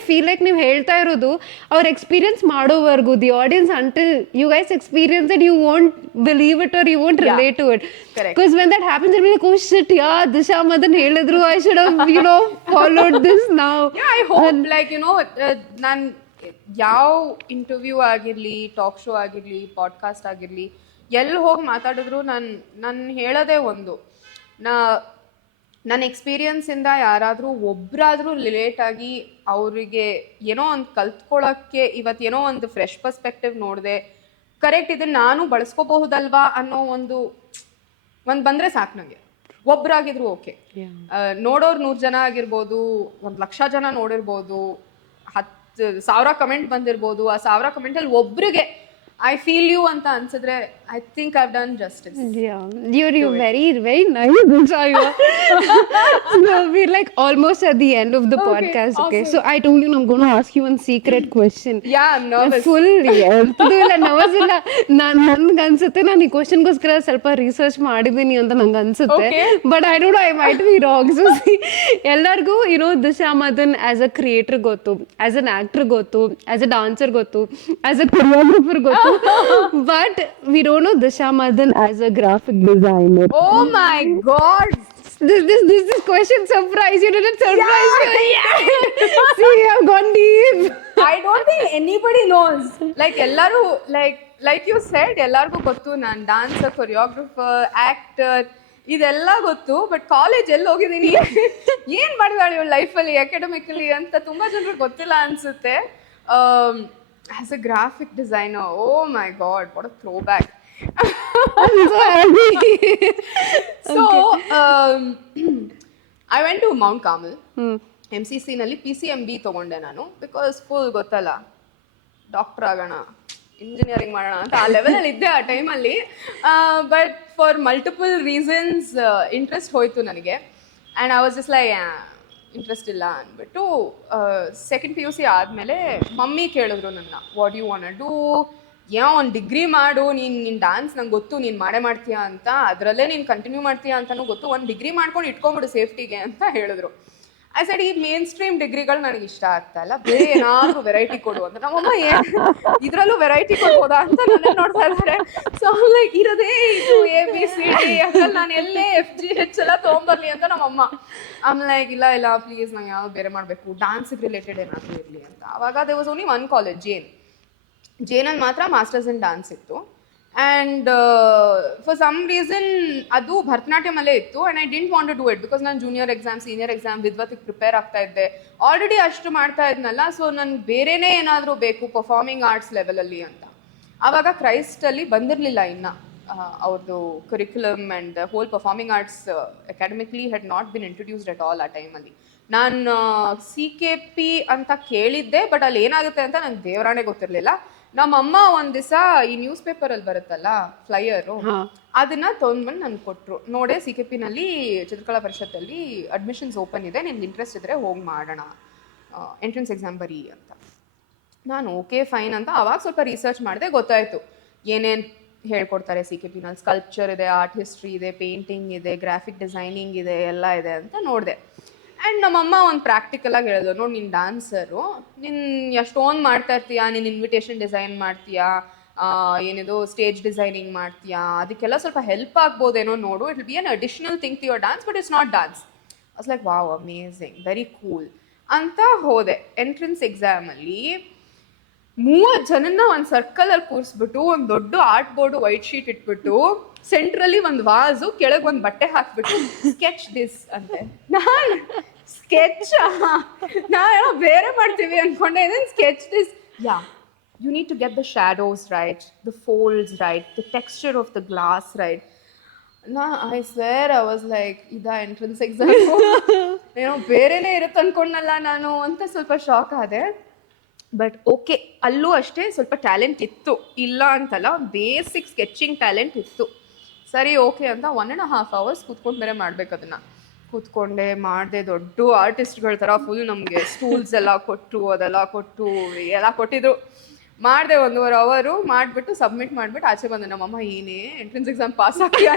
feel like ನೀವು ಹೇಳ್ತಾ ಇರೋದು ಅವ್ರ experience ಮಾಡೋವರೆಗೂ the audience, until you guys experience it, you won't believe it or you won't relate to it. Correct. Because when that happens, you'll be like, oh shit, yeah, Disha Madan ಹೇಳಿದ್ರು, I should have followed this now. Yeah, I hope ನಾನು ಯಾವ interview ಆಗಿರಲಿ, talk show ಆಗಿರಲಿ, podcast ಆಗಿರಲಿ, ಎಲ್ಲಿ ಹೋಗಿ ಮಾತಾಡಿದ್ರು ನಾನು ಹೇಳೋದೇ ಒಂದು, ನನ್ನ ಎಕ್ಸ್ಪೀರಿಯನ್ಸಿಂದ ಯಾರಾದರೂ ಒಬ್ಬರಾದರೂ ರಿಲೇಟ್ ಆಗಿ ಅವರಿಗೆ ಏನೋ ಒಂದು ಕಲ್ತ್ಕೊಳ್ಳೋಕ್ಕೆ, ಇವತ್ತೇನೋ ಒಂದು ಫ್ರೆಶ್ ಪರ್ಸ್ಪೆಕ್ಟಿವ್ ನೋಡಿದೆ, ಕರೆಕ್ಟ್ ಇದನ್ನು ನಾನು ಬಳಸ್ಕೋಬಹುದಲ್ವಾ ಅನ್ನೋ ಒಂದು ಬಂದರೆ ಸಾಕು ನನಗೆ. ಒಬ್ಬರಾಗಿದ್ರು ಓಕೆ, ನೋಡೋರು 100 ಜನ ಆಗಿರ್ಬೋದು, 1,00,000 ಜನ ನೋಡಿರ್ಬೋದು, 10,000 ಕಮೆಂಟ್ ಬಂದಿರ್ಬೋದು, ಆ 1000 ಕಮೆಂಟಲ್ಲಿ ಒಬ್ರಿಗೆ I feel you ಅಂತ ಅನ್ಸಿದ್ರೆ, I think I've done justice. Yeah, you're very, very nice, Disha. So we're like almost at the end of the podcast. Okay, so I told you I'm going to ask you one secret question. Yeah, I'm nervous. Full ಇಲ್ಲ nervous ಇಲ್ಲ. ನನ್ಗೆ ಅನ್ಸುತ್ತೆ ನಾನು ಈ ಕ್ವಶನ್ಗೋಸ್ಕರ ಸ್ವಲ್ಪ research ಮಾಡಿದ್ದೀನಿ ಅಂತ ನಂಗೆ ಅನ್ಸುತ್ತೆ. But I don't know, I might be wrong. So ಎಲ್ಲರಿಗೂ Disha Madan as a creator ಗೊತ್ತು, ಆಸ್ ಅನ್ ಆಕ್ಟರ್ ಗೊತ್ತು, ಆಸ್ ಅ ಡಾನ್ಸರ್ ಗೊತ್ತು, ಆಸ್ ಅ ಕೊರಿಯೋಗ್ರಫರ್ ಗೊತ್ತು. But we don't know Disha Madan as a graphic designer. Oh my god! This question surprised you. Did it surprise you? Yeah. See, I've gone deep. I don't think anybody knows. Like ಎಲ್ಲರೂ like you said, ಎಲ್ಲರಿಗೂ ಗೊತ್ತು ನಾನು dancer, choreographer, actor, ಇದೆಲ್ಲ ಗೊತ್ತು. But college ಎಲ್ಲಿ ಹೋಗಿದ್ದೀನಿ, ಏನು ಮಾಡಿದಾಳೆ ಇವಳು ಲೈಫಲ್ಲಿ ಅಕಾಡೆಮಿಕಲಿ ಅಂತ ತುಂಬ ಜನರಿಗೆ ಗೊತ್ತಿಲ್ಲ ಅನ್ಸುತ್ತೆ. As a graphic designer, oh my god, what a throwback. I'm so happy. So, I went to Mount Carmel. MCC ನಲ್ಲಿ PCMB ತಗೊಂಡೆ ನಾನು, ಬಿಕಾಸ್ ಫುಲ್ ಗೊತ್ತಲ್ಲ, ಡಾಕ್ಟರ್ ಆಗೋಣ, ಇಂಜಿನಿಯರಿಂಗ್ ಮಾಡೋಣ ಅಂತ ಆ ಲೆವೆಲಲ್ಲಿ ಇದ್ದೆ ಆ ಟೈಮಲ್ಲಿ. But for multiple reasons interest ಹೋಯ್ತು ನನಗೆ. And I was just like interest ಇಲ್ಲ ಅಂದ್ಬಿಟ್ಟು ಸೆಕೆಂಡ್ PUC ಆದಮೇಲೆ ಮಮ್ಮಿ ಕೇಳಿದ್ರು ನನ್ನ, ವಾಟ್ ಯು ವಾಂಟ್ ಡೂ, ಏನೋ ಒಂದು ಡಿಗ್ರಿ ಮಾಡು, ನೀನು ಡ್ಯಾನ್ಸ್ ನಂಗೆ ಗೊತ್ತು ನೀನು ಮಾಡೇ ಮಾಡ್ತೀಯಾ ಅಂತ, ಅದರಲ್ಲೇ ನೀನು ಕಂಟಿನ್ಯೂ ಮಾಡ್ತೀಯಾ ಅಂತಲೂ ಗೊತ್ತು, ಒಂದು ಡಿಗ್ರಿ ಮಾಡ್ಕೊಂಡು ಇಟ್ಕೊಂಬಿಡು ಸೇಫ್ಟಿಗೆ ಅಂತ ಹೇಳಿದ್ರು. ಐ ಸೈಡ್, ಈ ಮೇನ್ ಸ್ಟ್ರೀಮ್ ಡಿಗ್ರಿಗಳು ನನಗೆ ಇಷ್ಟ ಆಗ್ತಾ ಇಲ್ಲ, ಬೇರೆ ಏನಾದರೂ ವೆರೈಟಿ ಕೊಡು ಅಂತ. ನಮ್ಮಮ್ಮ ಇದರಲ್ಲೂ ವೆರೈಟಿ ಕೊಡ್ಬೋದಾ ಅಂತ ನನ್ನ ನೋಡ್ತಾ ಇದ್ದಾರೆ. ಸೊ ಲೈಕ್ ಇರೋದೇ ಇದು ABCD, ಅದ್ರಲ್ಲಿ ನಾನು ಎಲ್ಲೇ FGH ಎಲ್ಲ ತೊಗೊಂಬರ್ಲಿ ಅಂತ ನಮ್ಮಮ್ಮ. ಆಮೇಲೆ ಲೈಕ್ ಇಲ್ಲ ಪ್ಲೀಸ್ ನಂಗೆ ಯಾವ್ದು ಬೇರೆ ಮಾಡಬೇಕು, ಡಾನ್ಸಿಗೆ ರಿಲೇಟೆಡ್ ಏನಾದರೂ ಇರಲಿ ಅಂತ. ಆವಾಗ they was only one college, ಜೇನಲ್ಲಿ ಮಾತ್ರ ಮಾಸ್ಟರ್ಸ್ ಇನ್ ಡಾನ್ಸ್ ಇತ್ತು. ಆ್ಯಂಡ್ ಫಾರ್ ಸಮ್ ರೀಸನ್ ಅದು ಭರತನಾಟ್ಯಮಲ್ಲೇ ಇತ್ತು. And I didn't want to do it, because ನಾನು ಜೂನಿಯರ್ ಎಕ್ಸಾಮ್, ಸೀನಿಯರ್ ಎಕ್ಸಾಮ್, ವಿದ್ವತ್ತಿಗೆ ಪ್ರಿಪೇರ್ ಆಗ್ತಾ ಇದ್ದೆ, ಆಲ್ರೆಡಿ ಅಷ್ಟು ಮಾಡ್ತಾ ಇದ್ನಲ್ಲ. ಸೊ ನನ್ಗೆ ಬೇರೆನೇ ಏನಾದರೂ ಬೇಕು ಪರ್ಫಾರ್ಮಿಂಗ್ ಆರ್ಟ್ಸ್ ಲೆವೆಲಲ್ಲಿ ಅಂತ. ಆವಾಗ ಕ್ರೈಸ್ಟಲ್ಲಿ ಬಂದಿರಲಿಲ್ಲ ಇನ್ನು ಅವ್ರದ್ದು curriculum, and whole performing arts academically had not been introduced at all ಆ ಟೈಮಲ್ಲಿ. ನಾನು CKP ಅಂತ ಕೇಳಿದ್ದೆ, ಬಟ್ ಅಲ್ಲಿ ಏನಾಗುತ್ತೆ ಅಂತ ನಂಗೆ ದೇವರಾಣೆ ಗೊತ್ತಿರಲಿಲ್ಲ. ನಮ್ಮಮ್ಮ ಒಂದು ದಿವಸ ಈ ನ್ಯೂಸ್ ಪೇಪರಲ್ಲಿ ಬರುತ್ತಲ್ಲ ಫ್ಲೈಯರು, ಅದನ್ನ ತೊಗೊಂಡ್ಬಂದು ನನ್ಗೆ ಕೊಟ್ಟರು. ನೋಡೆ CKP ನಲ್ಲಿ ಚಿತ್ರಕಲಾ ಪರಿಷತ್ತಲ್ಲಿ ಅಡ್ಮಿಷನ್ಸ್ ಓಪನ್ ಇದೆ, ನಿನ್ಗೆ ಇಂಟ್ರೆಸ್ಟ್ ಇದ್ದರೆ ಹೋಗಿ ಮಾಡೋಣ, ಎಂಟ್ರೆನ್ಸ್ ಎಕ್ಸಾಮ್ ಬರೀ ಅಂತ. ನಾನು ಓಕೆ ಫೈನ್ ಅಂತ ಅವಾಗ ಸ್ವಲ್ಪ ರಿಸರ್ಚ್ ಮಾಡಿದೆ, ಗೊತ್ತಾಯಿತು ಏನೇನು ಹೇಳ್ಕೊಡ್ತಾರೆ CKP ನಲ್ಲಿ. ಸ್ಕಲ್ಪ್ಚರ್ ಇದೆ, ಆರ್ಟ್ ಹಿಸ್ಟ್ರಿ ಇದೆ, ಪೇಂಟಿಂಗ್ ಇದೆ, ಗ್ರಾಫಿಕ್ ಡಿಸೈನಿಂಗ್ ಇದೆ, ಎಲ್ಲ ಇದೆ ಅಂತ ನೋಡಿದೆ. ಆ್ಯಂಡ್ ನಮ್ಮಮ್ಮ ಒಂದು ಪ್ರಾಕ್ಟಿಕಲಾಗಿ ಹೇಳಿದ್ರು, ನೋಡಿ ನೀನು ಡಾನ್ಸರು, ನೀನು ಎಷ್ಟೊಂದು ಮಾಡ್ತಾ ಇರ್ತೀಯಾ, ನೀನು ಇನ್ವಿಟೇಷನ್ ಡಿಸೈನ್ ಮಾಡ್ತೀಯಾ, ಏನಿದು ಸ್ಟೇಜ್ ಡಿಸೈನಿಂಗ್ ಮಾಡ್ತೀಯಾ, ಅದಕ್ಕೆಲ್ಲ ಸ್ವಲ್ಪ ಹೆಲ್ಪ್ ಆಗ್ಬೋದೇನೋ ನೋಡು, it will be an additional thing to your dance, but it's not dance. Was like wow, amazing, very cool ಅಂತ ಹೋದೆ. ಎಂಟ್ರೆನ್ಸ್ ಎಕ್ಸಾಮಲ್ಲಿ 30 ಜನನ್ನ ಒಂದ್ ಸರ್ಕಲ್ ಅಲ್ಲಿ ಕೂರಿಸ್ಬಿಟ್ಟು ಒಂದ್ ದೊಡ್ಡ ಆರ್ಟ್ ಬೋರ್ಡ್ ವೈಟ್ ಶೀಟ್ ಇಟ್ಬಿಟ್ಟು ಸೆಂಟ್ರಲ್ಲಿ ಒಂದ್ ವಾಸು ಕೆಳಗ್ ಒಂದ್ ಬಟ್ಟೆ ಹಾಕ್ಬಿಟ್ಟು ಸ್ಕೆಚ್ ದಿಸ್ ಅಂತೆ. ನಾನ್ ಸ್ಕೆಚ್ ಏನೋ ಬೇರೆ ಮಾಡ್ತೀವಿ ಅನ್ಕೊಂಡೆ, sketch this. Yeah, you need to get the shadows right, the folds right, the texture of the glass right. I swear I was like, ida entrance exam ಏನೋ ಬೇರೆನೇ ಇರುತ್ತೆ ಅನ್ಕೊಂಡಲ್ಲ ನಾನು ಅಂತ ಸ್ವಲ್ಪ ಶಾಕ್ ಆದೆ. ಬಟ್ ಓಕೆ, ಅಲ್ಲೂ ಅಷ್ಟೇ ಸ್ವಲ್ಪ ಟ್ಯಾಲೆಂಟ್ ಇತ್ತು, ಇಲ್ಲ ಅಂತಲ್ಲ, ಬೇಸಿಕ್ ಸ್ಕೆಚಿಂಗ್ ಟ್ಯಾಲೆಂಟ್ ಇತ್ತು. ಸರಿ ಓಕೆ ಅಂತ 1.5 hours ಕೂತ್ಕೊಂಡು ಬೇರೆ ಮಾಡ್ಬೇಕು ಅದನ್ನ. ಕೂತ್ಕೊಂಡೆ ಮಾಡಿದೆ, ದೊಡ್ಡ ಆರ್ಟಿಸ್ಟ್ಗಳ ಥರ ಫುಲ್ ನಮಗೆ ಸ್ಟೂಲ್ಸ್ ಎಲ್ಲ ಕೊಟ್ಟು ಅದೆಲ್ಲ ಕೊಟ್ಟು ಎಲ್ಲ ಕೊಟ್ಟಿದ್ರು. ಮಾಡಿದೆ 1.5 hour ಮಾಡಿಬಿಟ್ಟು ಸಬ್ಮಿಟ್ ಮಾಡಿಬಿಟ್ಟು ಆಚೆ ಬಂದೆ. ನಮ್ಮಮ್ಮ ಏನೇ ಎಂಟ್ರೆನ್ಸ್ ಎಕ್ಸಾಮ್ ಪಾಸ್ ಆಗ್ತೀಯ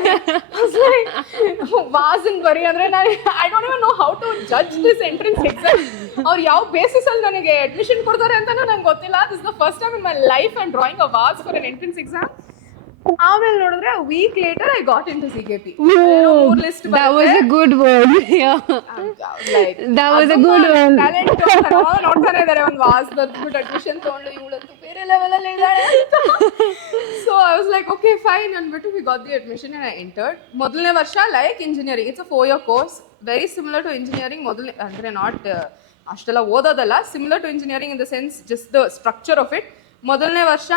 ವಾಸನ್ ಬರಿ ಅಂದರೆ ನಾನು I don't even know how to judge this entrance exam. ಅವ್ರು ಯಾವ ಬೇಸಿಸಲ್ಲಿ ನನಗೆ ಅಡ್ಮಿಷನ್ ಕೊಡ್ತಾರೆ ಅಂತಲೂ ನಂಗೆ ಗೊತ್ತಿಲ್ಲ. This the first time in my life I am drawing a vase for an entrance exam. ಆಮೇಲೆ ನೋಡಿದ್ರೆ week later I got in to CKP. List That was a good one. Yeah. That was a good one. ನೋಡ್ತಾನೆ ಇದಾರೆ ಒಂದು was ಬರ್ದ್ಬಿಟ್ಟು admission ತಗೊಂಡು ಇವಳಂತೂ ಬೇರೆ level ಅಲ್ಲಿ ಇದ್ದಾಳೆ. So I was like okay fine ಅಂದ್ಬಿಟ್ಟು we got the admission and I entered. ಮೊದಲನೇ ವರ್ಷ like engineering, it's a 4-year course, very similar to engineering. ಮೊದಲನೇ ಅಂದರೆ ನಾಟ್ ಅಷ್ಟೆಲ್ಲ ಓದೋದಲ್ಲ, similar to engineering in the sense just the structure of it. ಮೊದಲನೇ ವರ್ಷ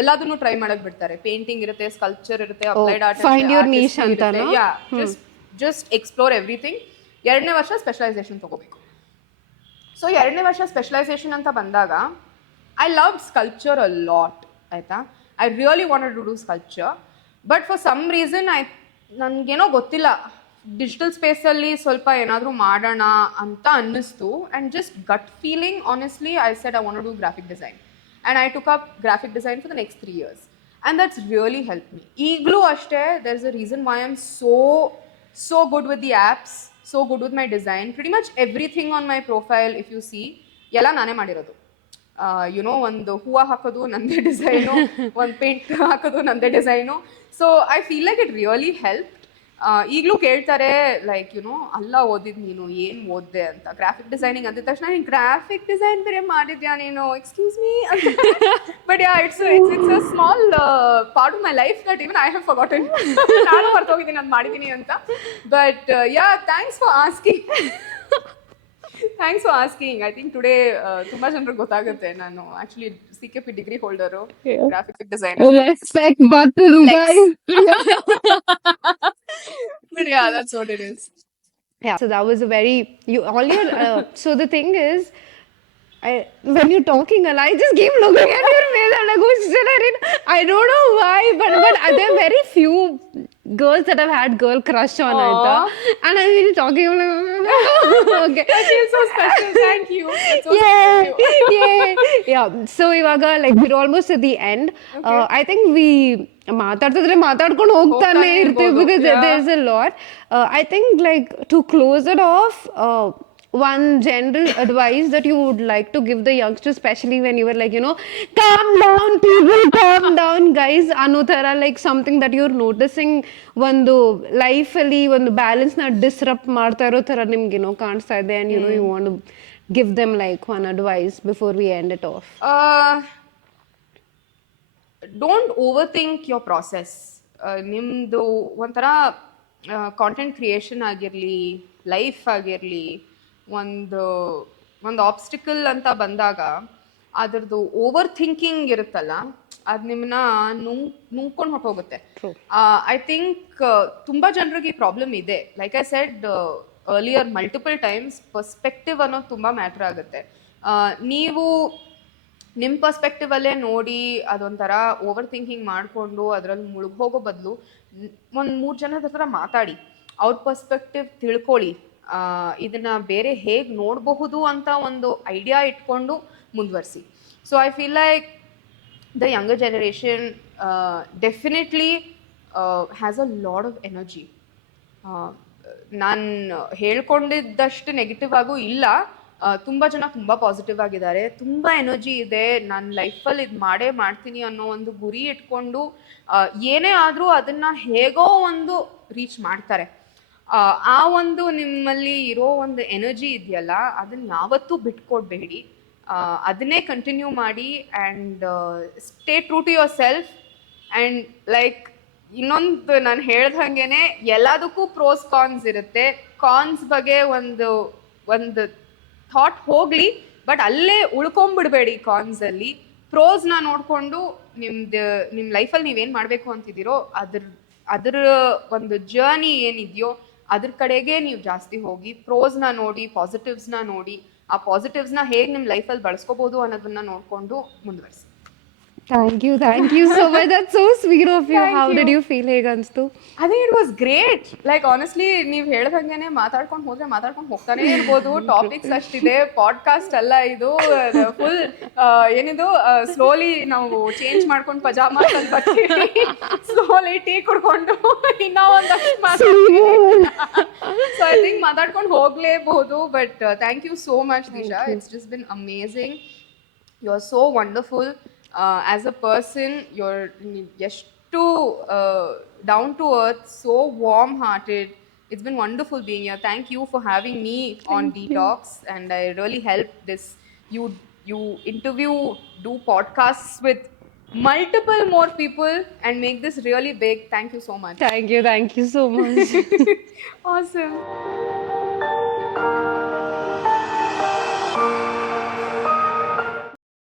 ಎಲ್ಲದನ್ನು ಟ್ರೈ ಮಾಡಕ್ ಬಿಡ್ತಾರೆ. ಪೇಂಟಿಂಗ್ ಇರುತ್ತೆ, ಸ್ಕಲ್ಪ್ಚರ್ ಇರುತ್ತೆ, applied art, find your niche ಅಂತ. Just explore everything. 2ನೇ ವರ್ಷ ಸ್ಪೆಷಲೈಸೇಷನ್ ತಗೋಬೇಕು. ಸೊ 2ನೇ ವರ್ಷ ಸ್ಪೆಷಲೈಸೇಷನ್ ಅಂತ ಬಂದಾಗ I love sculpture a lot, ಆಯ್ತಾ. I really wanted to do sculpture, but for some reason ನನಗೇನೋ ಗೊತ್ತಿಲ್ಲ, ಡಿಜಿಟಲ್ ಸ್ಪೇಸಲ್ಲಿ ಸ್ವಲ್ಪ ಏನಾದರೂ ಮಾಡೋಣ ಅಂತ ಅನ್ನಿಸ್ತು. And just gut feeling, honestly I said I want to do graphic design. And I took up graphic design for the next 3 years. And that's really helped me. Iglu ashte, there's a reason why I'm so good with the apps, so good with my design. Pretty much everything on my profile, if you see, yella nane ಮಾಡಿರೋದು. You know, ಒಂದು ಹೂವ ಹಾಕೋದು ನಂದೇ design, ಒಂದು paint ಹಾಕೋದು ನಂದೇ design. So I feel like it really help. ಈಗಲೂ ಕೇಳ್ತಾರೆ ಲೈಕ್ ಯುನೋ ಅಲ್ಲ ಓದಿದ್ ನೀನು, ಏನು ಓದ್ದೆ ಅಂತ. ಗ್ರಾಫಿಕ್ ಡಿಸೈನಿಂಗ್ ಅಂದಿದ ತಕ್ಷಣ ನೀನು ಗ್ರಾಫಿಕ್ ಡಿಸೈನ್ ಬೇರೆ ಮಾಡಿದ್ಯಾ ನೀನು, ಎಕ್ಸ್ಕ್ಯೂಸ್ ಮೀ ಅಂತ. But yeah, it's a small part of my life that even I have forgotten. ನಾನು ಮರ್ತೋಗಿದ್ದೀನಿ ಅದು ಮಾಡಿದ್ದೀನಿ ಅಂತ. But yeah, thanks for asking. Thanks for asking. I think today ತುಂಬಾ ಜನರಿಗೆ ಗೊತ್ತಾಗುತ್ತೆ ನಾನು actually CKP degree holder, graphic designer. Respect button, guys. But yeah, that's what it is. Yeah. So that was a very all your. So the thing is, when you're talking, I just keep looking at your face and like, I don't know why, but there are very few girls that I've had girl crush on, and I'm really talking. I'm like, okay. I feel so special. Thank you. That's so Yeah. So ivaga like we're almost at the end. I think we ಮಾತಾಡ್ಕೊಂಡು ಹೋಗ್ತಾನೆ ಇರ್ತೀವಿ because there's a lot. I think like to close it off, one general advice that you would like to give the youngsters, especially when you were like, you know, calm down people, calm down guys ಅನ್ನೋ ಥರ, like something that you're noticing ಒಂದು ಲೈಫಲ್ಲಿ ಒಂದು ಬ್ಯಾಲೆನ್ಸ್ನ disrupt ಮಾಡ್ತಾ ಇರೋ ಥರ ನಿಮ್ಗೆ ಏನೋ ಕಾಣಿಸ್ತಾ ಇದೆ, and you know you want to give them like one advice before we end it off. Don't over think your process. ನಿಮ್ಮದು ಒಂಥರ ಕಾಂಟೆಂಟ್ ಕ್ರಿಯೇಷನ್ ಆಗಿರಲಿ, ಲೈಫ್ ಆಗಿರಲಿ, ಒಂದು ಆಬ್ಸ್ಟಿಕಲ್ ಅಂತ ಬಂದಾಗ ಅದ್ರದ್ದು ಓವರ್ ಥಿಂಕಿಂಗ್ ಇರುತ್ತಲ್ಲ, ಅದು ನಿಮ್ಮನ್ನ ನುಂಗ್ಕೊಂಡು ಹೊಟ್ಟೋಗುತ್ತೆ. ಐ ಥಿಂಕ್ ತುಂಬ ಜನರಿಗೆ ಈ ಪ್ರಾಬ್ಲಮ್ ಇದೆ. Like I shed earlier multiple times, perspective ಅನ್ನೋದು ತುಂಬ ಮ್ಯಾಟ್ರ್ ಆಗುತ್ತೆ. ನೀವು ನಿಮ್ಮ ಪರ್ಸ್ಪೆಕ್ಟಿವಲ್ಲೇ ನೋಡಿ ಅದೊಂಥರ ಓವರ್ ಥಿಂಕಿಂಗ್ ಮಾಡಿಕೊಂಡು ಅದರಲ್ಲಿ ಮುಳುಗೋಗೋ ಬದಲು ಒಂದು 3 ಜನದ ಹತ್ರ ಮಾತಾಡಿ, ಅವ್ರ ಪರ್ಸ್ಪೆಕ್ಟಿವ್ ತಿಳ್ಕೊಳ್ಳಿ, ಇದನ್ನ ಬೇರೆ ಹೇಗೆ ನೋಡಬಹುದು ಅಂತ ಒಂದು ಐಡಿಯಾ ಇಟ್ಕೊಂಡು ಮುಂದುವರಿಸಿ. So I feel like the younger generation definitely has a lot of energy. ನಾನು ಹೇಳ್ಕೊಂಡಿದ್ದಷ್ಟು ನೆಗೆಟಿವ್ ಆಗೂ ಇಲ್ಲ. ತುಂಬ ಜನ ತುಂಬ ಪಾಸಿಟಿವ್ ಆಗಿದ್ದಾರೆ, ತುಂಬ ಎನರ್ಜಿ ಇದೆ, ನನ್ನ ಲೈಫಲ್ಲಿ ಇದು ಮಾಡೇ ಮಾಡ್ತೀನಿ ಅನ್ನೋ ಒಂದು ಗುರಿ ಇಟ್ಕೊಂಡು ಏನೇ ಆದರೂ ಅದನ್ನು ಹೇಗೋ ಒಂದು ರೀಚ್ ಮಾಡ್ತಾರೆ. ಆ ಒಂದು ನಿಮ್ಮಲ್ಲಿ ಇರೋ ಒಂದು ಎನರ್ಜಿ ಇದೆಯಲ್ಲ, ಅದನ್ನು ಯಾವತ್ತೂ ಬಿಟ್ಕೊಡ್ಬೇಡಿ. ಅದನ್ನೇ ಕಂಟಿನ್ಯೂ ಮಾಡಿ and stay true to yourself and like ಇನ್ನೊಂದು ನಾನು ಹೇಳ್ದಂಗೆನೆ ಎಲ್ಲದಕ್ಕೂ ಪ್ರೋಸ್ ಕಾನ್ಸ್ ಇರುತ್ತೆ. ಕಾನ್ಸ್ ಬಗ್ಗೆ ಒಂದು ಥಾಟ್ ಹೋಗಲಿ, ಬಟ್ ಅಲ್ಲೇ ಉಳ್ಕೊಂಬಿಡ್ಬೇಡಿ ಕಾನ್ಸಲ್ಲಿ. ಪ್ರೋಸ್ನ ನೋಡಿಕೊಂಡು ನಿಮ್ಮ ಲೈಫಲ್ಲಿ ನೀವೇನು ಮಾಡಬೇಕು ಅಂತಿದ್ದೀರೋ ಅದ್ರ ಒಂದು ಜರ್ನಿ ಏನಿದೆಯೋ ಅದ್ರ ಕಡೆಗೆ ನೀವು ಜಾಸ್ತಿ ಹೋಗಿ. ಪ್ರೋಸ್ನ ನೋಡಿ, ಪಾಸಿಟಿವ್ಸ್ನ ನೋಡಿ, ಆ ಪಾಸಿಟಿವ್ಸ್ನ ಹೇಗೆ ನಿಮ್ಮ ಲೈಫಲ್ಲಿ ಬಳಸ್ಕೋಬೋದು ಅನ್ನೋದನ್ನ ನೋಡಿಕೊಂಡು ಮುಂದುವರಿಸಿ. Thank you so much. That's so sweet of you. Thank How you. did you feel ಹೇಗನ್ಸ್ತು? I think it was great. Like honestly, ನೀವು ಹೇಳ್ದಂಗೆನೆ ಮಾತಾಡ್ಕೊಂಡು ಹೋದ್ರೆ ಮಾತಾಡ್ಕೊಂಡು ಹೋಗ್ತಾನೆ ಇರ್ಬೋದು. ಟಾಪಿಕ್ಸ್ ಅಷ್ಟಿದೆ, ಪಾಡ್ಕಾಸ್ಟ್ ಅಲ್ಲ ಇದು. ಫುಲ್ ಏನಿದು ಸ್ಲೋಲಿ ನಾವು ಚೇಂಜ್ ಮಾಡ್ಕೊಂಡು ಪಜಾಮಾ ಅಂತ ಬರ್ತೀವಿ, ಸ್ಲೋಲಿ ಟೀ ಕುಡ್ಕೊಂಡು ಇನ್ನ ಒಂದಷ್ಟು ಮಾತಾಡ್ತೀವಿ. ಸೊ ಐ ಥಿಂಕ್ ಮಾತಾಡ್ಕೊಂಡು ಹೋಗ್ಲೇಬಹುದು. But thank you so much Disha. It's just been amazing. You are so wonderful. As a person, you're ಎಷ್ಟು down to earth, so warm hearted. It's been wonderful being here. Thank you for having me on Detox, and I really helped this. You interview, do podcasts with multiple more people and make this really big. Thank you so much. Thank you so much. Awesome.